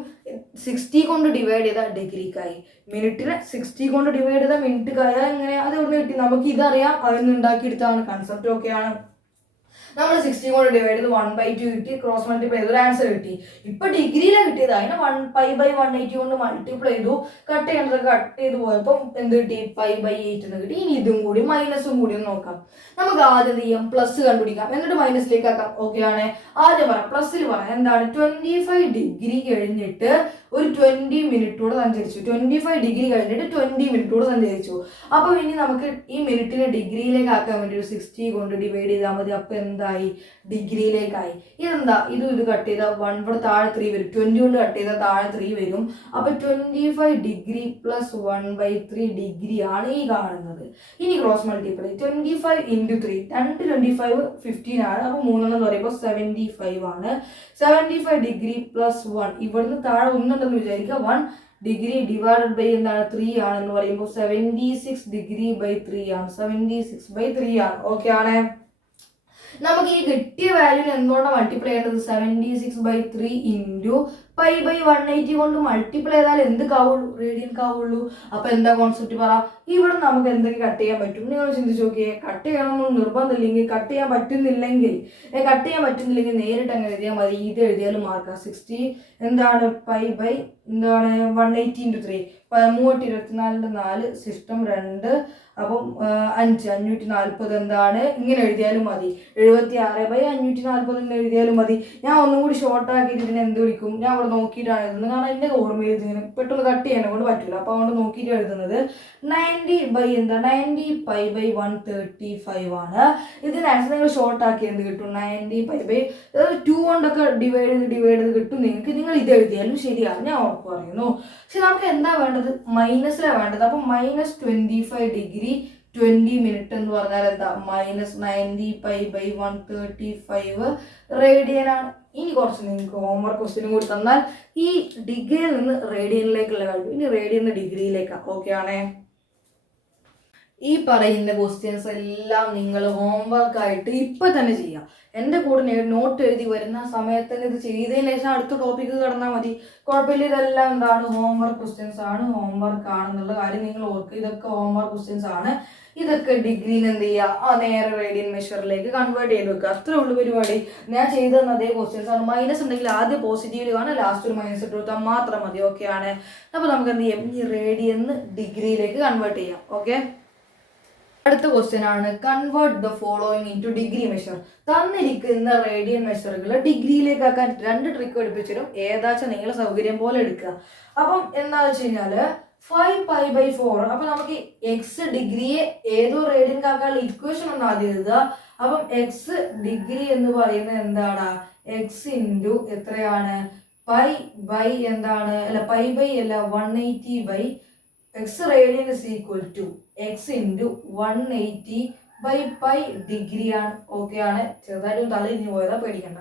60 കൊണ്ട് ഡിവൈഡ് ചെയ്താൽ ഡിഗ്രിക്കായി, മിനിറ്റിനെ 60 കൊണ്ട് ഡിവൈഡ് ചെയ്താൽ മിനിറ്റുകായ. എങ്ങനെ? അത് എവിടെ കിട്ടി? നമുക്ക് ഇതറിയാം, അതിന് ഉണ്ടാക്കിയെടുത്താണ് കൺസെപ്റ്റ്. ഓക്കെയാണ്. നമ്മൾ 60 കൊണ്ട് ഡിവൈഡ് ചെയ്ത് 1/2 കിട്ടി, ക്രോസ് മൾട്ടിപ്ലൈ ചെയ്ത് ഒരു ആൻസർ കിട്ടി. ഇപ്പൊ ഡിഗ്രിയിലാണ് കിട്ടിയത്. അതിനെ π/180 കൊണ്ട് മൾട്ടിപ്ലൈ ചെയ്തു. കട്ട് ചെയ്യേണ്ടത് കട്ട് ചെയ്ത് പോയപ്പോൾ എന്ത് കിട്ടി? π/8 എന്ന് കിട്ടി. ഇനി ഇതും കൂടി മൈനസും കൂടി ഒന്ന് നോക്കാം. നമുക്ക് ആദ്യം എന്ത് ചെയ്യാം? പ്ലസ് കണ്ടുപിടിക്കാം, എന്നിട്ട് മൈനസിലേക്ക് ആക്കാം. ഓക്കെ ആണ്. ആദ്യം പറയാം, പ്ലസ്സിൽ പറയാം. എന്താണ്? 25 ഡിഗ്രി കഴിഞ്ഞിട്ട് ഒരു 20 മിനിറ്റോട് സഞ്ചരിച്ചു. 25 ഡിഗ്രി കഴിഞ്ഞിട്ട് 20 മിനിറ്റോട് സഞ്ചരിച്ചു. അപ്പൊ ഇനി നമുക്ക് ഈ മിനിറ്റിനെ ഡിഗ്രിയിലേക്ക് ആക്കാൻ വേണ്ടി ഒരു 60 കൊണ്ട് ഡിവൈഡ് ചെയ്താൽ മതി. അപ്പൊ എന്തായി? ഡിഗ്രിയിലേക്കായി. ഇതെന്താ? ഇത് കട്ട് ചെയ്താൽ 1 ഇവിടെ താഴെ 3 വരും. 20 കൊണ്ട് കട്ട് ചെയ്താൽ താഴെ 3 വരും. അപ്പൊ 25 ഡിഗ്രി പ്ലസ് 1/3 ഡിഗ്രി ആണ് ഈ കാണുന്നത്. ഇനി ക്രോസ് മൾട്ടിപ്ലൈ 25 × 3, 2 25 15 ആണ്. അപ്പൊ 3 എന്ന് പറയുമ്പോൾ 75 ആണ്. 75 ഡിഗ്രി പ്ലസ് 1, ഇവിടുന്ന് താഴെ ഒന്നുണ്ടെന്ന് വിചാരിക്കുക. 1 ഡിഗ്രി ഡിവൈഡഡ് ബൈ എന്താണ്? 3 ആണെന്ന് പറയുമ്പോൾ 76 ഡിഗ്രി ബൈ 3 ആണ്. 76/3 ആണ്. ഓക്കെ ആണ്. നമുക്ക് ഈ കിട്ടിയ വാല്യൂന് എന്തുകൊണ്ടാണ് മൾട്ടിപ്ലൈ ചെയ്യേണ്ടത്? 76/3 ഇൻറ്റു π/180 കൊണ്ട് മൾട്ടിപ്ലൈ ചെയ്താൽ എന്ത് കാവുള്ളൂ? റേഡിയൻ കാവുള്ളൂ. അപ്പൊ എന്താ കോൺസെപ്റ്റ് പറ? ഇവിടെ നമുക്ക് എന്തൊക്കെ കട്ട് ചെയ്യാൻ പറ്റും? നിങ്ങൾ ചിന്തിച്ച് നോക്കിയേ. കട്ട് ചെയ്യണമെന്ന് നിർബന്ധമില്ലെങ്കിൽ, കട്ട് ചെയ്യാൻ പറ്റുന്നില്ലെങ്കിൽ നേരിട്ട് അങ്ങ് എഴുതിയാൽ മതി. ഇത് എഴുതിയാലും മാർക്കാം. 60 എന്താണ്? π/180 × 3, 324 4 സിസ്റ്റം 2, അപ്പം 5 540 എന്താണ്? ഇങ്ങനെ എഴുതിയാലും മതി. 76/540 എന്ന് എഴുതിയാലും മതി. ഞാൻ ഒന്നും കൂടി ഷോർട്ട് ആക്കിയിട്ട് ഇതിനെ എന്ത് വിളിക്കും? ഞാൻ അവിടെ നോക്കിയിട്ടാണ് എഴുതുന്നത്. കാരണം എൻ്റെ ഓർമ്മയിൽ ഇതിങ്ങനെ പെട്ടെന്ന് കട്ട് ചെയ്യാനെ കൊണ്ട് പറ്റില്ല. അപ്പോൾ അതുകൊണ്ട് നോക്കിയിട്ട് എഴുതുന്നത് 90 π/135 ആണ്. ഇതിനനുസരിച്ച് നിങ്ങൾ ഷോർട്ട് ആക്കി എന്ത് കിട്ടും? 90 π/2 കൊണ്ടൊക്കെ ഡിവൈഡ് ചെയ്ത് കിട്ടും നിങ്ങൾക്ക്. നിങ്ങൾ ഇത് എഴുതിയാലും ശരിയാണ്, ഞാൻ ഉറപ്പ് പറയുന്നു. പക്ഷെ നമുക്ക് എന്താ വേണ്ടത്? മൈനസിലാണ് വേണ്ടത്. അപ്പം -25 ഡിഗ്രി 20 മിനിറ്റ് എന്ന് പറഞ്ഞാൽ എന്താ? -90 π/135 റേഡിയൻ ആണ്. ഇനി കുറച്ച് നിങ്ങൾക്ക് ഹോംവർക്ക് ക്വസ്റ്റ്യനും കൂടി തന്നാൽ ഈ ഡിഗ്രിയിൽ നിന്ന് റേഡിയനിലേക്കുള്ള കഴിവ്. ഇനി റേഡിയൻ നിന്ന് ഡിഗ്രിയിലേക്കാണ്. ഓക്കെ ആണേ. ഈ പറയുന്ന ക്വസ്റ്റ്യൻസ് എല്ലാം നിങ്ങൾ ഹോംവർക്ക് ആയിട്ട് ഇപ്പം തന്നെ ചെയ്യാം. എൻ്റെ കൂടെ നോട്ട് എഴുതി വരുന്ന സമയത്ത് ഇത് ചെയ്തതിന് ശേഷം അടുത്ത ടോപ്പിക്ക് കടന്നാൽ മതി. കുഴപ്പമില്ല. ഇതെല്ലാം എന്താണ്? ഹോംവർക്ക് ക്വസ്റ്റ്യൻസ് ആണ്, ഹോംവർക്ക് ആണെന്നുള്ള കാര്യം നിങ്ങൾ ഓർക്കുക. ഇതൊക്കെ ഹോംവർക്ക് ക്വസ്റ്റ്യൻസ് ആണ്. ഇതൊക്കെ ഡിഗ്രിയിൽ എന്ത് ചെയ്യുക? നേരെ റേഡിയൻ മെഷറിലേക്ക് കൺവേർട്ട് ചെയ്ത് വെക്കുക. അത്രേ ഉള്ളൂ പരിപാടി. ഞാൻ ചെയ്തു തന്ന അതേ ക്വസ്റ്റ്യൻസ് ആണ്. മൈനസ് ഉണ്ടെങ്കിൽ ആദ്യം പോസിറ്റീവിൽ കാണാം, ലാസ്റ്റ് ഒരു മൈനസ് ഇട്ട് കൊടുത്താൽ മാത്രം മതി. ഓക്കെ ആണ്. അപ്പോൾ നമുക്ക് എന്ത് ചെയ്യാം? ഈ റേഡിയന്ന് ഡിഗ്രിയിലേക്ക് കൺവേർട്ട് ചെയ്യാം. ഓക്കെ. അടുത്ത ക്വസ്റ്റ്യൻ ആണ്, convert the following in two degree measure. തന്നിരിക്കുന്ന റേഡിയൻ മെഷറുകൾ ഡിഗ്രിയിലേക്ക് ആക്കാൻ 2 ട്രിക്ക് പഠിപ്പിച്ചിരും. ഏതാച്ചാൽ നിങ്ങളെ സൗകര്യം പോലെ എടുക്കുക. അപ്പം എന്താണെന്ന് വെച്ച് കഴിഞ്ഞാൽ 5π/4. അപ്പം നമുക്ക് എക്സ് ഡിഗ്രിയെ ഏതോ റേഡിയൻ ആക്കാനുള്ള ഇക്വേഷൻ ഒന്ന് ആദ്യം എഴുതുക. അപ്പം എക്സ് ഡിഗ്രി എന്ന് പറയുന്നത് എന്താണ്? എക്സ് ഇൻറ്റു എത്രയാണ്? π/, എന്താണ്? അല്ല π/അല്ല 180 x radian is equal to x into 180/π degree ആണ്. ഓക്കെ ആണ്. ചെറുതായിട്ട് തലയിഞ്ഞ് പോയതാ, പേടിക്കണ്ട.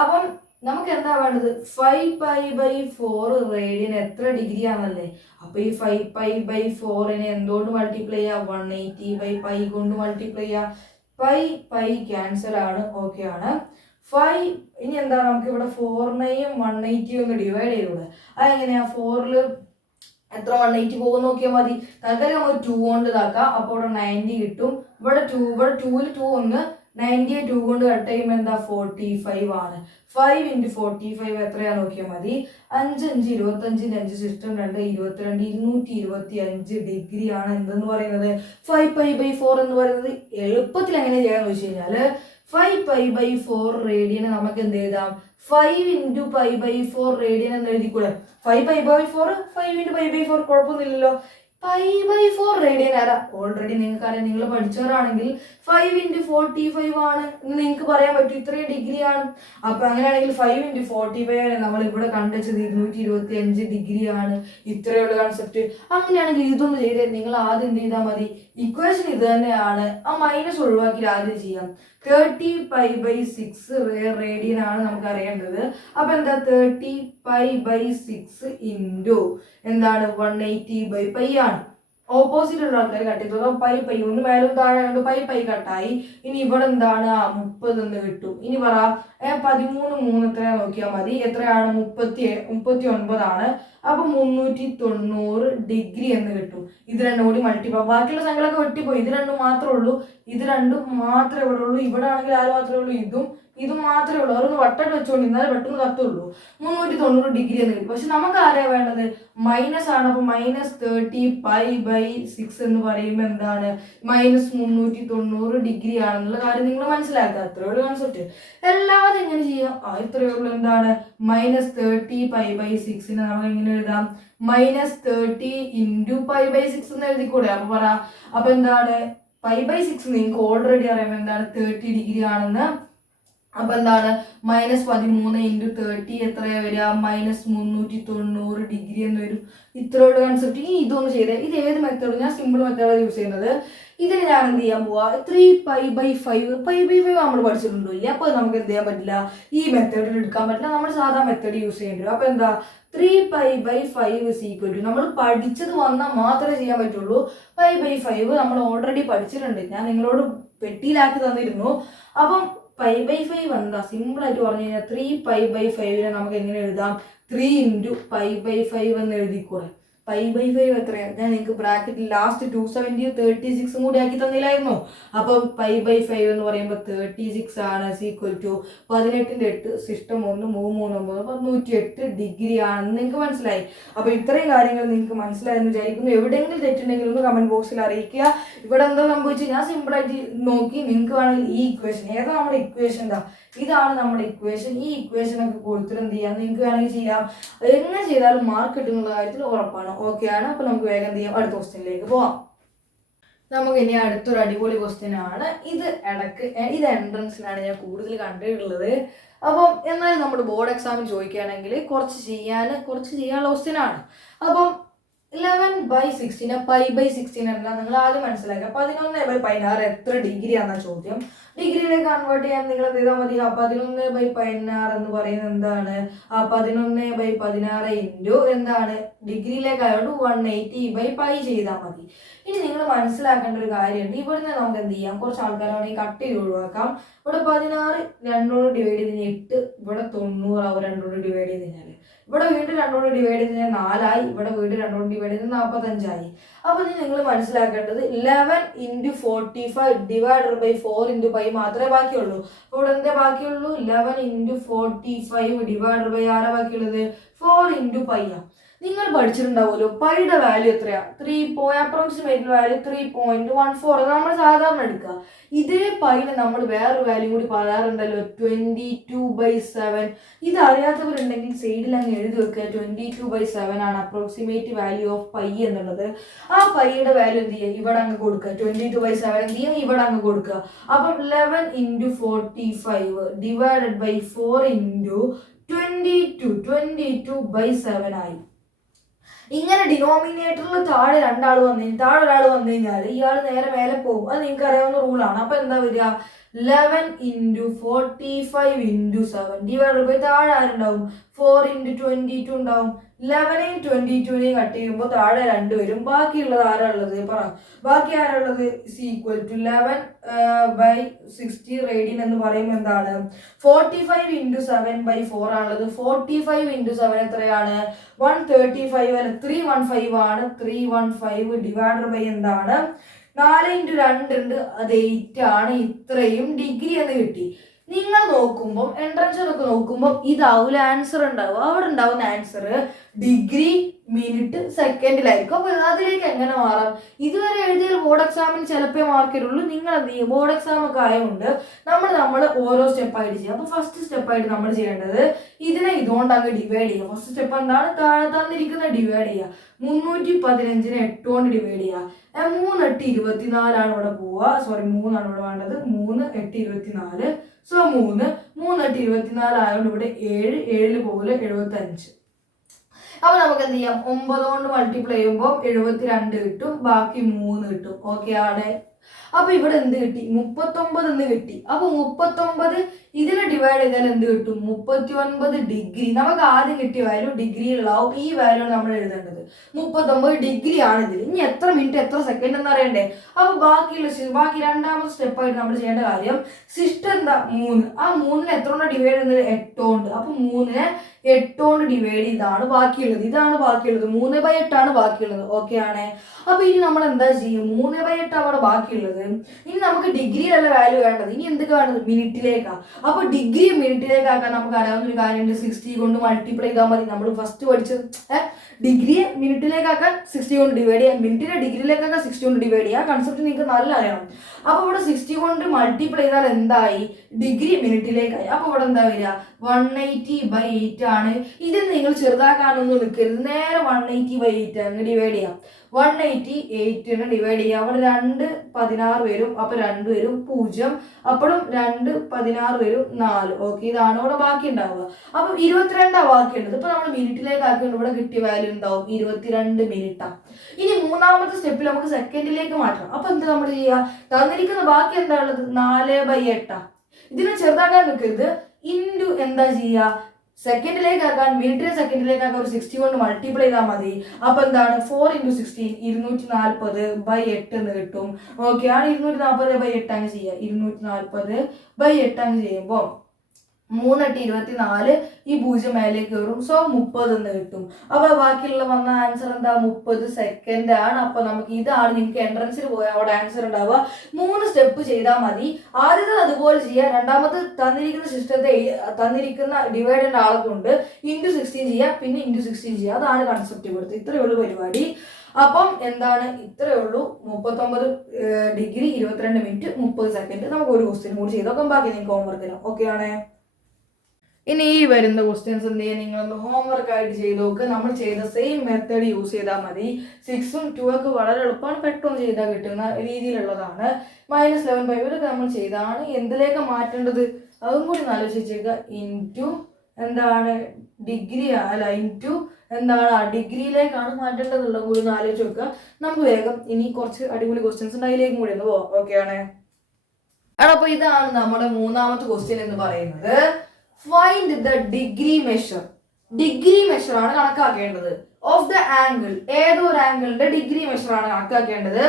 അപ്പം നമുക്ക് എന്താ വേണ്ടത്? 5π/4 റേഡിയൻ എത്ര ഡിഗ്രി ആണല്ലേ? അപ്പൊ ഈ 5π/4നെ എന്തുകൊണ്ട് മൾട്ടിപ്ലൈ ചെയ്യാം? 180/π കൊണ്ട് മൾട്ടിപ്ലൈ ചെയ്യാം. π ക്യാൻസൽ ആണ്. ഓക്കെ ആണ്. 5 ഇനി എന്താ നമുക്ക് ഇവിടെ 4നെയും 180 ഒന്ന് ഡിവൈഡ് ചെയ്തൂടെ? അതെങ്ങനെയാ? 4ൽ എത്ര 180 പോകും നോക്കിയാൽ മതി. തൽക്കാലം നമുക്ക് 2 കൊണ്ട് ഇതാക്കാം. അപ്പോൾ ഇവിടെ 90 കിട്ടും. ഇവിടെ 2ൽ 2 ഒന്ന് 90 2 കൊണ്ട് കട്ട് ചെയ്യുമ്പോൾ എന്താ 45 ആണ്. 5 × 45 എത്രയാ നോക്കിയാൽ മതി. 5 5 25 5 സിസ്റ്റം 2 22 225 ഡിഗ്രി ആണ് എന്തെന്ന് പറയുന്നത് 5π/4 എന്ന് പറയുന്നത്. എളുപ്പത്തിൽ എങ്ങനെ ചെയ്യാന്ന് വെച്ച് കഴിഞ്ഞാൽ 5π/4 റേഡിയനെ നമുക്ക് എന്ത് എഴുതാം? 5 × π/4 റേഡിയൻ എന്ന് എഴുതിക്കൂടെ? 5π/4 5 × π/4 കുഴപ്പമൊന്നുമില്ലല്ലോ. π/4 റേഡിയൻ ആരാ? ഓൾറെഡി നിങ്ങൾക്ക് അറിയാം, നിങ്ങൾ പഠിച്ചവരാണെങ്കിൽ 5 × 45 ആണ് എന്ന് നിങ്ങൾക്ക് പറയാൻ പറ്റും. ഇത്രയും ഡിഗ്രി ആണ്. അപ്പൊ അങ്ങനെയാണെങ്കിൽ 5 × 45 നമ്മൾ ഇവിടെ കണ്ടുവച്ചത് 225 ഡിഗ്രി ആണ്. ഇത്രയുള്ള കൺസെപ്റ്റ്. അങ്ങനെയാണെങ്കിൽ ഇതൊന്ന് ചെയ്തേ. നിങ്ങൾ ആദ്യം എന്ത് ചെയ്താൽ മതി? ഇക്വേഷൻ ഇത് തന്നെയാണ്. ആ മൈനസ് ഒഴിവാക്കി ആദ്യം ചെയ്യാം. 30π/6 റേഡിയൻ ആണ് നമുക്ക് അറിയേണ്ടത്. അപ്പൊ എന്താ 30π/6 ഇൻറ്റു എന്താണ് 180/π ആണ്. ഓപ്പോസിറ്റ് ഉള്ള ആൾക്കാർ കട്ട് ചെയ്തോ. പൈ ഒന്ന് മേലും താഴെ കണ്ടു പൈ കട്ടായി. ഇനി ഇവിടെ എന്താണ് 30 എന്ന് കിട്ടും. ഇനി പറ 13 3 എത്രയാ നോക്കിയാൽ മതി. എത്രയാണ്? 39 ആണ്. അപ്പൊ 390 ഡിഗ്രി എന്ന് കിട്ടും. ഇത് രണ്ടും കൂടി മൾട്ടിപ്ലൈ. ബാക്കിയുള്ള സംഖ്യകളൊക്കെ വെട്ടിപ്പോയി. ഇത് രണ്ടും മാത്രമേ ഉള്ളൂ. ഇത് രണ്ടും മാത്രമേ ഇവിടെ ഉള്ളൂ. ഇവിടെ ആണെങ്കിൽ ആര് മാത്രമേ ഉള്ളൂ? ഇതും മാത്രമേ ഉള്ളൂ. അവരൊന്ന് വട്ടട്ട് വെച്ചോണ്ട് ഇന്നാലും പെട്ടെന്ന് കത്തുള്ളൂ. 390 ഡിഗ്രി എന്ന് കിട്ടും. പക്ഷെ നമുക്ക് ആരെയാ വേണ്ടത്? മൈനസ് ആണ്. അപ്പൊ -30π/6 എന്ന് പറയുമ്പോൾ എന്താണ്? -390 ഡിഗ്രി ആണെന്നുള്ള കാര്യം നിങ്ങൾ മനസ്സിലാക്കുക. അത്രേ ഉള്ളൂ കൺസെപ്റ്റ്. എല്ലാവരും എങ്ങനെ ചെയ്യാം? ഇത്രയേ ഉള്ളൂ. എന്താണ്? -30π/6 നമുക്ക് എങ്ങനെ എഴുതാം? -30 × π/6 എന്ന് എഴുതിക്കൂടെ? അപ്പൊ പറ. അപ്പൊ എന്താണ്? π/6 നിങ്ങൾക്ക് ഓൾറെഡി അറിയാം എന്താണ് 30 ഡിഗ്രി ആണെന്ന്. അപ്പൊ എന്താണ്? -13 × 30 എത്രയാ വരിക? -390 ഡിഗ്രി എന്ന് വരും. ഇത്രയുള്ള കൺസെപ്റ്റ്. ഇനി ഇതൊന്ന് ചെയ്തേ. ഇത് ഏത് മെത്തേഡ്? ഞാൻ സിമ്പിൾ മെത്തേഡാണ് യൂസ് ചെയ്യുന്നത്. ഇതിന് ഞാൻ എന്ത് ചെയ്യാൻ പോവാ? 3π/5 π/5 നമ്മൾ പഠിച്ചിട്ടുണ്ടോ? ഇല്ല. അപ്പൊ നമുക്ക് എന്ത് ചെയ്യാൻ പറ്റില്ല? ഈ മെത്തേഡിൽ എടുക്കാൻ പറ്റില്ല. നമ്മൾ സാധാ മെത്തേഡ് യൂസ് ചെയ്യേണ്ടി വരും. അപ്പൊ എന്താ 3π/5 നമ്മൾ പഠിച്ചത് വന്നാൽ മാത്രമേ ചെയ്യാൻ പറ്റുള്ളൂ. π/5 നമ്മൾ ഓൾറെഡി പഠിച്ചിട്ടുണ്ട്. ഞാൻ നിങ്ങളോട് പെട്ടിയിലാക്കി തന്നിരുന്നു. അപ്പം π/5 എന്താ? സിമ്പിൾ ആയിട്ട് പറഞ്ഞു കഴിഞ്ഞാൽ 3π/5 നമുക്ക് എങ്ങനെ എഴുതാം? 3 × π/5 എന്ന് എഴുതിക്കൂടെ? π/5 എത്രയാണ്? ഞാൻ നിങ്ങൾക്ക് ബ്രാക്കറ്റിൽ ലാസ്റ്റ് 270 36 കൂടി ആക്കി തന്നില്ലായിരുന്നോ? അപ്പം π/5 എന്ന് പറയുമ്പോൾ 36 ആണ്. = 18 8 സിസ്റ്റം 1 3 3 9 108 ഡിഗ്രി ആണെന്ന് നിങ്ങൾക്ക് മനസ്സിലായി. അപ്പൊ ഇത്രയും കാര്യങ്ങൾ നിങ്ങൾക്ക് മനസ്സിലായെന്ന് വിചാരിക്കുന്നു. എവിടെയെങ്കിലും തെറ്റുണ്ടെങ്കിൽ ഒന്ന് കമന്റ് ബോക്സിൽ അറിയിക്കുക. ഇവിടെ എന്താ സംഭവിച്ചു? ഞാൻ സിമ്പിളായിട്ട് നോക്കി. നിങ്ങൾക്ക് വേണമെങ്കിൽ ഈ ഇക്വേഷൻ ഏതാ നമ്മുടെ ഇക്വേഷൻ? ഇതാണ് നമ്മുടെ ഇക്വേഷൻ. ഈ ഇക്വേഷൻ ഒക്കെ കൊടുത്തിട്ട് എന്ത് ചെയ്യാം? നിങ്ങൾക്ക് വേണമെങ്കിൽ ചെയ്യാം. എങ്ങനെ ചെയ്താലും മാർക്ക് കിട്ടുന്നുള്ള കാര്യത്തിൽ ഉറപ്പാണ്. ഓക്കെ ആണ്. അപ്പൊ നമുക്ക് വേഗം എന്ത് ചെയ്യാം? അടുത്ത ക്വസ്റ്റ്യനിലേക്ക് പോവാം. നമുക്ക് ഇനി അടുത്തൊരു അടിപൊളി ക്വസ്റ്റ്യൻ ആണ്. ഇത് എൻട്രൻസിനാണ് ഞാൻ കൂടുതൽ കണ്ടിട്ടുള്ളത്. അപ്പം എന്നാലും നമ്മുടെ ബോർഡ് എക്സാമിന് ചോദിക്കുകയാണെങ്കിൽ കുറച്ച് ചെയ്യാനുള്ള ക്വസ്റ്റ്യൻ ആണ്. അപ്പം 11/16 π/16 എന്താ നിങ്ങൾ ആദ്യം മനസ്സിലാക്കുക. 11/16 എത്ര ഡിഗ്രി ആണെന്ന ചോദ്യം. ഡിഗ്രിയിലേക്ക് കൺവേർട്ട് ചെയ്യാൻ നിങ്ങൾ എന്ത് ചെയ്താൽ മതി? 11/16 എന്ന് പറയുന്നത് എന്താണ്? 11/16 ഇൻറ്റു എന്താണ്? ഡിഗ്രിയിലേക്കായോണ്ട് 180/π ചെയ്താൽ മതി. ഇനി നിങ്ങൾ മനസ്സിലാക്കേണ്ട ഒരു കാര്യമുണ്ട്. ഇവിടുന്ന് നമുക്ക് എന്ത് ചെയ്യാം? കുറച്ച് ആൾക്കാരാണെങ്കിൽ കട്ട് ചെയ്ത് ഒഴിവാക്കാം. ഇവിടെ 16 2 ഡിവൈഡ് ചെയ്ത് 8. ഇവിടെ 90 ആവും 2 ഡിവൈഡ് ചെയ്ത് കഴിഞ്ഞാൽ. ഇവിടെ വീണ്ടും 2 ഡിവൈഡ് ചെയ്ത് കഴിഞ്ഞാൽ 4 ആയി. ഇവിടെ വീണ്ടും 2 ഡിവൈഡ് ചെയ്ത് 45 ആയി. അപ്പൊ ഇനി നിങ്ങൾ മനസ്സിലാക്കേണ്ടത് 11 × 45 / 4 × π മാത്രമേ ബാക്കിയുള്ളൂ. അപ്പോൾ ഇവിടെ എന്താ ബാക്കിയുള്ളൂ? 11 × 45 / ആരാ ബാക്കിയുള്ളത്? 4 × π. നിങ്ങൾ പഠിച്ചിട്ടുണ്ടാവുമല്ലോ പൈയുടെ വാല്യൂ എത്രയാ? അപ്രോക്സിമേറ്റ് വാല്യൂ 3.14 നമ്മൾ സാധാരണ എടുക്കുക. ഇതേ പൈന് നമ്മൾ വേറൊരു വാല്യൂ കൂടി പറയാറുണ്ടല്ലോ 22/7. ഇത് അറിയാത്തവരുണ്ടെങ്കിൽ സൈഡിൽ അങ്ങ് എഴുതി വെക്കുക. 22/7 ആണ് അപ്രോക്സിമേറ്റ് വാല്യൂ ഓഫ് പൈ എന്നുള്ളത്. ആ പൈയുടെ വാല്യൂ എന്ത് ചെയ്യുക? ഇവിടെ അങ്ങ് കൊടുക്കുക. 22/7 എന്ത് ചെയ്യുക? ഇവിടെ അങ്ങ് കൊടുക്കുക. അപ്പം 11 × 45 / 4 × 22/7 ആയി. ഇങ്ങനെ ഡിനോമിനേറ്ററിൽ താഴെ ഒരാൾ വന്നു കഴിഞ്ഞാൽ ഇയാൾ നേരെ മേലെ പോകും. അത് നിങ്ങൾക്ക് അറിയാവുന്ന റൂളാണ്. അപ്പൊ എന്താ വരിക? 11 × 45 × 7 / താഴെ ആരുണ്ടാവും? 4 × 22 ഉണ്ടാവും. 11നെയും 22നെയും കട്ട് ചെയ്യുമ്പോൾ താഴെ 2 വരും. ബാക്കിയുള്ളത് ആരാ ഉള്ളത് പറ. ബാക്കി ആരാ ഉള്ളത്? ഇസ് ഈക്വൽ ടു 11/60 റേഡിയൻ എന്ന് പറയുമ്പോൾ എന്താണ് 45 × 7/4 ആണുള്ളത്. 45 × 7 എത്രയാണ്? 135 അല്ല 315 ആണ്. 315 ഡിവൈഡഡ് ബൈ എന്താണ് 4 × 2 ഉണ്ട്, അത് 8 ആണ്. ഇത്രയും ഡിഗ്രി എന്ന് കിട്ടി. നിങ്ങൾ നോക്കുമ്പോൾ എൻട്രൻസിലൊക്കെ നോക്കുമ്പോൾ ഇതാവൂല ആൻസർ ഉണ്ടാവും. അവിടെ ഉണ്ടാവുന്ന ആൻസർ ഡിഗ്രി മിനിറ്റ് സെക്കൻഡിലായിരിക്കും. അപ്പൊ അതിലേക്ക് എങ്ങനെ മാറാം? ഇതുവരെ എഴുതിയ ബോർഡ് എക്സാമിന് ചിലപ്പോൾ മാർക്ക് തരുള്ളൂ. നിങ്ങൾ എന്ത് ചെയ്യും? ബോർഡ് എക്സാം ഒക്കെ ആയതുകൊണ്ട് നമ്മൾ ഓരോ സ്റ്റെപ്പായിട്ട് ചെയ്യും. അപ്പൊ ഫസ്റ്റ് സ്റ്റെപ്പായിട്ട് നമ്മൾ ചെയ്യേണ്ടത് ഇതിനെ ഇതുകൊണ്ട് അങ്ങ് ഡിവൈഡ് ചെയ്യുക. ഫസ്റ്റ് സ്റ്റെപ്പ് എന്താണ്? താഴെ തന്നിരിക്കുന്ന ഡിവൈഡ് ചെയ്യുക. 315നെ 8 കൊണ്ട് ഡിവൈഡ് ചെയ്യുക. 3 8 24 ആണ് ഇവിടെ പോവുക. സോറി 3 ആണ് ഇവിടെ വേണ്ടത്. 3 8 24. സോ 3 8 24 ആയതുകൊണ്ട് ഇവിടെ 7 7 പോലെ 75. അപ്പൊ നമുക്ക് എന്ത് ചെയ്യാം? 9 കൊണ്ട് മൾട്ടിപ്ലൈ ചെയ്യുമ്പോൾ 72 കിട്ടും. ബാക്കി 3 കിട്ടും. ഓക്കെ ആണ്. അപ്പൊ ഇവിടെ എന്ത് കിട്ടി? 39 എന്ന് കിട്ടി. അപ്പൊ 39 ഇതിനെ ഡിവൈഡ് ചെയ്താൽ എന്ത് കിട്ടും? 39 ഡിഗ്രി. നമുക്ക് ആദ്യം കിട്ടിയ വാല്യൂ ഡിഗ്രിയിലാവും. ഈ വാല്യൂ നമ്മൾ എഴുതേണ്ടത് 39 ഡിഗ്രി ആണ് ഇതിൽ. ഇനി എത്ര മിനിറ്റ് എത്ര സെക്കൻഡ് എന്ന് അറിയണ്ടേ? അപ്പൊ ബാക്കി രണ്ടാമത്തെ സ്റ്റെപ്പായിട്ട് നമ്മൾ ചെയ്യേണ്ട കാര്യം സിസ്റ്റം എന്താ 3. ആ 3നെ എത്ര കൊണ്ട് ഡിവൈഡ് ചെയ്യുന്നത്? 8 കൊണ്ട്. അപ്പൊ 3നെ 8 കൊണ്ട് ഡിവൈഡ് ചെയ്താണ് ബാക്കിയുള്ളത്. ഇതാണ് ബാക്കിയുള്ളത്. 3/8 ആണ് ബാക്കിയുള്ളത്. ഓക്കെ ആണ്. അപ്പൊ ഇനി നമ്മൾ എന്താ ചെയ്യും? 3/8 അവിടെ ബാക്കിയുള്ളത്. ഇനി നമുക്ക് ഡിഗ്രിയിലല്ല വാല്യൂ വേണ്ടത്. ഇനി എന്തൊക്കെ വേണ്ടത്? മിനിറ്റിലേക്കാണ്. അപ്പൊ ഡിഗ്രി മിനിറ്റിലേക്കാക്കാൻ നമുക്ക് അറിയാവുന്ന ഒരു കാര്യമുണ്ട്. 60 കൊണ്ട് മൾട്ടിപ്ലൈ ചെയ്താൽ മതി. നമ്മൾ ഫസ്റ്റ് പഠിച്ചത് ഡിഗ്രിയെ മിനിറ്റിലേക്കാക്കാൻ 60 കൊണ്ട് ഡിവൈഡ് ചെയ്യാം. മിനിറ്റിനെ ഡിഗ്രിയിലേക്കാക്കാൻ 60 കൊണ്ട് ഡിവൈഡ് ചെയ്യാം. കൺസെപ്റ്റ് നിങ്ങൾക്ക് നല്ല അറിയണം. അപ്പൊ ഇവിടെ 60 കൊണ്ട് മൾട്ടിപ്ലൈ ചെയ്താൽ എന്തായി? ഡിഗ്രി മിനിറ്റിലേക്കായി. അപ്പൊ ഇവിടെ എന്താ വരിക? 180/8 ആണ്. ഇതിൽ നിങ്ങൾ ചെറുതാക്കാനൊന്നും നിൽക്കരുത്. നേരെ 180/8 അങ്ങ് ഡിവൈഡ് ചെയ്യാം. 188 ഡിവൈഡ് ചെയ്യാം. അവിടെ 2 16 വരും. അപ്പൊ 2 വരും 0. അപ്പോഴും 2 16 വരും 4. ഓക്കെ, ഇതാണ് ഇവിടെ ബാക്കി ഉണ്ടാവുക. അപ്പൊ 22 ബാക്കിയുള്ളത്. ഇപ്പൊ നമ്മൾ മിനിറ്റിലേക്ക് ആക്കിയിട്ട് ഇവിടെ കിട്ടിയ വാല്യൂ ഉണ്ടാവും 22 മിനിറ്റാണ്. ഇനി മൂന്നാമത്തെ സ്റ്റെപ്പിൽ നമുക്ക് സെക്കൻഡിലേക്ക് മാറ്റണം. അപ്പൊ എന്താ നമ്മൾ ചെയ്യുക? തന്നിരിക്കുന്ന ബാക്കി എന്താ ഉള്ളത്? 4/8. ഇതിനെ ചെറുതാക്കാൻ നിൽക്കരുത്. ഇൻറ്റു എന്താ ചെയ്യുക? സെക്കൻഡിലേക്ക് ആക്കാൻ മിനിറ്റിനെ സെക്കൻഡിലേക്ക് ആക്കാൻ ഒരു 60 കൊണ്ട് മൾട്ടിപ്ലൈ ചെയ്താൽ മതി. അപ്പൊ എന്താണ് 4 × 16 240/8 എന്ന് കിട്ടും. ഓക്കെ ആണ്. 240/8 അങ്ങ് ചെയ്യുക. 240/8 അങ്ങ് ചെയ്യുമ്പോൾ 3 8 24. ഈ 0 മേലേക്ക് കയറും. സോ 30 എന്ന് കിട്ടും. അപ്പൊ ബാക്കിയുള്ള വന്ന ആൻസർ എന്താ? 30 സെക്കൻഡ് ആണ്. അപ്പൊ നമുക്ക് ഇതാണ് നിങ്ങൾക്ക് എൻട്രൻസിൽ പോയാൽ അവിടെ ആൻസർ ഉണ്ടാവുക. 3 സ്റ്റെപ്പ് ചെയ്താൽ മതി. ആദ്യത്തെ അതുപോലെ ചെയ്യുക. രണ്ടാമത് തന്നിരിക്കുന്ന സിസ്റ്റത്തെ തന്നിരിക്കുന്ന ഡിവൈഡഡ് ആളെ കൊണ്ട് ഇൻറ്റു 16 ചെയ്യുക. പിന്നെ ഇൻറ്റു 16 ചെയ്യുക. അതാണ് കൺസെപ്റ്റ് കൊടുത്തത്. ഇത്രയേ ഉള്ളൂ പരിപാടി. അപ്പം എന്താണ്? ഇത്രയേ ഉള്ളൂ. 39 ഡിഗ്രി 22 മിനിറ്റ് 30 സെക്കൻഡ്. നമുക്ക് ഒരു ക്വസ്റ്റ്യൻ കൂടി ചെയ്ത് നോക്കാം. ബാക്കി നിങ്ങൾക്ക് ഹോംവർക്ക് തരാം. ഓക്കെ ആണ്. ഇനി ഈ വരുന്ന ക്വസ്റ്റ്യൻസ് എന്ത് ചെയ്യുക? നിങ്ങളൊന്ന് ഹോംവർക്ക് ആയിട്ട് ചെയ്ത് നോക്കുക. നമ്മൾ ചെയ്ത സെയിം മെത്തേഡ് യൂസ് ചെയ്താൽ മതി. 6ഉം 2 ഒക്കെ വളരെ എളുപ്പമാണ്. പെട്ടെന്ന് ചെയ്താൽ കിട്ടുന്ന രീതിയിലുള്ളതാണ്. -11/5 ഇതൊക്കെ നമ്മൾ ചെയ്താണ്. എന്തിലേക്ക് മാറ്റേണ്ടത് അതും കൂടി ആലോചിച്ചേക്കുക. ഇൻറ്റു എന്താണ് ഡിഗ്രി അല്ല ഇൻറ്റു എന്താണ് ഡിഗ്രിയിലേക്കാണ് മാറ്റേണ്ടതുള്ളത് കൂടി ഒന്ന് ആലോചിച്ച് വെക്കുക. നമുക്ക് വേഗം ഇനി കുറച്ച് അടിപൊളി ക്വസ്റ്റ്യൻസ് ഉണ്ട്, അതിലേക്കും കൂടി ഒന്ന് പോവാം. ഓക്കെ ആണ്. അപ്പൊ ഇതാണ് നമ്മുടെ മൂന്നാമത്തെ ക്വസ്റ്റ്യൻ എന്ന് പറയുന്നത്. Find the degree measure. Degree measure ആണ് കണക്കാക്കേണ്ടത്. ഓഫ് ദ ആംഗിൾ, ഏതോ ഒരു ആംഗിളിന്റെ ഡിഗ്രി മെഷർ ആണ് കണക്കാക്കേണ്ടത്.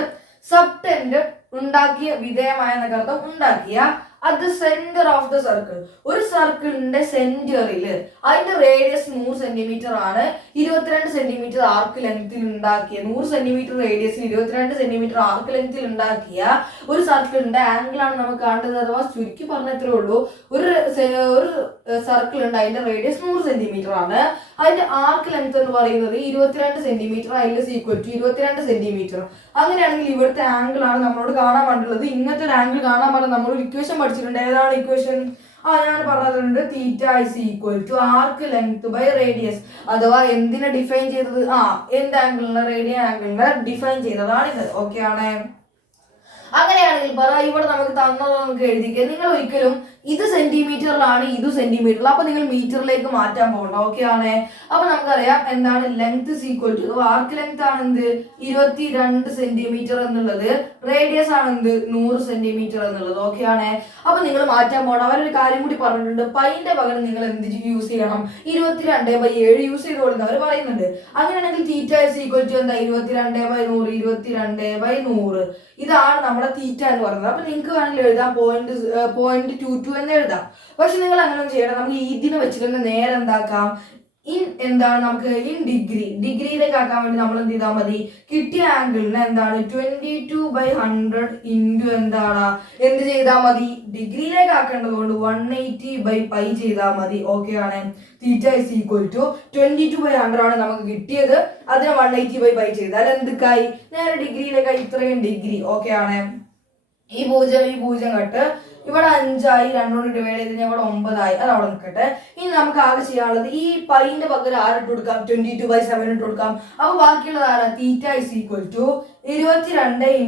സബ്ടെൻഡ് ഉണ്ടാക്കിയ വിധേയമായ എന്നർത്ഥം ഉണ്ടാക്കിയ at the center of the circle. ഒരു സർക്കിളിന്റെ സെന്ററിൽ അതിന്റെ റേഡിയസ് 100 സെന്റിമീറ്റർ ആണ്. 22 സെന്റിമീറ്റർ ആർക്ക് ലെങ്ത്തിൽ ഉണ്ടാക്കിയ 100 സെന്റിമീറ്റർ റേഡിയസിൽ 22 സെന്റിമീറ്റർ ആർക്ക് ലെങ്ത്തിൽ ഉണ്ടാക്കിയ ഒരു സർക്കിളിന്റെ ആംഗിൾ ആണ് നമുക്ക് കാണേണ്ടത്. അഥവാ ചുരുക്കി പറഞ്ഞത്രേ ഉള്ളൂ. ഒരു സർക്കിൾ ഉണ്ട്, അതിന്റെ റേഡിയസ് 100 സെന്റിമീറ്റർ ആണ്. അതിന്റെ ആർക്ക് ലെങ്ത് എന്ന് പറയുന്നത് 22 സെന്റിമീറ്റർ. അതിൽ ഈക്വൽ ടു 22 സെന്റിമീറ്റർ. അങ്ങനെയാണെങ്കിൽ ഇവിടുത്തെ ആംഗിൾ ആണ് നമ്മളോട് കാണാൻ വേണ്ടിയുള്ളത്. ഇങ്ങനത്തെ ഒരു ആംഗിൾ കാണാൻ വേണ്ടി നമ്മൾ ഒരു ഇക്വേഷൻ പഠിച്ചിട്ടുണ്ട്. ഏതാണ് ഇക്വേഷൻ? ഞാൻ പറഞ്ഞിട്ടുണ്ട്. Theta is equal to arc length by radius. അഥവാ എന്തിനെ ഡിഫൈൻ ചെയ്തത്? എന്ത് ആംഗിളിനെ? റേഡിയൻ ആംഗിളിനെ ഡിഫൈൻ ചെയ്തതാണ് ഇത്. ഓക്കെ ആണ്. അങ്ങനെയാണെങ്കിൽ പറ, ഇവിടെ നമുക്ക് തന്നത് നമുക്ക് എഴുതിക്കുക. നിങ്ങൾ ഒരിക്കലും ഇത് സെന്റിമീറ്ററിലാണ്, ഇത് സെന്റിമീറ്ററിൽ. അപ്പൊ നിങ്ങൾ മീറ്ററിലേക്ക് മാറ്റാൻ പോകണ്ട. ഓക്കെ ആണ്. അപ്പൊ നമുക്കറിയാം എന്താണ് length equal to arc length ആണ് എന്ത് 22 സെന്റിമീറ്റർ എന്നുള്ളത്, റേഡിയസ് ആണ് എന്ത് 100 സെന്റിമീറ്റർ എന്നുള്ളത്. ഓക്കെ ആണ്. അപ്പൊ നിങ്ങൾ മാറ്റാൻ പോകണം. അവരൊരു കാര്യം കൂടി പറഞ്ഞിട്ടുണ്ട്, പൈന്റെ പകരം നിങ്ങൾ എന്ത് യൂസ് ചെയ്യണം, 22/7 യൂസ് ചെയ്തോളുന്ന അവർ പറയുന്നുണ്ട്. അങ്ങനെയാണെങ്കിൽ തീറ്റ ഇസ് ഈക്വൽ ടു എന്താ 22/100, 22/100 ഇതാണ് നമ്മുടെ തീറ്റ എന്ന് പറയുന്നത്. അപ്പൊ നിങ്ങൾക്ക് വേണമെങ്കിൽ എഴുതാം 0.22 എന്ന് എഴുതാം. പക്ഷെ നിങ്ങൾ അങ്ങനെ ചെയ്യണം. നമുക്ക് ഇതിനെ വെച്ചിട്ട് തന്നെ നേരെ എന്താക്കാം, എന്താണ് നമുക്ക് ഡിഗ്രിയിലേക്ക് ആക്കാൻ വേണ്ടി നമ്മൾ എന്ത് ചെയ്താൽ മതി, കിട്ടിയ ആംഗിളിന് എന്താണ് 22/100 ഇൻറ്റു എന്താണ് എന്ത് ചെയ്താൽ മതി, ഡിഗ്രിയിലേക്ക് ആക്കേണ്ടത് കൊണ്ട് 180/π ചെയ്താൽ മതി. ഓക്കെ ആണ്. തീറ്റ ഇസ് ഈക്വൽ ടു 22/100 ആണ് നമുക്ക് കിട്ടിയത്. അതിനെ 180/π ചെയ്താൽ എന്തൊക്കെയായി, നേരെ ഡിഗ്രിയിലേക്കായി, ഇത്രയും ഡിഗ്രി. ഓക്കെ ആണ്. ഈ പൂജ്യം കട്ട് ഇവിടെ 5 2 കൊണ്ട് ഡിവൈഡ് ചെയ്ത് ഇവിടെ 9 അത് അവിടെ നിൽക്കട്ടെ. ഇനി നമുക്ക് ആകെ ചെയ്യാനുള്ളത് ഈ പൈന്റെ പകരം ആരിട്ട് കൊടുക്കാം, 22/7 ഇട്ട് കൊടുക്കാം. അപ്പൊ ബാക്കിയുള്ളത് ആരാ, theta is equal to 22 × 9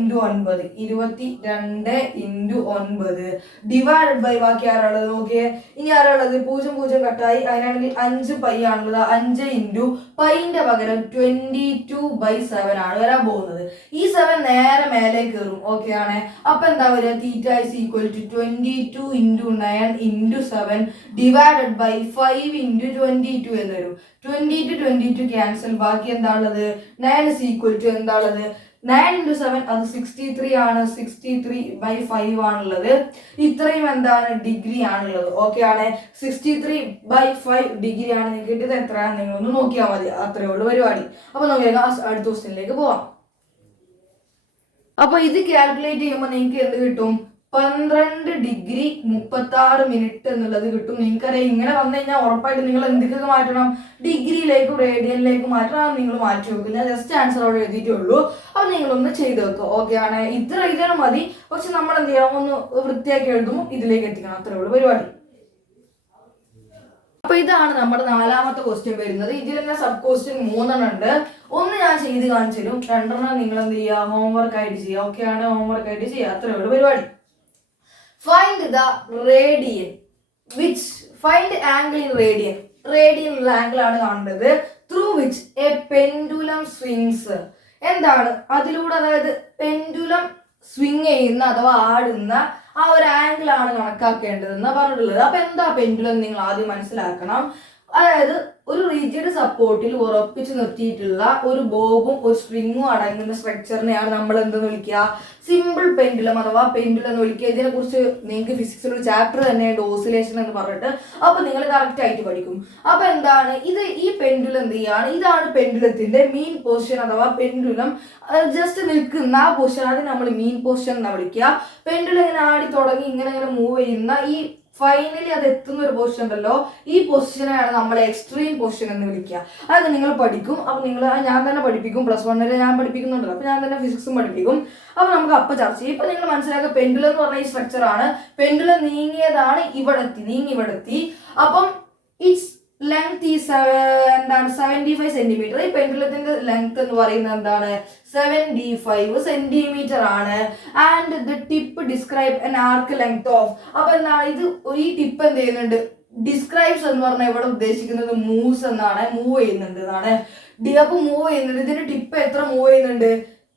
divided by ബാക്കി ആരാളുള്ളത് നോക്കിയേ. ഇനി ആരാളുള്ളത് 0 കട്ടായി, അതിനാണെങ്കിൽ 5π ആണുള്ളത്. 5 ഇൻറ്റു പൈന്റെ പകരം 22/7 ആണ് വരാൻ പോകുന്നത്. ഈ 7 നേരെ മേലെ കയറും. ഓക്കെ ആണ്. അപ്പൊ എന്താ വരിക, theta is equal to 22 × 9 × 7 divided by 5 × 22 എന്ന് വരും. 22 ക്യാൻസൽ. ബാക്കി എന്താ ഉള്ളത്, 9 ഇസ് ഈക്വൽ ടു എന്താ ഉള്ളത് 9 × 7 അത് 63 ആണ്. 63/5 ആണുള്ളത്. ഇത്രയും എന്താണ് ഡിഗ്രി ആണുള്ളത്. ഓക്കെ ആണ്. 63/5 ഡിഗ്രി ആണ് നിങ്ങൾക്ക് കിട്ടിയത്. എത്രയാണ് നിങ്ങളൊന്ന് നോക്കിയാൽ മതി. അത്രയേ ഉള്ളൂ പരിപാടി. അപ്പൊ നമുക്ക് അടുത്ത ക്വസ്റ്റ്യനിലേക്ക് പോവാം. അപ്പൊ ഇത് കാൽക്കുലേറ്റ് ചെയ്യുമ്പോൾ നിങ്ങൾക്ക് എന്ത് കിട്ടും, 12 ഡിഗ്രി 36 മിനിറ്റ് എന്നുള്ളത് കിട്ടും. നിങ്ങൾക്കറിയാം ഇങ്ങനെ വന്നു കഴിഞ്ഞാൽ ഉറപ്പായിട്ട് നിങ്ങൾ എന്തൊക്കെ മാറ്റണം, ഡിഗ്രിയിലേക്കും റേഡിയനിലേക്കും മാറ്റണം. നിങ്ങൾ മാറ്റി വെക്കും. ഞാൻ ജസ്റ്റ് ആൻസർ അവിടെ എഴുതിയിട്ടേ ഉള്ളൂ. അപ്പൊ നിങ്ങളൊന്ന് ചെയ്ത് വെക്കുക. ഓക്കെ ആണ്. ഇത്ര എഴുതിയാൽ മതി. പക്ഷെ നമ്മൾ എന്ത് ചെയ്യണം, ഒന്ന് വൃത്തിയാക്കി എഴുതുമ്പോൾ ഇതിലേക്ക് എത്തിക്കണം. അത്രേ ഉള്ളൂ പരിപാടി. അപ്പൊ ഇതാണ് നമ്മുടെ 4ാമത്തെ ക്വസ്റ്റ്യൻ വരുന്നത്. ഇതിൽ തന്നെ സബ് ക്വസ്റ്റ്യൻ 3 ഉണ്ട്. ഒന്ന് ഞാൻ ചെയ്ത് കാണിച്ചു തരും, 2 നിങ്ങൾ എന്ത് ചെയ്യുക, ഹോംവർക്ക് ആയിട്ട് ചെയ്യുക. ഓക്കെ ആണ്. ഹോംവർക്ക് ആയിട്ട് ചെയ്യുക. അത്രേ ഉള്ളൂ പരിപാടി. Find the radian which find angle in radian. Radian angle ആണ് കാണേണ്ടത്. Through which a pendulum swings. എന്താണ് അതിലൂടെ, അതായത് പെൻഡുലം സ്വിങ് ചെയ്യുന്ന അഥവാ ആടുന്ന ആ ഒരു ആംഗിൾ ആണ് കണക്കാക്കേണ്ടതെന്ന് പറഞ്ഞിട്ടുള്ളത്. അപ്പൊ എന്താ പെൻഡുലം നിങ്ങൾ ആദ്യം മനസ്സിലാക്കണം. അതായത് ഒരു റിജിഡ് സപ്പോർട്ടിൽ ഉറപ്പിച്ച് നിർത്തിയിട്ടുള്ള ഒരു ബോബും ഒരു സ്ട്രിങ്ങും അടങ്ങുന്ന സ്ട്രക്ചറിനെയാണ് നമ്മൾ എന്തെന്ന് വിളിക്കുക, സിമ്പിൾ പെൻഡുലം അഥവാ പെൻഡുലം എന്ന് വിളിക്കുക. ഇതിനെ കുറിച്ച് നിങ്ങൾക്ക് ഫിസിക്സിൽ ഒരു ചാപ്റ്റർ തന്നെ ഓസിലേഷൻ എന്ന് പറഞ്ഞിട്ട്, അപ്പൊ നിങ്ങൾ കറക്റ്റ് ആയിട്ട് പഠിക്കും. അപ്പൊ എന്താണ് ഇത്, ഈ പെൻഡുലം എന്ത് ചെയ്യാണ്, ഇതാണ് പെൻഡുലത്തിന്റെ മീൻ പൊസിഷൻ അഥവാ പെൻഡുലം ജസ്റ്റ് നിൽക്കുന്ന ആ പൊസിഷൻ, അത് നമ്മൾ മീൻ പൊസിഷൻ എന്നാണ് വിളിക്കുക. പെൻഡുലം ഇങ്ങനെ ആടി തുടങ്ങി ഇങ്ങനെ മൂവ് ചെയ്യുന്ന ഈ ഫൈനലി അത് എത്തുന്ന ഒരു പൊസിഷൻ ഉണ്ടല്ലോ, ഈ പൊസിഷനാണ് നമ്മൾ എക്സ്ട്രീം പൊസിഷൻ എന്ന് വിളിക്കുക. അതൊക്കെ നിങ്ങൾ പഠിക്കും. അപ്പൊ നിങ്ങൾ ഞാൻ തന്നെ പഠിപ്പിക്കും. +1 ഞാൻ പഠിപ്പിക്കുന്നുണ്ടല്ലോ, അപ്പൊ ഞാൻ തന്നെ ഫിസിക്സും പഠിപ്പിക്കും. അപ്പൊ നമുക്ക് അപ്പൊ ചർച്ച ചെയ്യും. ഇപ്പൊ നിങ്ങൾ മനസ്സിലാക്കുക, പെൻഡുലം എന്ന് പറഞ്ഞ ഈ സ്ട്രക്ചർ ആണ്. പെൻഡുലം നീങ്ങിയതാണ് ഇവിടെ എത്തി. അപ്പം ഇറ്റ്സ് ലെങ്ത് ഈ എന്താണ് 75 സെന്റിമീറ്റർ. ഈ പെൻഡുലത്തിന്റെ ലെങ്ത് എന്ന് പറയുന്നത് എന്താണ് 75 സെന്റിമീറ്റർ ആണ്. And the tip describe an arc length of. അപ്പൊ എന്താണ് ഇത്, ഈ ടിപ്പ് എന്ത് ചെയ്യുന്നുണ്ട്, ഡിസ്ക്രൈബ്സ് എന്ന് പറഞ്ഞാൽ ഇവിടെ ഉദ്ദേശിക്കുന്നത് മൂവ്സ് എന്നാണ്, മൂവ് ചെയ്യുന്നുണ്ട് എന്നാണ്. അപ്പൊ മൂവ് ചെയ്യുന്നുണ്ട്. ഇതിന്റെ ടിപ്പ് എത്ര മൂവ് ചെയ്യുന്നുണ്ട്,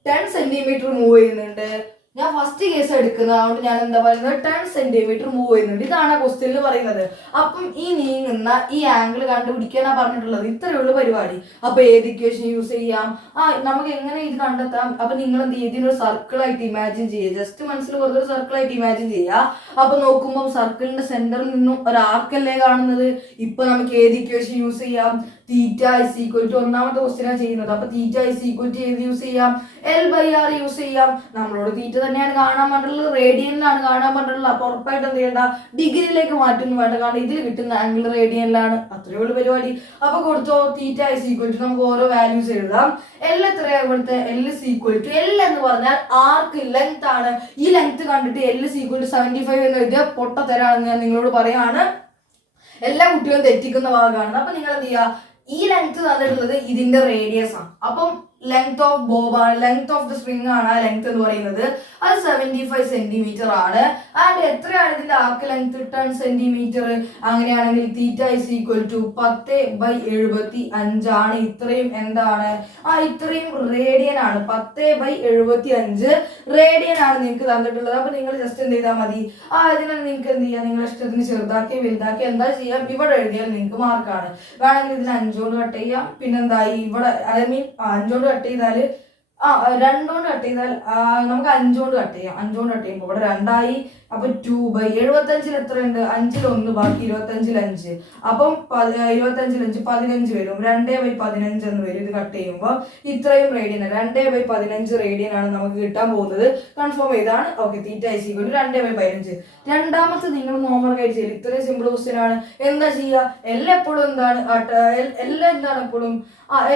10 സെന്റിമീറ്റർ മൂവ് ചെയ്യുന്നുണ്ട്. ഞാൻ ഫസ്റ്റ് കേസ് എടുക്കുന്നത്, അതുകൊണ്ട് ഞാൻ എന്താ പറയുന്നത് 10 സെന്റിമീറ്റർ മൂവ് ചെയ്യുന്നുണ്ട്. ഇതാണ് ക്വസ്റ്റ്യനിൽ പറയുന്നത്. അപ്പം ഈ നീങ്ങുന്ന ഈ ആംഗിൾ കണ്ടുപിടിക്കാനാ പറഞ്ഞിട്ടുള്ളത്. ഇത്രയേ ഉള്ളൂ പരിപാടി. അപ്പൊ ഏത് ഇക്വേഷൻ യൂസ് ചെയ്യാം, നമുക്ക് എങ്ങനെ ഇത് കണ്ടെത്താം. അപ്പൊ നിങ്ങൾ എന്ത് ചെയ്യും, ഇതിനൊരു സർക്കിൾ ആയിട്ട് ഇമാജിൻ ചെയ്യുക. ജസ്റ്റ് മനസ്സിൽ വെറുതെ ഒരു സർക്കിൾ ആയിട്ട് ഇമാജിൻ ചെയ്യുക. അപ്പൊ നോക്കുമ്പോൾ സർക്കിളിന്റെ സെന്ററിൽ നിന്നും ഒരു ആർക്കല്ലേ കാണുന്നത്. ഇപ്പൊ നമുക്ക് ഏത് ഇക്വേഷൻ യൂസ് ചെയ്യാം, തീറ്റ ഇസ് ഈക്വൽ ടു, ഒന്നാമത്തെ ക്വസ്റ്റ്യനാണ് ചെയ്യുന്നത്. അപ്പൊ തീറ്റ ഇസ് ഈക്വൽ ടു ഏത് യൂസ് ചെയ്യാം, L/R യൂസ് ചെയ്യാം. നമ്മളോട് തീറ്റ തന്നെയാണ് കാണാൻ പറഞ്ഞിട്ടുള്ളത്, റേഡിയനിലാണ് കാണാൻ പറഞ്ഞിട്ടുള്ളത്. അപ്പൊ ഉറപ്പായിട്ട് എന്ത് ചെയ്യണ്ട, ഡിഗ്രിയിലേക്ക് മാറ്റൊന്നും വേണ്ട, കാരണം ഇതിൽ കിട്ടുന്ന ആംഗിൾ റേഡിയനിലാണ്. അത്രയേ ഉള്ളൂ പരിപാടി. അപ്പൊ കൊടുത്തോ, തീറ്റ ഇസ് ഈക്വൽ ടു നമുക്ക് ഓരോ വാല്യൂസ് എഴുതാം. L എത്രയാണ് ഇവിടുത്തെ, L is equal to, L എന്ന് പറഞ്ഞാൽ ആർക്ക് ലെങ്ത് ആണ്. ഈ ലെങ്ത് കണ്ടിട്ട് L ഇസ് ഈക്വൽ ടു 75 എന്ന് എഴുതിയ പൊട്ടത്തരാണെന്ന് ഞാൻ നിങ്ങളോട് പറയാണ്. എല്ലാ കുട്ടികളും തെറ്റിക്കുന്ന ഭാഗമാണ്. അപ്പൊ നിങ്ങൾ എന്ത് ചെയ്യുക, ഈ ലെങ്ത് തന്നിട്ടുള്ളത് ഇതിന്റെ റേഡിയസ് ആണ്. അപ്പം ലെങ്ത് ഓഫ് ബോബാണ്, ലെങ്ത് ഓഫ് ദ സ്ട്രിങ് ആണ് ആ ലെങ്ത് എന്ന് പറയുന്നത്. അത് 75 സെന്റിമീറ്റർ ആണ്. ആൻഡ് എത്രയാണ് ഇതിന്റെ ആർക്ക് ലെങ്ത് 10 സെന്റിമീറ്റർ. അങ്ങനെയാണെങ്കിൽ തീറ്റ ഇസ് ഈക്വൽ ടു 10/75 ആണ്. ഇത്രയും എന്താണ്, ഇത്രയും റേഡിയൻ ആണ്. 10/75 റേഡിയൻ ആണ് നിങ്ങൾക്ക് തന്നിട്ടുള്ളത്. അപ്പൊ നിങ്ങൾ ജസ്റ്റ് എന്ത് ചെയ്താൽ മതി, ഇതിനെ നിങ്ങൾക്ക് എന്ത് ചെയ്യാം, നിങ്ങളുടെ ഇഷ്ടത്തിന് ചെറുതാക്കി വലുതാക്കി എന്താ ചെയ്യാം, ഇവിടെ എഴുതിയാൽ നിങ്ങൾക്ക് മാർക്കാണ്. വേണമെങ്കിൽ ഇതിന് 5 കൊണ്ട് കട്ട് ചെയ്യാം. പിന്നെന്താ ഇവിടെ ഐ മീൻ 5 കൊണ്ട് കട്ട് ചെയ്താല് 2 കൊണ്ട് കട്ട് ചെയ്താൽ നമുക്ക് 5 കൊണ്ട് കട്ട് ചെയ്യാം. 5 കൊണ്ട് കട്ട് ചെയ്യുമ്പോൾ ഇവിടെ 2 അപ്പൊ 2/75 എത്രയുണ്ട്, 5-ൽ 1 ബാക്കി 25-ൽ 5. അപ്പം 25-ൽ 5 15 വരും. 2/15 എന്ന് വരും ഇത് കട്ട് ചെയ്യുമ്പോൾ. ഇത്രയും റേഡിയൻ 2/15 റേഡിയൻ ആണ് നമുക്ക് കിട്ടാൻ പോകുന്നത്. കൺഫേം ചെയ്താണ്. Okay, theta is equal to 2/15. രണ്ടാമത്തെ നിങ്ങൾ ഹോംവർക്ക് ആയിട്ട് ചെയ്യും. ഇത്രയും സിമ്പിൾ ക്വസ്റ്റ്യൻ ആണ്. എന്താ ചെയ്യുക, എല്ലാം എപ്പോഴും എന്താണ്, എല്ലാം എന്താണ് എപ്പോഴും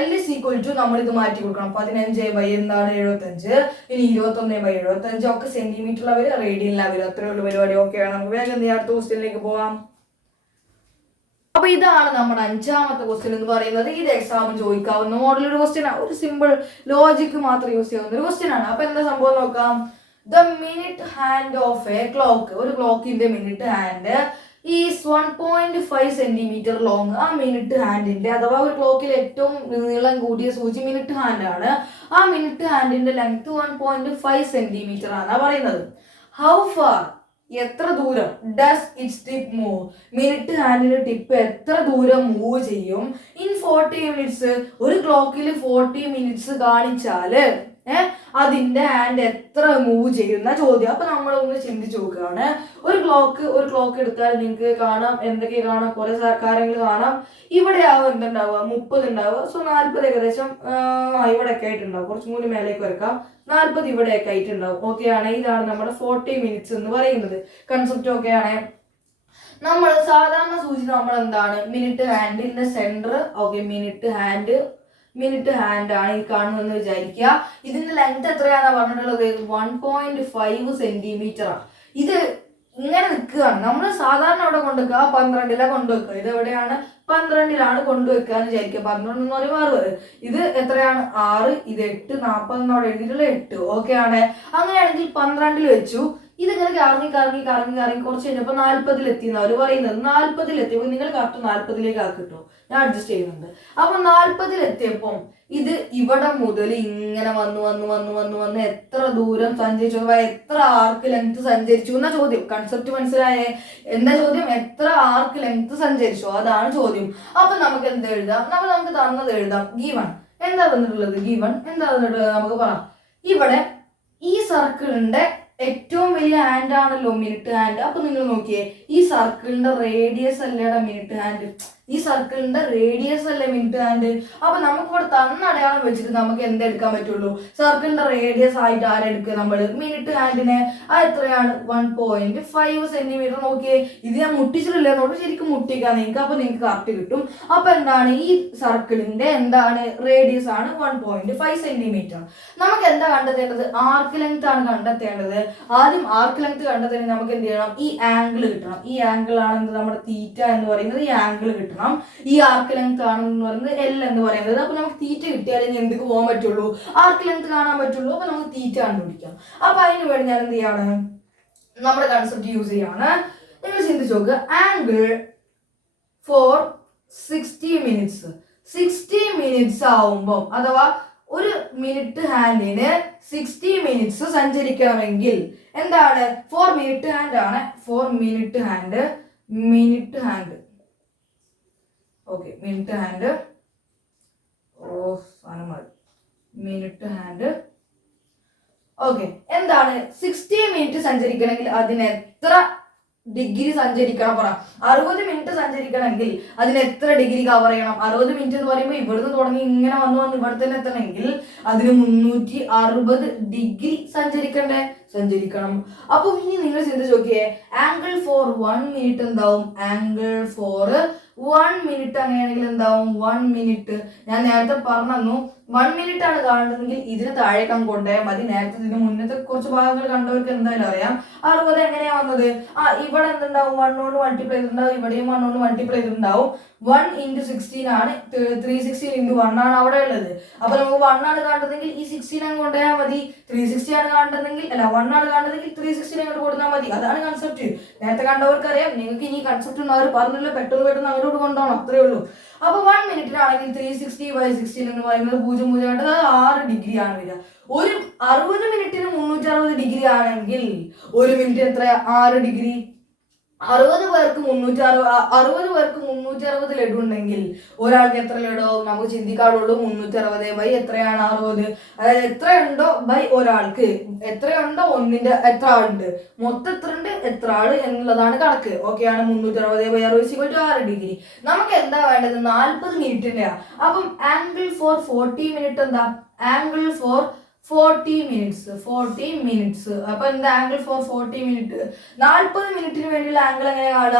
L is equal to നമ്മൾ ഇത് മാറ്റി കൊടുക്കണം. 15/75. ഇനി 21/75 ഒക്കെ സെന്റിമീറ്റർ ലെവൽ, റേഡിയൻ ലെവൽ. അത്രയുള്ള പരിപാടി. ഓക്കെയാണ്. നമുക്ക് വേഗം അടുത്ത ക്വസ്റ്റ്യനിലേക്ക് പോവാം. അപ്പൊ ഇതാണ് നമ്മുടെ 5ാമത്തെ ക്വസ്റ്റ്യൻ എന്ന് പറയുന്നത്. ഇത് എക്സാമിന് ചോദിക്കാവുന്ന മോഡലൊരു ക്വസ്റ്റ്യൻ ആണ്. ഒരു സിമ്പിൾ ലോജിക്ക് മാത്രം യൂസ് ചെയ്യാവുന്ന ഒരു ക്വസ്റ്റ്യൻ ആണ്. അപ്പൊ എന്താ സംഭവം നോക്കാം. The minute hand of A clock, ഒരു ക്ലോക്കിന്റെ minute hand is 1.5 centimetre long. ആ മിനിറ്റ് ഹാൻഡിന്റെ അഥവാ ഒരു ക്ലോക്കിൽ ഏറ്റവും നീളം കൂടിയ സൂചി മിനിറ്റ് ഹാൻഡ് ആണ്. ആ മിനിറ്റ് ഹാൻഡിന്റെ ലെങ്ത് 1.5 സെന്റിമീറ്റർ ആണ് പറയുന്നത്. ഹൗ ഫാർ, എത്ര ദൂരം, does its tip move, minute ഹാൻഡിന്റെ ടിപ്പ് എത്ര ദൂരം മൂവ് ചെയ്യും ഇൻ 40 മിനിറ്റ്സ്. ഒരു ക്ലോക്കിൽ 40 മിനിറ്റ്സ് കാണിച്ചാല് അതിന്റെ ഹാൻഡ് എത്ര മൂവ് ചെയ്യുന്ന ചോദ്യം. അപ്പൊ നമ്മളൊന്ന് ചിന്തിച്ചു നോക്കുകയാണ്. ഒരു ക്ലോക്ക് എടുത്താൽ നിങ്ങൾക്ക് കാണാം, എന്തൊക്കെ കാണാം, കുറെ കാര്യങ്ങൾ കാണാം. ഇവിടെ ആവും എന്തുണ്ടാവുക, 30 ഉണ്ടാവുക. സോ 40 ഏകദേശം ഇവിടെയൊക്കെ ആയിട്ടുണ്ടാവും. കുറച്ചും കൂടി മേലേക്ക് വരക്കാം. 40 ഇവിടെയൊക്കെ ആയിട്ടുണ്ടാവും. ഓക്കെ ആണ്. ഇതാണ് നമ്മുടെ 40 മിനിറ്റ്സ് എന്ന് പറയുന്നത്. കൺസെപ്റ്റ് ഓക്കെ ആണ്. നമ്മൾ സാധാരണ സൂചി നമ്മൾ എന്താണ്, മിനിറ്റ് ഹാൻഡിന്റെ സെന്റർ. ഓക്കെ, മിനിറ്റ് ഹാൻഡ് ആണ് ഈ കാണുന്നതെന്ന് വിചാരിക്കുക. ഇതിന്റെ ലെങ്ത് എത്രയാണെന്നാ പറഞ്ഞിട്ടുള്ളത്, 1.5 സെന്റിമീറ്റർ ആണ്. ഇത് ഇങ്ങനെ നിൽക്കുകയാണ്. നമ്മൾ സാധാരണ അവിടെ കൊണ്ടുവെക്കുക, 12-ലാണ് കൊണ്ടുവെക്കുക. ഇത് എവിടെയാണ്, 12-ലാണ് കൊണ്ടുവെക്കുക എന്ന് വിചാരിക്കുക. 12 എന്ന് പറയുമ്പോൾ 60. ഇത് എത്രയാണ്, 6. ഇത് 8, 40 എന്നോട് എഴുതിയിട്ടുള്ള 8. ഓക്കെ ആണ്. അങ്ങനെയാണെങ്കിൽ 12-ൽ വെച്ചു. ഇതിങ്ങനെ കറങ്ങി കുറച്ച് കഴിഞ്ഞപ്പോൾ 40-ലെത്തി അവർ പറയുന്നത്. 40-ലെത്തിയപ്പോൾ നിങ്ങൾ കറക്റ്റ് 40-ലേക്ക് ആക്കിട്ടോ, ഞാൻ അഡ്ജസ്റ്റ് ചെയ്യുന്നുണ്ട്. അപ്പൊ 40-ലെത്തിയപ്പോൾ ഇത് ഇവിടെ മുതൽ ഇങ്ങനെ വന്ന് എത്ര ദൂരം സഞ്ചരിച്ചു, എത്ര ആർക്ക് ലെങ്ത് സഞ്ചരിച്ചു എന്ന ചോദ്യം. കൺസെപ്റ്റ് മനസ്സിലായേ? എന്താ ചോദ്യം, എത്ര ആർക്ക് ലെങ്ത് സഞ്ചരിച്ചു, അതാണ് ചോദ്യം. അപ്പൊ നമുക്ക് എന്ത് എഴുതാം, നമുക്ക് തന്നത് എഴുതാം. ഗീവൺ എന്താ തന്നിട്ടുള്ളത്, നമുക്ക് പറയാം. ഇവിടെ ഈ സർക്കിളിന്റെ ഏറ്റവും വലിയ ഹാൻഡ് ആണല്ലോ മിനിറ്റ് ഹാൻഡ്. അപ്പൊ നിങ്ങൾ നോക്കിയേ, ഈ സർക്കിളിന്റെ റേഡിയസ് അല്ലേടാ മിനിറ്റ് ഹാൻഡ്. ഈ സർക്കിളിന്റെ റേഡിയസ് അല്ലേ മിനിറ്റ് ഹാൻഡ്. അപ്പൊ നമുക്ക് ഇവിടെ തന്ന അടയാളം വെച്ചിട്ട് നമുക്ക് എന്തെടുക്കാൻ പറ്റുള്ളൂ, സർക്കിളിന്റെ റേഡിയസ് ആയിട്ട് ആരെടുക്കുക, നമ്മൾ മിനിറ്റ് ഹാൻഡിനെ. എത്രയാണ്, 1.5 സെന്റിമീറ്റർ. നോക്കിയേ, ഇത് ഞാൻ മുട്ടിച്ചിട്ടില്ല എന്നോട്, ശരിക്കും മുട്ടിക്കാൻ നിങ്ങൾക്ക്. അപ്പൊ നിങ്ങൾക്ക് കറക്റ്റ് കിട്ടും. അപ്പൊ എന്താണ്, ഈ സർക്കിളിന്റെ എന്താണ് റേഡിയസ് ആണ് 1.5 സെന്റിമീറ്റർ. നമുക്ക് എന്താ കണ്ടെത്തേണ്ടത്, ആർക്ക് ലെങ്ത് ആണ് കണ്ടെത്തേണ്ടത്. ആദ്യം ആർക്ക് ലെങ്ത് കണ്ടെത്തേണ്ടത് നമുക്ക് എന്ത് ചെയ്യണം, ഈ ആംഗിൾ കിട്ടണം. ഈ ആംഗിൾ ആണ് നമ്മുടെ തീറ്റ എന്ന് പറയുന്നത്. ഈ ആംഗിൾ കിട്ടണം. ഈ ആർക്ക് ലെങ്ത് ആണെന്ന് പറയുന്നത് L എന്ന് പറയുന്നത്. അപ്പൊ നമുക്ക് തീറ്റ കിട്ടിയാലേ എന്തൊക്കെ പോകാൻ പറ്റുള്ളൂ, ആർക്ക് ലെങ്ത് കാണാൻ പറ്റുള്ളൂ. അപ്പൊ നമുക്ക് തീറ്റ കണ്ടുപിടിക്കാം. അപ്പൊ അതിന് വേണ്ടി ഞാൻ എന്ത് ചെയ്യാണ്, നമ്മുടെ കൺസെപ്റ്റ് യൂസ് ചെയ്യാണ്. നിങ്ങൾ ചിന്തിച്ചു നോക്കുക, ആംഗിൾ ഫോർ 60 മിനിറ്റ്സ്. 60 മിനിറ്റ്സ് ആവുമ്പോൾ അഥവാ ഒരു മിനിറ്റ് ഹാൻഡിന് 60 മിനിറ്റ്സ് സഞ്ചരിക്കണമെങ്കിൽ എന്താണ്, 4 മിനിറ്റ് ഹാൻഡ് ആണ്. 4 minute hand okay, minute hand okay. എന്താണ്, 60 മിനിറ്റ് സഞ്ചരിക്കണമെങ്കിൽ അതിന് എത്ര ഡിഗ്രി സഞ്ചരിക്കണം പറ. 60 മിനിറ്റ് സഞ്ചരിക്കണമെങ്കിൽ അതിന് എത്ര ഡിഗ്രി കവർ ചെയ്യണം. 60 മിനിറ്റ് എന്ന് പറയുമ്പോൾ ഇവിടുന്ന് തുടങ്ങി ഇങ്ങനെ വന്ന് ഇവിടെ തന്നെ എത്തണമെങ്കിൽ അതിന് 360 ഡിഗ്രി സഞ്ചരിക്കണം. അപ്പൊ ഇനി നിങ്ങൾ ചിന്തിച്ച് നോക്കിയേ, ആംഗിൾ ഫോർ 1 മിനിറ്റ് എന്താവും, ആംഗിൾ ഫോർ 1 മിനിറ്റ് അങ്ങനെയാണെങ്കിൽ എന്താവും, 1 മിനിറ്റ്. ഞാൻ നേരത്തെ പറഞ്ഞു 1 മിനിറ്റ് ആണ് കാണുന്നതെങ്കിൽ ഇതിന് താഴേക്ക് അങ്ങ് കൊണ്ടുപോയാൽ മതി. നേരത്തെ ഇതിന് മുന്നത്തെ കുറച്ച് ഭാഗങ്ങൾ കണ്ടവർക്ക് എന്തായാലും അറിയാം. 60 എങ്ങനെയാ വന്നത്, ഇവിടെ എന്തുണ്ടാവും, 1 കൊണ്ട് മൾട്ടിപ്ലൈ ചെയ്തിട്ടുണ്ടാവും. ഇവിടെയും 1 കൊണ്ട് മൾട്ടിപ്ലൈ ചെയ്തിട്ടുണ്ടാവും. 1 × 16 ആണ്, 360 × 1 ആണ് അവിടെ ഉള്ളത്. അപ്പൊ നമുക്ക് 1 ആണ് കാണുന്നതെങ്കിൽ ഈ 16 അങ്ങ് കൊണ്ടുപോയാൽ മതി. 360 ആണ് കാണുന്നതെങ്കിൽ 1 ആണ് കാണുന്നതെങ്കിൽ 360 അങ്ങോട്ട് കൊടുത്താൽ മതി. അതാണ് കൺസെപ്റ്റ്. നേരത്തെ കണ്ടവർക്കറിയാം. നിങ്ങൾക്ക് ഇനി കൺസെപ്റ്റ് അവർ പറഞ്ഞില്ല, പെട്ടെന്ന് അങ്ങോട്ട് കൊണ്ടുപോകണം, അത്രേ ഉള്ളൂ. അപ്പൊ 1 മിനിറ്റിനാണെങ്കിൽ 360/16 എന്ന് പറയുന്നത് 0.0 അത് 6 ഡിഗ്രി ആണ് വരിക. ഒരു 60 മിനിറ്റിന് 360 ഡിഗ്രി ആണെങ്കിൽ 1 മിനിറ്റ് എത്ര? 6 ഡിഗ്രി. 60 പേർക്ക് 360 ലഡു ഉണ്ടെങ്കിൽ ഒരാൾക്ക് എത്ര ലഡു? നമുക്ക് ചിന്തിക്കാറുള്ളൂ. 360 എത്രയാണ്? 60. അതായത് എത്രയുണ്ടോ ബൈ ഒരാൾക്ക്, എത്രയുണ്ടോ ഒന്നിന്റെ എത്ര ആളുണ്ട്, മൊത്തം എത്ര ഉണ്ട്, എത്ര ആള് എന്നുള്ളതാണ് കണക്ക്. ഓക്കെയാണ്. 360/60 6 ഡിഗ്രി. നമുക്ക് എന്താ വേണ്ടത്? 40 മിനിറ്റിന്റെ. അപ്പം ആംഗിൾ ഫോർ 40 മിനിറ്റ് എന്താ? Angle for 40 minutes. അപ്പൊ എന്താ ആംഗിൾ ഫോർ 40 മിനിറ്റ്? 40 മിനിറ്റിന് വേണ്ടിയുള്ള ആംഗിൾ എങ്ങനെ കാണുക?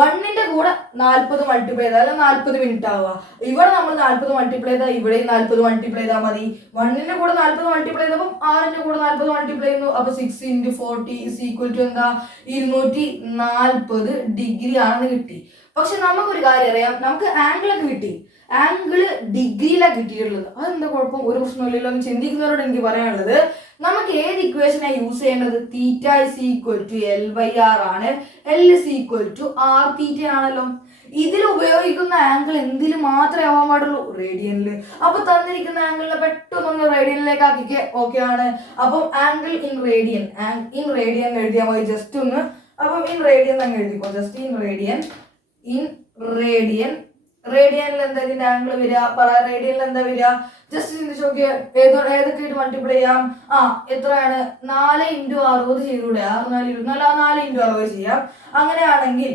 1ന്റെ കൂടെ 40 മൾട്ടിപ്ലൈ ചെയ്താൽ 40 മിനിറ്റ് ആവുക. ഇവിടെ നമ്മൾ 40 മൾട്ടിപ്ലൈ ചെയ്താൽ ഇവിടെയും 40 മൾട്ടിപ്ലൈ ചെയ്താൽ മതി. 1ന്റെ കൂടെ 40 മൾട്ടിപ്ലൈ ചെയ്തപ്പോൾ 6ന്റെ കൂടെ 40 മൾട്ടിപ്ലൈ ചെയ്യുന്നു. അപ്പൊ 6 × 40 = എന്താ? 240 ഡിഗ്രി ആണെന്ന് കിട്ടി. പക്ഷെ നമുക്കൊരു കാര്യം അറിയാം, നമുക്ക് ആംഗിളൊക്കെ കിട്ടി, ആംഗിള് ഡിഗ്രിയിലാണ് കിട്ടിയിട്ടുള്ളത്. അതെന്താ കുഴപ്പം? ഒരു പ്രശ്നമില്ലല്ലോ എന്ന് ചിന്തിക്കുന്നവരോട് എനിക്ക് പറയാനുള്ളത്, നമുക്ക് ഏത് ഇക്വേഷനാണ് യൂസ് ചെയ്യേണ്ടത്? θ L/r ആണ്, L r ആണല്ലോ. ഇതിൽ ഉപയോഗിക്കുന്ന ആംഗിൾ എന്തിൽ മാത്രമേ ആവാൻ പാടുള്ളൂ? റേഡിയനില്. അപ്പൊ തന്നിരിക്കുന്ന ആംഗിളിനെ പെട്ടെന്ന് റേഡിയനിലേക്ക് ആക്കിക്കേ. ഓക്കെ ആണ്. അപ്പം ആംഗിൾ ഇൻ റേഡിയൻ എഴുതിയാൽ മതി. ജസ്റ്റ് ഒന്ന്, അപ്പം ഇൻ റേഡിയൻ അങ്ങ് എഴുതിക്കോ. ജസ്റ്റ് ഇൻ റേഡിയൻ റേഡിയനിൽ എന്താ ഇതിന്റെ ആംഗിൾ വരിക? റേഡിയനിൽ എന്താ വരിക? ജസ്റ്റ് ചിന്തിച്ച് നോക്കിയ ഏതൊക്കെ മൾട്ടിപ്ലൈ ചെയ്യാം? എത്രയാണ്? 4 × 60 ചെയ്തൂടെ? 6 4 24, 4 × 60 ചെയ്യാം. അങ്ങനെയാണെങ്കിൽ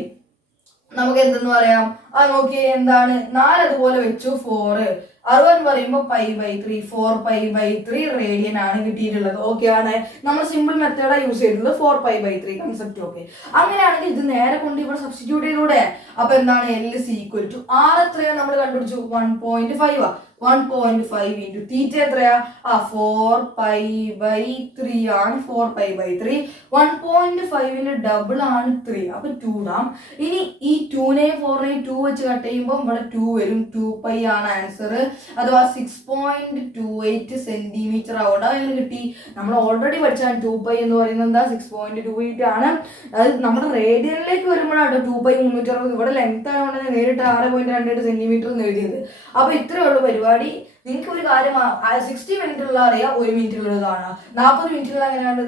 നമുക്ക് എന്തെന്ന് പറയാം? നോക്കിയേ, എന്താണ്? 4 അതുപോലെ വെച്ചു. 4 60 പറയുമ്പോൾ π/3 4π/3 റേഡിയൻ ആണ് കിട്ടിയിട്ടുള്ളത്. ഓക്കെ ആണ്. നമ്മൾ സിമ്പിൾ മെത്തേഡാണ് യൂസ് ചെയ്തിട്ടുള്ളത്, 4π/3 കൺസെപ്റ്റ്. ഓക്കെ. അങ്ങനെയാണെങ്കിൽ ഇത് നേരെ കൊണ്ട് ഇവിടെ സബ്സ്റ്റിറ്റ്യൂട്ട് ചെയ്തൂടെ? അപ്പൊ എന്താണ്? L r എത്രയാണ് നമ്മൾ കണ്ടുപിടിച്ചു? 1.5. 1.5 × θ എത്രയാ? 4π/3 ആണ്. 4π/3 1.5ന്റെ ഡബിൾ ആണ് 3. അപ്പൊ 2 ഇടാം. ഇനി ഈ 2നെയും 4നെയും 2 വെച്ച് കട്ട് ചെയ്യുമ്പോൾ ഇവിടെ 2 വരും. 2π ആണ് ആൻസർ. അഥവാ 6.28 സെന്റിമീറ്റർ അവിടെ കിട്ടി. നമ്മൾ ഓൾറെഡി പഠിച്ചാണ് 2π എന്ന് പറയുന്നത് എന്താ? 6.28 ആണ്. അത് നമ്മുടെ റേഡിയനിലേക്ക് വരുമ്പോഴാണ് 2π 360. ഇവിടെ ലെങ്ത് ആയതുകൊണ്ട് നേരിട്ട് 6.28 സെന്റിമീറ്റർ എന്ന് എഴുതിയത്. അപ്പൊ ഇത്രയേ ഉള്ളൂ പരിപാടി. നിങ്ങൾക്ക് ഒരു കാര്യം 60 മിനിറ്റുള്ള അറിയാം, 1 മിനിറ്റുള്ളതാണ്. 40 മിനിറ്റുള്ള എങ്ങനെയാണ്?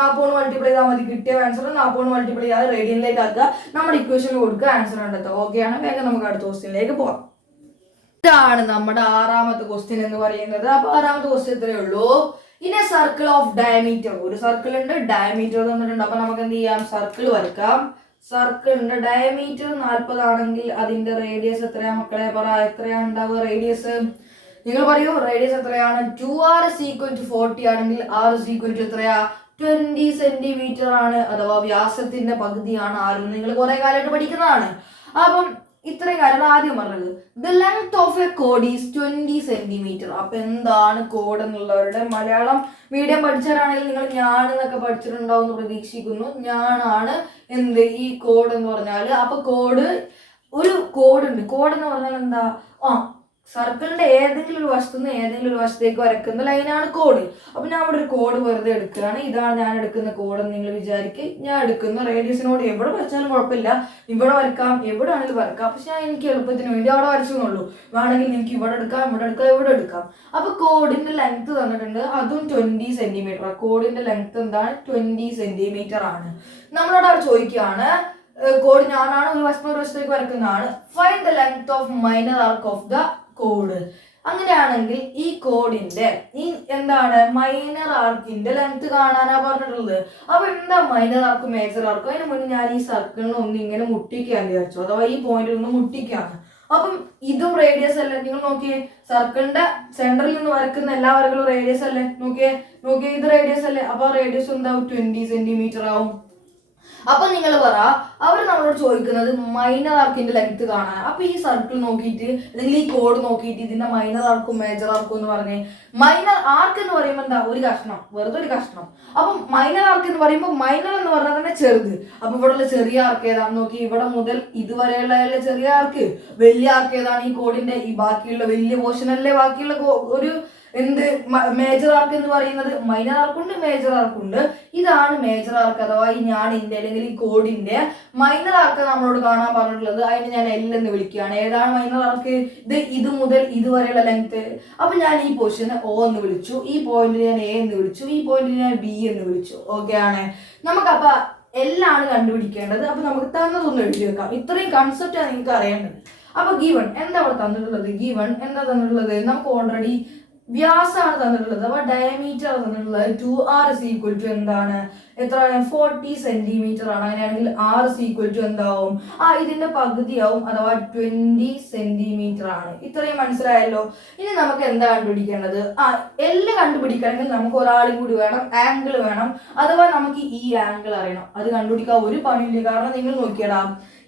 40 മൾട്ടിപ്ലൈ ചെയ്താൽ മതി. കിട്ടിയ ആൻസർ 40 മൾട്ടിപ്ലൈ ചെയ്യാതെ റേഡിയനിലേക്ക് ആക്കുക, നമ്മുടെ ഇക്വേഷനിൽ കൊടുക്കുക, ആൻസർ കണ്ടെത്തുക. ഓക്കെയാണ്. വേഗം നമുക്ക് അടുത്ത ക്വസ്റ്റ്യനിലേക്ക് പോകാം. ഇതാണ് നമ്മുടെ 6ാമത്തെ ക്വസ്റ്റ്യൻ എന്ന് പറയുന്നത്. അപ്പൊ 6ാമത്തെ ക്വസ്റ്റ്യൻ ഇത്രയേ ഉള്ളൂ. In A circle of diameter, ഒരു സർക്കിൾ ഉണ്ട്, ഡയമീറ്റർ തന്നിട്ടുണ്ട്. അപ്പൊ നമുക്ക് എന്ത് ചെയ്യാം? സർക്കിൾ വരക്കാം. സർക്കിളിന്റെ ഡയമീറ്റർ 40 ആണെങ്കിൽ അതിന്റെ റേഡിയസ് എത്രയാ മക്കളെ? പറ, എത്രയാണ് ഉണ്ടാവുക റേഡിയസ്? നിങ്ങൾ പറയൂ, റേഡിയസ് എത്രയാണ്? 2r = 40 ആണെങ്കിൽ r = എത്രയാ? 20 സെന്റിമീറ്റർ ആണ്. അഥവാ വ്യാസത്തിന്റെ പകുതിയാണ് r. നിങ്ങൾ കുറെ കാലമായിട്ട് പഠിക്കുന്നതാണ്. അപ്പം ഇത്രയും കാര്യം ആദ്യം പറഞ്ഞത്. The length of A code is 20 centimetre. അപ്പൊ എന്താണ് കോഡ് എന്നുള്ളവരുടെ മലയാളം മീഡിയം പഠിച്ചവരാണെങ്കിൽ നിങ്ങൾ ഞാനെന്നൊക്കെ പഠിച്ചിട്ടുണ്ടാവും എന്ന് പ്രതീക്ഷിക്കുന്നു. ഞാനാണ് എന്ത് ഈ കോഡ് എന്ന് പറഞ്ഞാല്. അപ്പൊ കോഡ്, ഒരു കോഡ് ഉണ്ട്. കോഡ് എന്ന് പറഞ്ഞാൽ എന്താ? സർക്കിളിന്റെ ഏതെങ്കിലും ഒരു വശത്തുനിന്ന് ഏതെങ്കിലും ഒരു വശത്തേക്ക് വരക്കുന്ന ലൈനാണ് കോഡ്. അപ്പൊ ഞാൻ ഇവിടെ ഒരു കോഡ് വെറുതെ എടുക്കുകയാണ്. ഇതാണ് ഞാൻ എടുക്കുന്ന കോഡ് എന്ന് നിങ്ങൾ വിചാരിക്കുക. ഞാൻ എടുക്കുന്ന റേഡിയസിനോട് എവിടെ വരച്ചാലും കുഴപ്പമില്ല, ഇവിടെ വരക്കാം, എവിടെ ആണെങ്കിലും വരക്കാം. പക്ഷെ എനിക്ക് എളുപ്പത്തിന് വേണ്ടി അവിടെ വരച്ചെന്നുള്ളൂ. വേണമെങ്കിൽ നിങ്ങൾക്ക് ഇവിടെ എടുക്കാം, ഇവിടെ എടുക്കാം. അപ്പൊ കോഡിന്റെ ലെങ്ത് തന്നിട്ടുണ്ട്, അതും 20 സെന്റിമീറ്റർ. കോഡിന്റെ ലെങ്ത് എന്താണ്? 20 സെന്റിമീറ്റർ ആണ്. നമ്മളോട് അവർ ചോദിക്കുകയാണ്, കോഡ് ഞാനാണ്, ഒരു വശത്തേക്ക് വരക്കുന്നതാണ്. Find the length of minor arc of the കോഡ്. അങ്ങനെയാണെങ്കിൽ ഈ കോഡിന്റെ ഈ എന്താണ്? മൈനർ ആർക്കിന്റെ ലെങ്ത് കാണാനാ പറഞ്ഞിട്ടുള്ളത്. അപ്പൊ എന്താ മൈനർ ആർക്കും മേജർ ആർക്കും? അതിന് മുന്നേ ഞാൻ ഈ സർക്കിളിനെ ഒന്ന് ഇങ്ങനെ മുട്ടിക്കാൻ വിചാരിച്ചു, അഥവാ ഈ പോയിന്റിൽ ഒന്ന് മുട്ടിക്കാണ്. അപ്പം ഇതും റേഡിയസ് അല്ലേ? നിങ്ങൾ നോക്കിയേ, സർക്കിളിന്റെ സെന്ററിൽ നിന്ന് വരക്കുന്ന എല്ലാ വരകളും റേഡിയസ് അല്ലേ? നോക്കിയേ ഇത് റേഡിയസ് അല്ലേ? അപ്പൊ റേഡിയസ് എന്താവും? 20 സെന്റിമീറ്റർ ആവും. അപ്പൊ നിങ്ങൾ പറ, അവർ നമ്മളോട് ചോദിക്കുന്നത് മൈനർ ആർക്കിന്റെ ലെങ്ത് കാണാൻ. അപ്പൊ ഈ സർക്കിൾ നോക്കിയിട്ട് അല്ലെങ്കിൽ ഈ കോഡ് നോക്കിയിട്ട് ഇതിന്റെ മൈനർ ആർക്കും മേജർ ആർക്കും എന്ന് പറഞ്ഞ്, മൈനർ ആർക്ക് എന്ന് പറയുമ്പോൾ എന്താ, ഒരു കഷ്ണം, വെറുതെ ഒരു കഷ്ണം. അപ്പൊ മൈനർ ആർക്ക് എന്ന് പറയുമ്പോൾ മൈനർ എന്ന് പറഞ്ഞാൽ തന്നെ ചെറുത്. അപ്പൊ ഇവിടെ ചെറിയ ആർക്ക് ഏതാന്ന് നോക്കി, ഇവിടെ മുതൽ ഇതുവരെയുള്ള ചെറിയ ആർക്ക്. വലിയ ആർക്ക് ഏതാണ്, ഈ കോഡിന്റെ ഈ ബാക്കിയുള്ള വലിയ പോർഷൻ അല്ലേ ബാക്കിയുള്ള ഒരു എന്ത് മേജർ ആർക്ക് എന്ന് പറയുന്നത്. മൈനർ ആർക്കുണ്ട്, മേജർ ആർക്കുണ്ട്. ഇതാണ് മേജർ ആർക്ക് അഥവാ ഈ ഞാനിന്റെ അല്ലെങ്കിൽ ഈ കോഡിന്റെ മൈനർ ആർക്ക് നമ്മളോട് കാണാൻ പറഞ്ഞിട്ടുള്ളത്. അതിന് ഞാൻ എൽ എന്ന് വിളിക്കുകയാണ്. ഏതാണ് മൈനർ ആർക്ക്, ഇത് മുതൽ ഇതുവരെയുള്ള ലെങ്ത്. അപ്പൊ ഞാൻ ഈ പൊസിഷന് O എന്ന് വിളിച്ചു, ഈ പോയിന്റിന് ഞാൻ A എന്ന് വിളിച്ചു, ഈ പോയിന്റിന് ഞാൻ B എന്ന് വിളിച്ചു. ഓക്കെ ആണ്. നമുക്കപ്പൊ എല്ലാണ് കണ്ടുപിടിക്കേണ്ടത്. അപ്പൊ നമുക്ക് തന്നതൊന്ന് എഴുതി വെക്കാം. ഇത്രയും കൺസെപ്റ്റാണ് നിങ്ങൾക്ക് അറിയേണ്ടത്. അപ്പൊ ഗിവൺ എന്താ അവിടെ തന്നിട്ടുള്ളത്, ഗിവൺ എന്താ തന്നിട്ടുള്ളത്, നമുക്ക് ഓൾറെഡി വ്യാസമാണ് തന്നിട്ടുള്ളത്. അപ്പൊ ഡയമീറ്റർ തന്നിട്ടുള്ളത് 2r is equal to എന്താണ്, എത്ര 40 സെന്റിമീറ്റർ ആണ്. അങ്ങനെയാണെങ്കിൽ r is equal to എന്താവും, ഇതിന്റെ പകുതിയാവും അഥവാ 20 സെന്റിമീറ്റർ ആണ്. ഇത്രയും മനസ്സിലായല്ലോ. ഇനി നമുക്ക് എന്താ കണ്ടുപിടിക്കേണ്ടത്, എല്ലാം കണ്ടുപിടിക്കണമെങ്കിൽ നമുക്ക് ഒരാളും കൂടി വേണം, ആംഗിൾ വേണം, അഥവാ നമുക്ക് ഈ ആംഗിൾ അറിയണം. അത് കണ്ടുപിടിക്കാൻ ഒരു പണിയില്ല. കാരണം നിങ്ങൾ നോക്കിയടാ,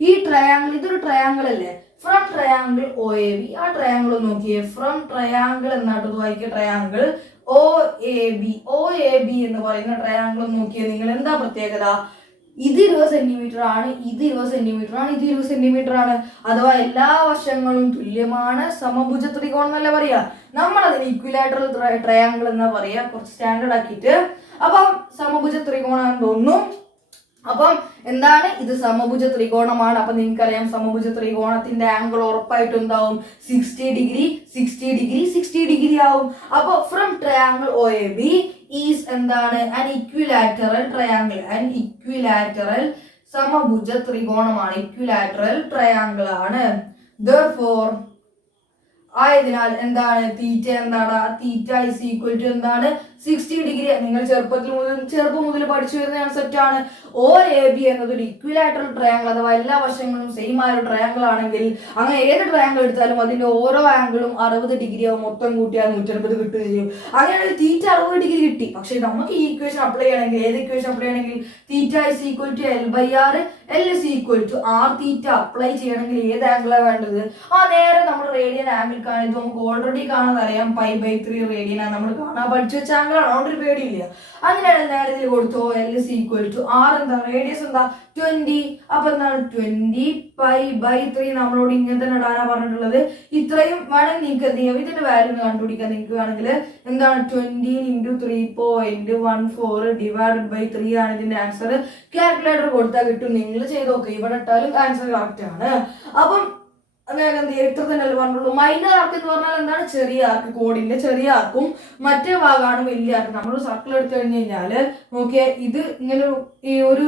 ഈ ട്രയാംഗിൾ, ഇതൊരു ട്രയാംഗിൾ അല്ലേ, from triangle O A B. ആ ട്രയാംഗിൾ നോക്കിയേ, ഫ്രം ട്രയാംഗിൾ എന്നാട്ട് വായിക്കുക, triangle O A B. O A B എന്ന് പറയുന്ന ട്രയാംഗിൾ നോക്കിയേ നിങ്ങൾ, എന്താ പ്രത്യേകത, ഇത് 20 സെന്റിമീറ്റർ ആണ്, ഇത് 20 സെന്റിമീറ്റർ ആണ്, ഇത് 20 സെന്റിമീറ്റർ ആണ്. അഥവാ എല്ലാ വശങ്ങളും തുല്യമാണ്, സമഭുജ ത്രികോണം എന്നല്ല പറയാ, നമ്മൾ അതിന് ഇക്വിലാറ്ററൽ ട്രയാംഗിൾ എന്നാ പറയാ, കുറച്ച് സ്റ്റാൻഡേർഡ് ആക്കിയിട്ട്. അപ്പം സമഭുജ ത്രികോണം തോന്നുന്നു. അപ്പം എന്താണ്, ഇത് സമഭുജ ത്രികോണമാണ്. അപ്പൊ നിങ്ങൾക്കറിയാം സമഭുജ ത്രികോണത്തിന്റെ ആംഗിൾ ഉറപ്പായിട്ടും എന്താവും, 60 ഡിഗ്രി 60 ഡിഗ്രി 60 ഡിഗ്രി ആവും. അപ്പൊ from triangle O A B is എന്താണ്, an equilateral triangle. An equilateral സമഭുജ ത്രികോണമാണ്, ഇക്വിലാറ്ററൽ ട്രയാംഗിൾ ആണ്. Therefore ആയതിനാൽ എന്താണ്, തീറ്റ എന്താണ്, തീറ്റ ഇസ് ഈക്വൽ ടു എന്താണ്, 60 ഡിഗ്രി. നിങ്ങൾ ചെറുപ്പം മുതൽ പഠിച്ചു വരുന്ന കൺസെപ്റ്റ് ആണ്. ഒ എ ബി എന്നത് ഒരു ഇക്വിലാറ്ററൽ ട്രയാംഗിൾ അഥവാ എല്ലാ വശങ്ങളും സെയിം ആയ ഒരു ട്രയാംഗിൾ ആണെങ്കിൽ അങ്ങനെ ഏത് ട്രയാംഗിൾ എടുത്താലും അതിന്റെ ഓരോ ആംഗിളും 60 ഡിഗ്രി ആവും, മൊത്തം കൂട്ടിയാൽ 180 കിട്ടുകയും ചെയ്യും. അങ്ങനെയാണെങ്കിൽ തീറ്റ 60 ഡിഗ്രി കിട്ടി. പക്ഷെ നമുക്ക് ഈ ഇക്വേഷൻ അപ്ലൈ ചെയ്യണമെങ്കിൽ, ഏത് ഇക്വേഷൻ അപ്ലൈ ചെയ്യണമെങ്കിൽ, theta is equal to L/R, L is equal to R theta apply ചെയ്യണമെങ്കിൽ ഏത് ആംഗിളാണ് വേണ്ടത്, നേരെ നമ്മൾ റേഡിയൻ ആംഗിൾ കാണുന്നത് നമുക്ക് ഓൾറെഡി കാണാൻ അറിയാം, π/3 റേഡിയൻ ആണ് നമ്മൾ കാണാൻ പഠിച്ചു വെച്ച ആംഗിൾ ആണ്, അതുകൊണ്ട് ഒരു പേടിയില്ല. അങ്ങനെയാണ് നേരെ ഇതിൽ കൊടുത്തോ, L is equal to R എന്താ, റേഡിയസ് എന്താ 20. അപ്പൊ എന്താണ് 20 π/3 നമ്മളോട് ഇങ്ങനെ തന്നെ ഇടാനാ പറഞ്ഞിട്ടുള്ളത്. ഇത്രയും വേണമെങ്കിൽ നിങ്ങൾക്ക് എന്ത് ചെയ്യാം, ഇതിന്റെ വാല്യൂ കണ്ടുപിടിക്കാൻ നിങ്ങൾക്ക് വേണമെങ്കിൽ എന്താണ് 20 × 3.14 ഡിവൈഡഡ് ബൈ 3 ആണ് ഇതിന്റെ ആൻസർ. കാൽക്കുലേറ്റർ കൊടുത്താൽ കിട്ടും, നിങ്ങൾ ചെയ്ത് നോക്കുക, ഇവിടെ ഇട്ടാലും ആൻസർ കറക്റ്റ് ആണ്. അപ്പം ഇത്ര തന്നെ പറഞ്ഞുള്ളൂ. മൈനർ ആർക്ക് എന്ന് പറഞ്ഞാൽ എന്താണ്, ചെറിയ ആർക്ക്, കോഡിന്റെ ചെറിയ ആർക്കും മറ്റേ ഭാഗമാണ് വലിയ ആർക്ക്. നമ്മൾ സർക്കിൾ എടുത്തു കഴിഞ്ഞു കഴിഞ്ഞാല് നോക്കിയാൽ ഇത് ഇങ്ങനെ ഈ ഒരു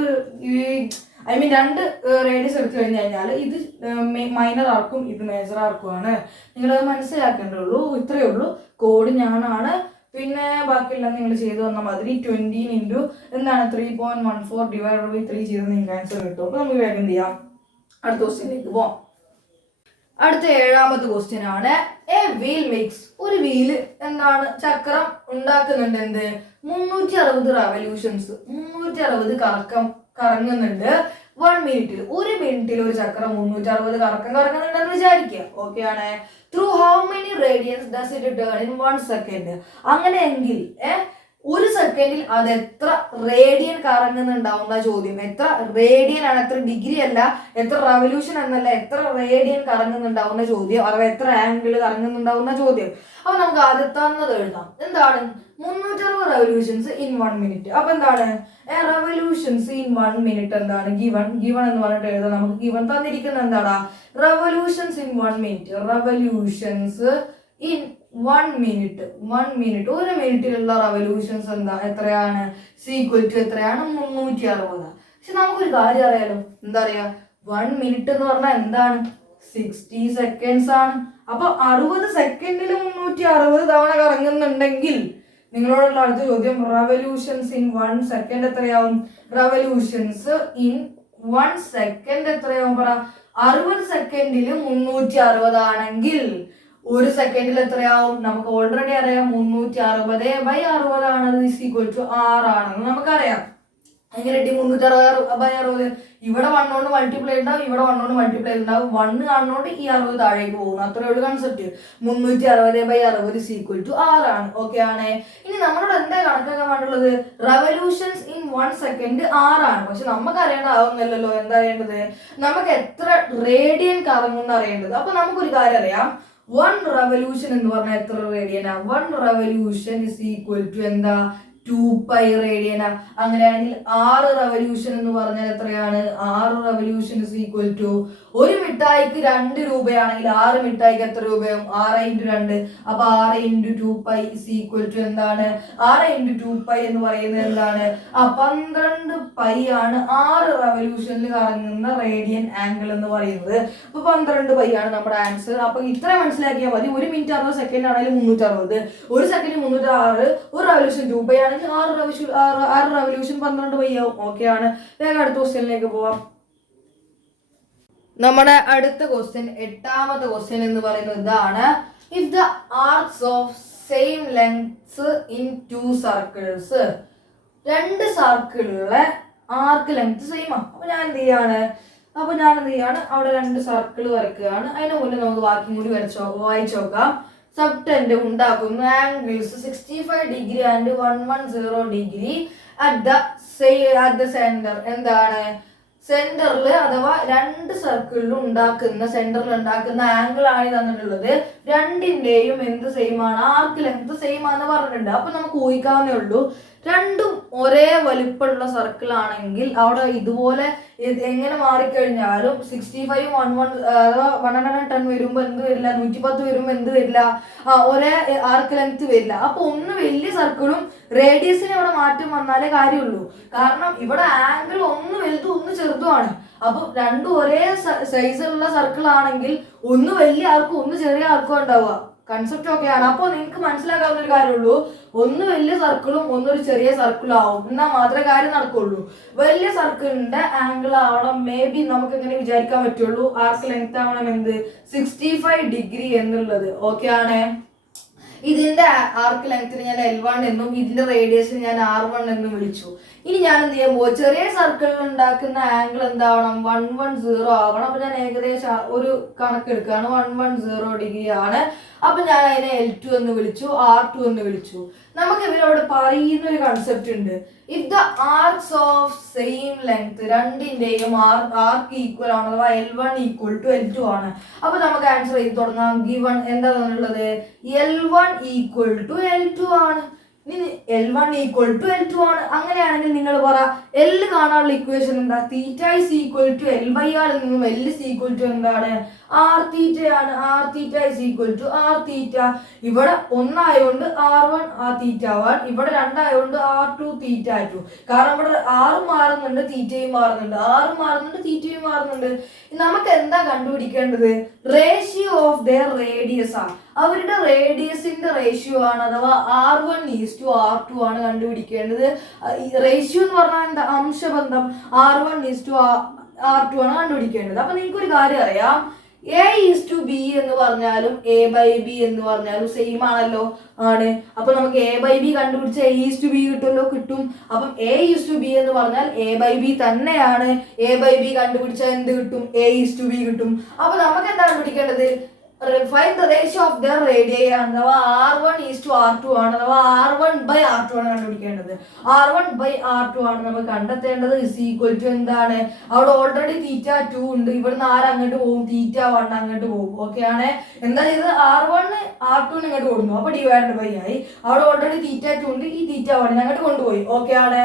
രണ്ട് റേഡിയസ് എടുത്തു കഴിഞ്ഞു കഴിഞ്ഞാൽ ഇത് മൈനർ ആർക്കും ഇത് മേജർ ആർക്കുമാണ്. നിങ്ങളത് മനസ്സിലാക്കേണ്ടുള്ളൂ. ഇത്രയേ ഉള്ളൂ. കോഡ് ഞാനാണ്, പിന്നെ ബാക്കിയെല്ലാം നിങ്ങൾ ചെയ്തു വന്ന മാതിരി 20 × എന്താണ് 3.14 ഡിവൈഡ് ബൈ 3 ചെയ്ത് നിങ്ങൾക്ക് ആൻസർ കിട്ടും. അപ്പൊ നമുക്ക് വേഗം ചെയ്യാം, അടുത്ത ക്വസ്റ്റ്യനിലേക്ക് പോവാം. അടുത്ത 7ാമത്തെ ക്വസ്റ്റ്യൻ ആണ്, എ വീൽ മേക്സ്. ഒരു വീല് എന്താണ്, ചക്രം ഉണ്ടാക്കുന്നുണ്ട്, എന്ത് 360 റവല്യൂഷൻസ്, 360 കറങ്ങുന്നുണ്ട് 1 മിനിറ്റിൽ. ഒരു മിനിറ്റിൽ ഒരു ചക്രം 360 കറങ്ങുന്നുണ്ടെന്ന് വിചാരിക്കുക. ഓക്കെ ആണ്. Through how many radians does it turn in 1 second. അങ്ങനെയെങ്കിൽ ഒരു സെക്കൻഡിൽ അത് എത്ര റേഡിയൻ കറങ്ങുന്നുണ്ടാവുന്ന ചോദ്യം. എത്ര റേഡിയൻ ആണ്, എത്ര ഡിഗ്രി അല്ല, എത്ര റവല്യൂഷൻ എന്നല്ല, എത്ര റേഡിയൻ കറങ്ങുന്നുണ്ടാവുന്ന ചോദ്യം, അഥവാ എത്ര ആംഗിൾ കറങ്ങുന്നുണ്ടാവുന്ന ചോദ്യം. അപ്പൊ നമുക്ക് ആദ്യത്തെ എഴുതാം. എന്താണ് 360 റവല്യൂഷൻസ് ഇൻ 1 മിനിറ്റ്. അപ്പൊ എന്താണ് റവല്യൂഷൻസ് ഇൻ 1 മിനിറ്റ് എന്താണ്, ഗിവൺ എന്ന് പറഞ്ഞിട്ട് എഴുതാം. നമുക്ക് ഗിവൺ തന്നിരിക്കുന്നത് എന്താണ്, revolutions in 1 minute. Revolutions in 1 minute. 1 minute, ഒരു മിനിറ്റിലുള്ള റവല്യൂഷൻസ് എത്രയാണ്, ഈക്വൽ ടു എത്രയാണ്, 360. പക്ഷെ നമുക്കൊരു കാര്യം അറിയാലോ, എന്താ പറയാ, 1 മിനിറ്റ് എന്ന് പറഞ്ഞാൽ എന്താണ്, 60 സെക്കൻഡ്സ് ആണ്. അപ്പൊ 60 സെക്കൻഡിൽ 360 തവണ കറങ്ങുന്നുണ്ടെങ്കിൽ നിങ്ങളോടുള്ള അടുത്ത ചോദ്യം, റവല്യൂഷൻസ് ഇൻ 1 സെക്കൻഡ് എത്രയാവും, റവല്യൂഷൻസ് ഇൻ 1 സെക്കൻഡ് എത്രയാവും പറ. 60 സെക്കൻഡിൽ 360 ആണെങ്കിൽ ഒരു സെക്കൻഡിൽ എത്രയാവും, നമുക്ക് ഓൾറെഡി അറിയാം 360/60 ആണ്, ഈക്വൽ ടു 6 ആണെന്ന് നമുക്കറിയാം. എങ്ങനെ കിട്ടി 360/60? ഇവിടെ 1 കൊണ്ട് മൾട്ടിപ്ലൈ ഉണ്ടാവും, ഇവിടെ 1 കൊണ്ട് മൾട്ടിപ്ലൈ ഉണ്ടാവും. 1 കാണുന്നോണ്ട് ഈ 60 താഴേക്ക് പോകും. അത്രേ ഉള്ളൂ കൺസെപ്റ്റ്. 360/60 6 ഓക്കെ ആണ്. ഇനി നമ്മളോട് എന്താ കണക്കാക്കാൻ വേണ്ടുള്ളത്? റെവല്യൂഷൻസ് ഇൻ 1 സെക്കൻഡ് 6 പക്ഷെ നമുക്ക് അറിയേണ്ടതാവുന്നല്ലോ. എന്താ അറിയേണ്ടത്? നമുക്ക് എത്ര റേഡിയൻ കറങ്ങുന്ന അറിയേണ്ടത്. അപ്പൊ നമുക്കൊരു കാര്യം അറിയാം, 1 റെവല്യൂഷൻ എന്ന് പറഞ്ഞാൽ എത്ര റേഡിയനാ? 1 റെവല്യൂഷൻ ഇസ് ഈക്വൽ ടു എന്താ? 2π റേഡിയനാ. അങ്ങനെയാണെങ്കിൽ 6 റെവല്യൂഷൻ എന്ന് പറഞ്ഞാൽ എത്രയാണ്? 6 റെവല്യൂഷൻ ഇസ് ഈക്വൽ ടു, ഒരു മിഠായിക്ക് 2 രൂപയാണെങ്കിൽ 6 മിഠായിക്ക് എത്ര രൂപയാവും? 6 × 2. അപ്പൊ 6 × 2π ഇസ് ഈക്വൽ ടു എന്താണ്? 6 × 2π എന്ന് പറയുന്നത് എന്താണ്? 12π ആണ് 6 റെവല്യൂഷനിൽ കറങ്ങുന്ന റേഡിയൻ ആംഗിൾ എന്ന് പറയുന്നത്. അപ്പൊ 12π ആണ് നമ്മുടെ ആൻസർ. അപ്പൊ ഇത്ര മനസ്സിലാക്കിയാൽ മതി. 1 മിനിറ്റ് 60 സെക്കൻഡ് ആണെങ്കിൽ 360, 1 സെക്കൻഡ് 306, ഒരു റെവല്യൂഷൻ 2π ആണെങ്കിൽ 6 റെവല്യൂഷൻ 12π ആവും. ഓക്കെ ആണ്. വേഗം അടുത്ത ക്വസ്റ്റ്യനിലേക്ക് പോവാം. നമ്മുടെ അടുത്ത ക്വസ്റ്റ്യൻ, 8ാമത്തെ ക്വസ്റ്റ്യൻ എന്ന് പറയുന്നത് ഇതാണ്. If the arcs of same length in 2 circles, 2 സർക്കിളിലെ ആർക്ക് ലെങ്ത് സെയിം ആണ്. അപ്പൊ ഞാൻ എന്ത് ചെയ്യാണ്? അവിടെ 2 സർക്കിൾ വരയ്ക്കുകയാണ്. അതിന് മുന്നേ നമുക്ക് ബാക്കി കൂടി വായിച്ചു നോക്കാം. സബ്ടെൻഡ് ഉണ്ടാക്കുന്ന angles 65 degree and 110 degree at the centre. എന്താണ്? സെന്ററിൽ അഥവാ 2 സർക്കിളിലും സെന്ററിൽ ഉണ്ടാക്കുന്ന ആംഗിൾ ആണ് തന്നിട്ടുള്ളത്. രണ്ടിന്റെയും എന്ത് സെയിം ആണ്? ആർക്ക് ലെങ്ത് സെയിം ആണെന്ന് പറഞ്ഞിട്ടുണ്ട്. അപ്പൊ നമുക്ക് ഊഹിക്കാവുന്നേ ഉള്ളൂ, രണ്ടും ഒരേ വലിപ്പമുള്ള സർക്കിൾ ആണെങ്കിൽ അവിടെ ഇതുപോലെ എങ്ങനെ മാറിക്കഴിഞ്ഞാലും 65 അഥവാ 110 വരുമ്പോ എന്ത് വരില്ല? 110 വരുമ്പോ എന്ത് വരില്ല? ഒരേ ആർക്ക് ലെങ്ത് വരില്ല. അപ്പൊ ഒന്ന് വലിയ സർക്കിളും റേഡിയസിന് ഇവിടെ മാറ്റം വന്നാലേ കാര്യമുള്ളൂ. കാരണം ഇവിടെ ആംഗിൾ ഒന്ന് വലുതും ഒന്ന് ചെറുതുമാണ്. അപ്പൊ രണ്ടും ഒരേ സൈസിലുള്ള സർക്കിൾ ആണെങ്കിൽ ഒന്ന് വലിയ ആർക്കും ഒന്ന് ചെറിയ ആർക്കും ഉണ്ടാവുക. കൺസെപ്റ്റ് ഒക്കെയാണ്. അപ്പോൾ നിങ്ങൾക്ക് മനസ്സിലാക്കാവുന്ന ഒരു കാര്യമുള്ളൂ, ഒന്ന് വലിയ സർക്കിളും ഒന്നൊരു ചെറിയ സർക്കിളും ആവും, എന്നാൽ മാത്രമേ കാര്യം നടക്കുള്ളൂ. വലിയ സർക്കിളിന്റെ ആംഗിൾ ആവണം മേ ബി നമുക്ക് എങ്ങനെ വിചാരിക്കാൻ പറ്റുള്ളൂ, ആർക്ക് ലെങ്ത് ആവണം എന്ത്? 65 ഡിഗ്രി എന്നുള്ളത്. ഓക്കെ ആണ്. ഇതിന്റെ ആർക്ക് ലെങ്ത്തിന് ഞാൻ L1 എന്നും ഇതിന്റെ റേഡിയസിന് ഞാൻ R1 എന്നും വിളിച്ചു. ഇനി ഞാൻ എന്ത് ചെയ്യാൻ പോവാ? ചെറിയ സർക്കിളിൽ ഉണ്ടാക്കുന്ന ആംഗിൾ എന്താവണം? 110 ആവണം. അപ്പൊ ഞാൻ ഏകദേശം ഒരു കണക്കെടുക്കുകയാണ്. 110 ഡിഗ്രി ആണ്. അപ്പൊ ഞാൻ അതിനെ L2 എന്ന് വിളിച്ചു, R2 എന്ന് വിളിച്ചു. നമുക്ക് ഇവരോട് പറയുന്ന ഒരു കൺസെപ്റ്റ് ഉണ്ട്. If the arcs of same length, രണ്ടിന്റെയും ആർക്ക് ഈക്വൽ ആണ്, അഥവാ L1 ഈക്വൽ ടു L2 ആണ്. അപ്പൊ നമുക്ക് ആൻസർ ചെയ്ത് തുടങ്ങാം. ഗിവൺ എന്താണുള്ളത്? L1 ഈക്വൽ ടു L2 ആണ്. L1 ഈക്വൽ ടു L2 ആണ്. അങ്ങനെയാണെങ്കിൽ നിങ്ങൾ പറ, L കാണാനുള്ള ഇക്വേഷൻ എന്താ? തീറ്റ ഇസ് ഈക്വൽ ടു L/R നിന്നും L ഇസ് ഈക്വൽ ടു എന്താണ്? R തീറ്റ ആണ്. R theta is equal to R theta. ഇവിടെ 1 ആയതുകൊണ്ട് R1 R തീറ്റ 1, ഇവിടെ 2 ആയതുകൊണ്ട് R2 തീറ്റ 2. കാരണം ഇവിടെ R മാറുന്നുണ്ട്, തീറ്റയും മാറുന്നുണ്ട്, R മാറുന്നുണ്ട്, തീറ്റയും മാറുന്നുണ്ട്. നമുക്ക് എന്താ കണ്ടുപിടിക്കേണ്ടത്? റേഷ്യോ ഓഫ് ദെയർ റേഡിയസ് ആണ്. അവരുടെ റേഡിയസിന്റെ റേഷ്യോ ആണ്, അഥവാ R1:R2 ആണ് കണ്ടുപിടിക്കേണ്ടത്. റേഷ്യോ എന്ന് പറഞ്ഞാൽ എന്താ? അംശബന്ധം. R1:R2 ആണ് കണ്ടുപിടിക്കേണ്ടത്. അപ്പൊ നിങ്ങൾക്ക് ഒരു കാര്യം അറിയാം, A:B എന്ന് പറഞ്ഞാലും A/B എന്ന് പറഞ്ഞാലും സെയിം ആണല്ലോ. ആണ്. അപ്പൊ നമുക്ക് A/B കണ്ടുപിടിച്ച A:B കിട്ടുമല്ലോ, കിട്ടും. അപ്പം A:B എന്ന് പറഞ്ഞാൽ A/B തന്നെയാണ്. A/B കണ്ടുപിടിച്ച എന്ത് കിട്ടും? A:B കിട്ടും. അപ്പൊ നമുക്ക് എന്താ കണ്ടുപിടിക്കേണ്ടത്? find the ratio of their radii അഥവാ R1:R2 ആണ്, അഥവാ R1/R2 ആണ് കണ്ടുപിടിക്കേണ്ടത്. R1/R2 ആണ് നമ്മൾ കണ്ടെത്തേണ്ടത്. ഇസ് ഈക്വൽ ടു എന്താണ്? അവിടെ ഓൾറെഡി തീറ്റ 2 ഉണ്ട്, ഇവിടുന്ന് R അങ്ങോട്ട് പോകും, തീറ്റ 1 അങ്ങോട്ട് പോകും. ഓക്കെ ആണ്. എന്താ ചെയ്തത്? R1 R2 ഇങ്ങോട്ട് കൊടുക്കുന്നു, അപ്പൊ ഡിവൈഡ് ബൈ ആയി. അവിടെ ഓൾറെഡി തീറ്റ 2 ഉണ്ട്, ഈ തീറ്റ 1 അങ്ങോട്ട് കൊണ്ടുപോയി. ഓക്കെ ആണ്.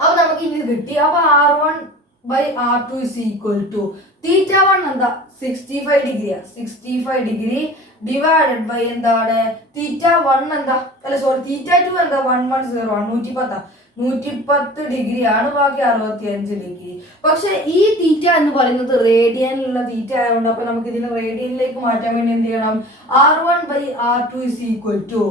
അപ്പൊ നമുക്ക് ഇനി കിട്ടി. അപ്പൊ R1/R2 ഇസ് ഈക്വൽ ടു തീറ്റ 1 എന്താ? 65 ഡിഗ്രിയാ. 65 ഡിഗ്രി ഡിവൈഡഡ് ബൈ എന്താണ്? തീറ്റ 1 എന്താ? അല്ല സോറി, തീറ്റ 2 എന്താ? 110 ആണ്, 110 ഡിഗ്രി ആണ്. ബാക്കി 65 ഡിഗ്രി. പക്ഷെ ഈ തീറ്റ എന്ന് പറയുന്നത് റേഡിയനിലുള്ള തീറ്റ ആയതുകൊണ്ട് അപ്പൊ നമുക്ക് ഇതിനെ റേഡിയനിലേക്ക് മാറ്റാൻ വേണ്ടി എന്ത് ചെയ്യണം? R1/R2 ഇസ് ഈക്വൽ ടു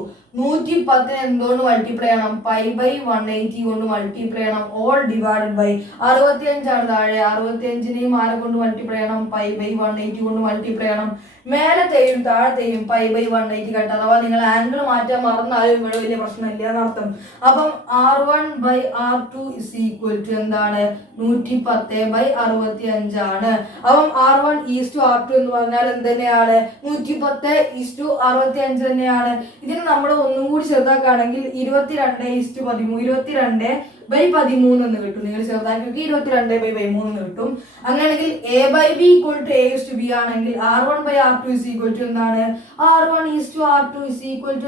110 എന്തുകൊണ്ട് മൾട്ടിപ്ലൈ ചെയ്യണം? π/180 കൊണ്ട് മൾട്ടിപ്ലൈ ചെയ്യണം. ഓൾ ഡിവൈഡഡ് ബൈ 65 ആണ് താഴെ, 65നെയും ആരെ കൊണ്ട് മൾട്ടിപ്ലൈ ചെയ്യണം? π/180 കൊണ്ട് മൾട്ടിപ്ലൈ ചെയ്യണം. മേലത്തെയും താഴത്തെയും π/180 കട്ട്. അഥവാ നിങ്ങൾ ആംഗിൾ മാറ്റാൻ മറന്നാലും ഇവിടെ വലിയ പ്രശ്നമില്ല എന്നർത്ഥം. അപ്പം R1/R2 എന്താണ് 110/65 ആണ്. അപ്പം R1:R2 എന്ന് പറഞ്ഞാൽ എന്ത് തന്നെയാണ് 110:65 തന്നെയാണ്. ഇതിന് നമ്മൾ ഒന്നും കൂടി ചെറുതാക്കുകയാണെങ്കിൽ 22:13 എന്ന് കിട്ടും. നിങ്ങൾ ചെറുതാക്കി 22/13 എന്ന് കിട്ടും. അങ്ങനെയാണെങ്കിൽ A/B = A/B ആണെങ്കിൽ R1/R2 എന്താണ് R1:R2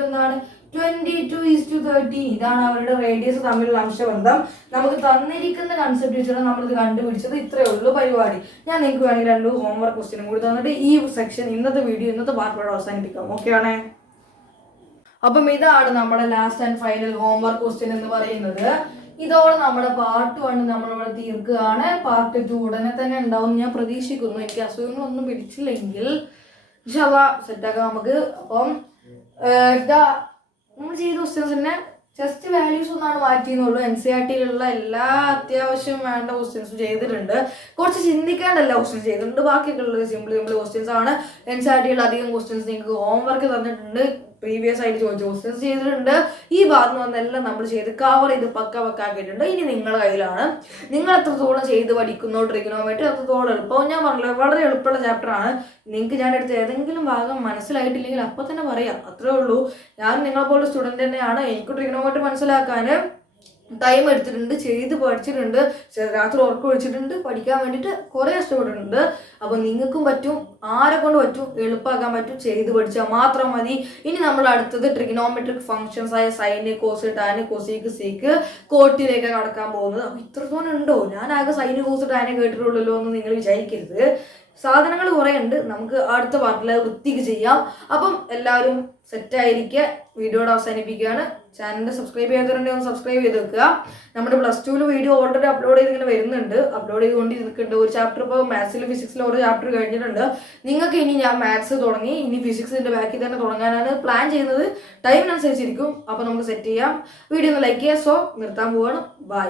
എന്താണ് 22:30. ഇതാണ് അവരുടെ റേഡിയസ് തമ്മിലുള്ള അംശബന്ധം. നമുക്ക് തന്നിരിക്കുന്ന കൺസെപ്റ്റ് വെച്ചാണ് നമ്മളിത് കണ്ടുപിടിച്ചത്. ഇത്രയേ ഉള്ളൂ പരിപാടി. ഞാൻ നിങ്ങൾക്ക് വേണമെങ്കിൽ 2 ഹോംവർക്ക് ക്വസ്റ്റ്യനും കൂടി തന്നിട്ട് ഈ സെക്ഷൻ ഇന്നത്തെ പാർട്ടോടെ അവസാനിപ്പിക്കാം. ഓക്കെ ആണേ? അപ്പം ഇതാണ് നമ്മുടെ last and final homework question എന്ന് പറയുന്നത്. ഇതോടെ നമ്മുടെ പാർട്ട് 1 നമ്മളിവിടെ തീർക്കുകയാണ്. പാർട്ട് 2 ഉടനെ തന്നെ ഉണ്ടാവും ഞാൻ പ്രതീക്ഷിക്കുന്നു. എനിക്ക് അസുഖങ്ങളൊന്നും പിടിച്ചില്ലെങ്കിൽ സെറ്റാക്കാം നമുക്ക്. അപ്പം നമ്മൾ ചെയ്ത ക്വസ്റ്റ്യൻസ് തന്നെ ജസ്റ്റ് വാല്യൂസ് ഒന്നാണ് മാറ്റിയെന്നുള്ളൂ. NCERT-യിലുള്ള എല്ലാ അത്യാവശ്യം വേണ്ട ക്വസ്റ്റ്യൻസും ചെയ്തിട്ടുണ്ട്. കുറച്ച് ചിന്തിക്കേണ്ട എല്ലാ ക്വസ്റ്റ്യൻസ് ചെയ്തിട്ടുണ്ട്. ബാക്കിയൊക്കെ ഉള്ളത് സിമ്പിൾ ക്വസ്റ്റ്യൻസ് ആണ്. NCERT-യിലുള്ള അധികം ക്വസ്റ്റ്യൻസ് നിങ്ങൾക്ക് ഹോംവർക്ക് തന്നിട്ടുണ്ട്. പ്രീവിയസ് ആയിട്ട് ചോദിച്ച ക്വസ്റ്റ്യൻസ് ചെയ്തിട്ടുണ്ട്. ഈ ഭാഗത്ത് വന്നെല്ലാം നമ്മൾ ചെയ്ത് കവർ ചെയ്ത് പക്ക ആക്കിയിട്ടുണ്ട്. ഇനി നിങ്ങളുടെ കയ്യിലാണ്. നിങ്ങൾ എത്രത്തോളം ചെയ്ത് പഠിക്കുന്നോ ട്രിഗണോമെട്രി അത്രത്തോളം എളുപ്പം. ഞാൻ പറഞ്ഞില്ല, വളരെ എളുപ്പമുള്ള ചാപ്റ്ററാണ്. നിങ്ങൾക്ക് ഞാൻ എടുത്ത ഏതെങ്കിലും ഭാഗം മനസ്സിലായിട്ടില്ലെങ്കിൽ അപ്പം തന്നെ പറയാം. അത്രേ ഉള്ളൂ. ഞാൻ നിങ്ങളെപ്പോലെ സ്റ്റുഡൻറ്റ് തന്നെയാണ്. എനിക്ക് ട്രിഗണോമെട്രി മനസ്സിലാക്കാൻ ടൈം എടുത്തിട്ടുണ്ട്, ചെയ്ത് പഠിച്ചിട്ടുണ്ട്, രാത്രി ഉറക്കം ഒഴിച്ചിട്ടുണ്ട്, പഠിക്കാൻ വേണ്ടിയിട്ട് കുറേ കഷ്ടപ്പെട്ടിട്ടുണ്ട്. അപ്പോൾ നിങ്ങൾക്കും പറ്റും, ആരെ കൊണ്ട് പറ്റും, എളുപ്പമാക്കാൻ പറ്റും, ചെയ്ത് പഠിച്ചാൽ മാത്രം മതി. ഇനി നമ്മൾ അടുത്തത് ട്രിഗണോമെട്രിക് ഫംഗ്ഷൻസ് ആയ sine, cos, tan, cosec, sec, കോട്ടിലേക്ക് കടക്കാൻ പോകുന്നത്. അപ്പോൾ ഇത്രത്തോളം ഉണ്ടോ? ഞാൻ ആകെ സൈന്, കോസ്, ടാനെ കേട്ടിട്ടുള്ളല്ലോ എന്ന് നിങ്ങൾ വിചാരിക്കരുത്. സാധനങ്ങൾ കുറേ ഉണ്ട്. നമുക്ക് അടുത്ത പാർട്ടിൽ വൃത്തിക്ക് ചെയ്യാം. അപ്പം എല്ലാവരും സെറ്റായിരിക്കുക. വീഡിയോയുടെ അവസാനിപ്പിക്കുകയാണ്. ചാനൽ സബ്സ്ക്രൈബ് ചെയ്യാത്തവരുണ്ടെങ്കിൽ ഒന്ന് സബ്സ്ക്രൈബ് ചെയ്ത് വെക്കുക. നമ്മുടെ +2 വീഡിയോ ഓൾറെഡി അപ്ലോഡ് ചെയ്തിങ്ങനെ വരുന്നുണ്ട്. അപ്ലോഡ് ചെയ്തുകൊണ്ടിരിക്കുന്നുണ്ട്. ഒരു ചാപ്റ്റർ ഇപ്പോൾ മാത്സിലും ഫിസിക്സിലും ഓരോ ചാപ്റ്റർ കഴിഞ്ഞിട്ടുണ്ട്. നിങ്ങൾക്ക് ഇനി ഞാൻ മാത്സ് തുടങ്ങി ഇനി ഫിസിക്സിൻ്റെ ബാക്കിൽ തന്നെ തുടങ്ങാനാണ് പ്ലാൻ ചെയ്യുന്നത്. ടൈമിനനുസരിച്ചിരിക്കും. അപ്പോൾ നമുക്ക് സെറ്റ് ചെയ്യാം. വീഡിയോ ഒന്ന് ലൈക്ക് ചെയ്യുക. സോ നിർത്താൻ പോവാണ്. ബൈ.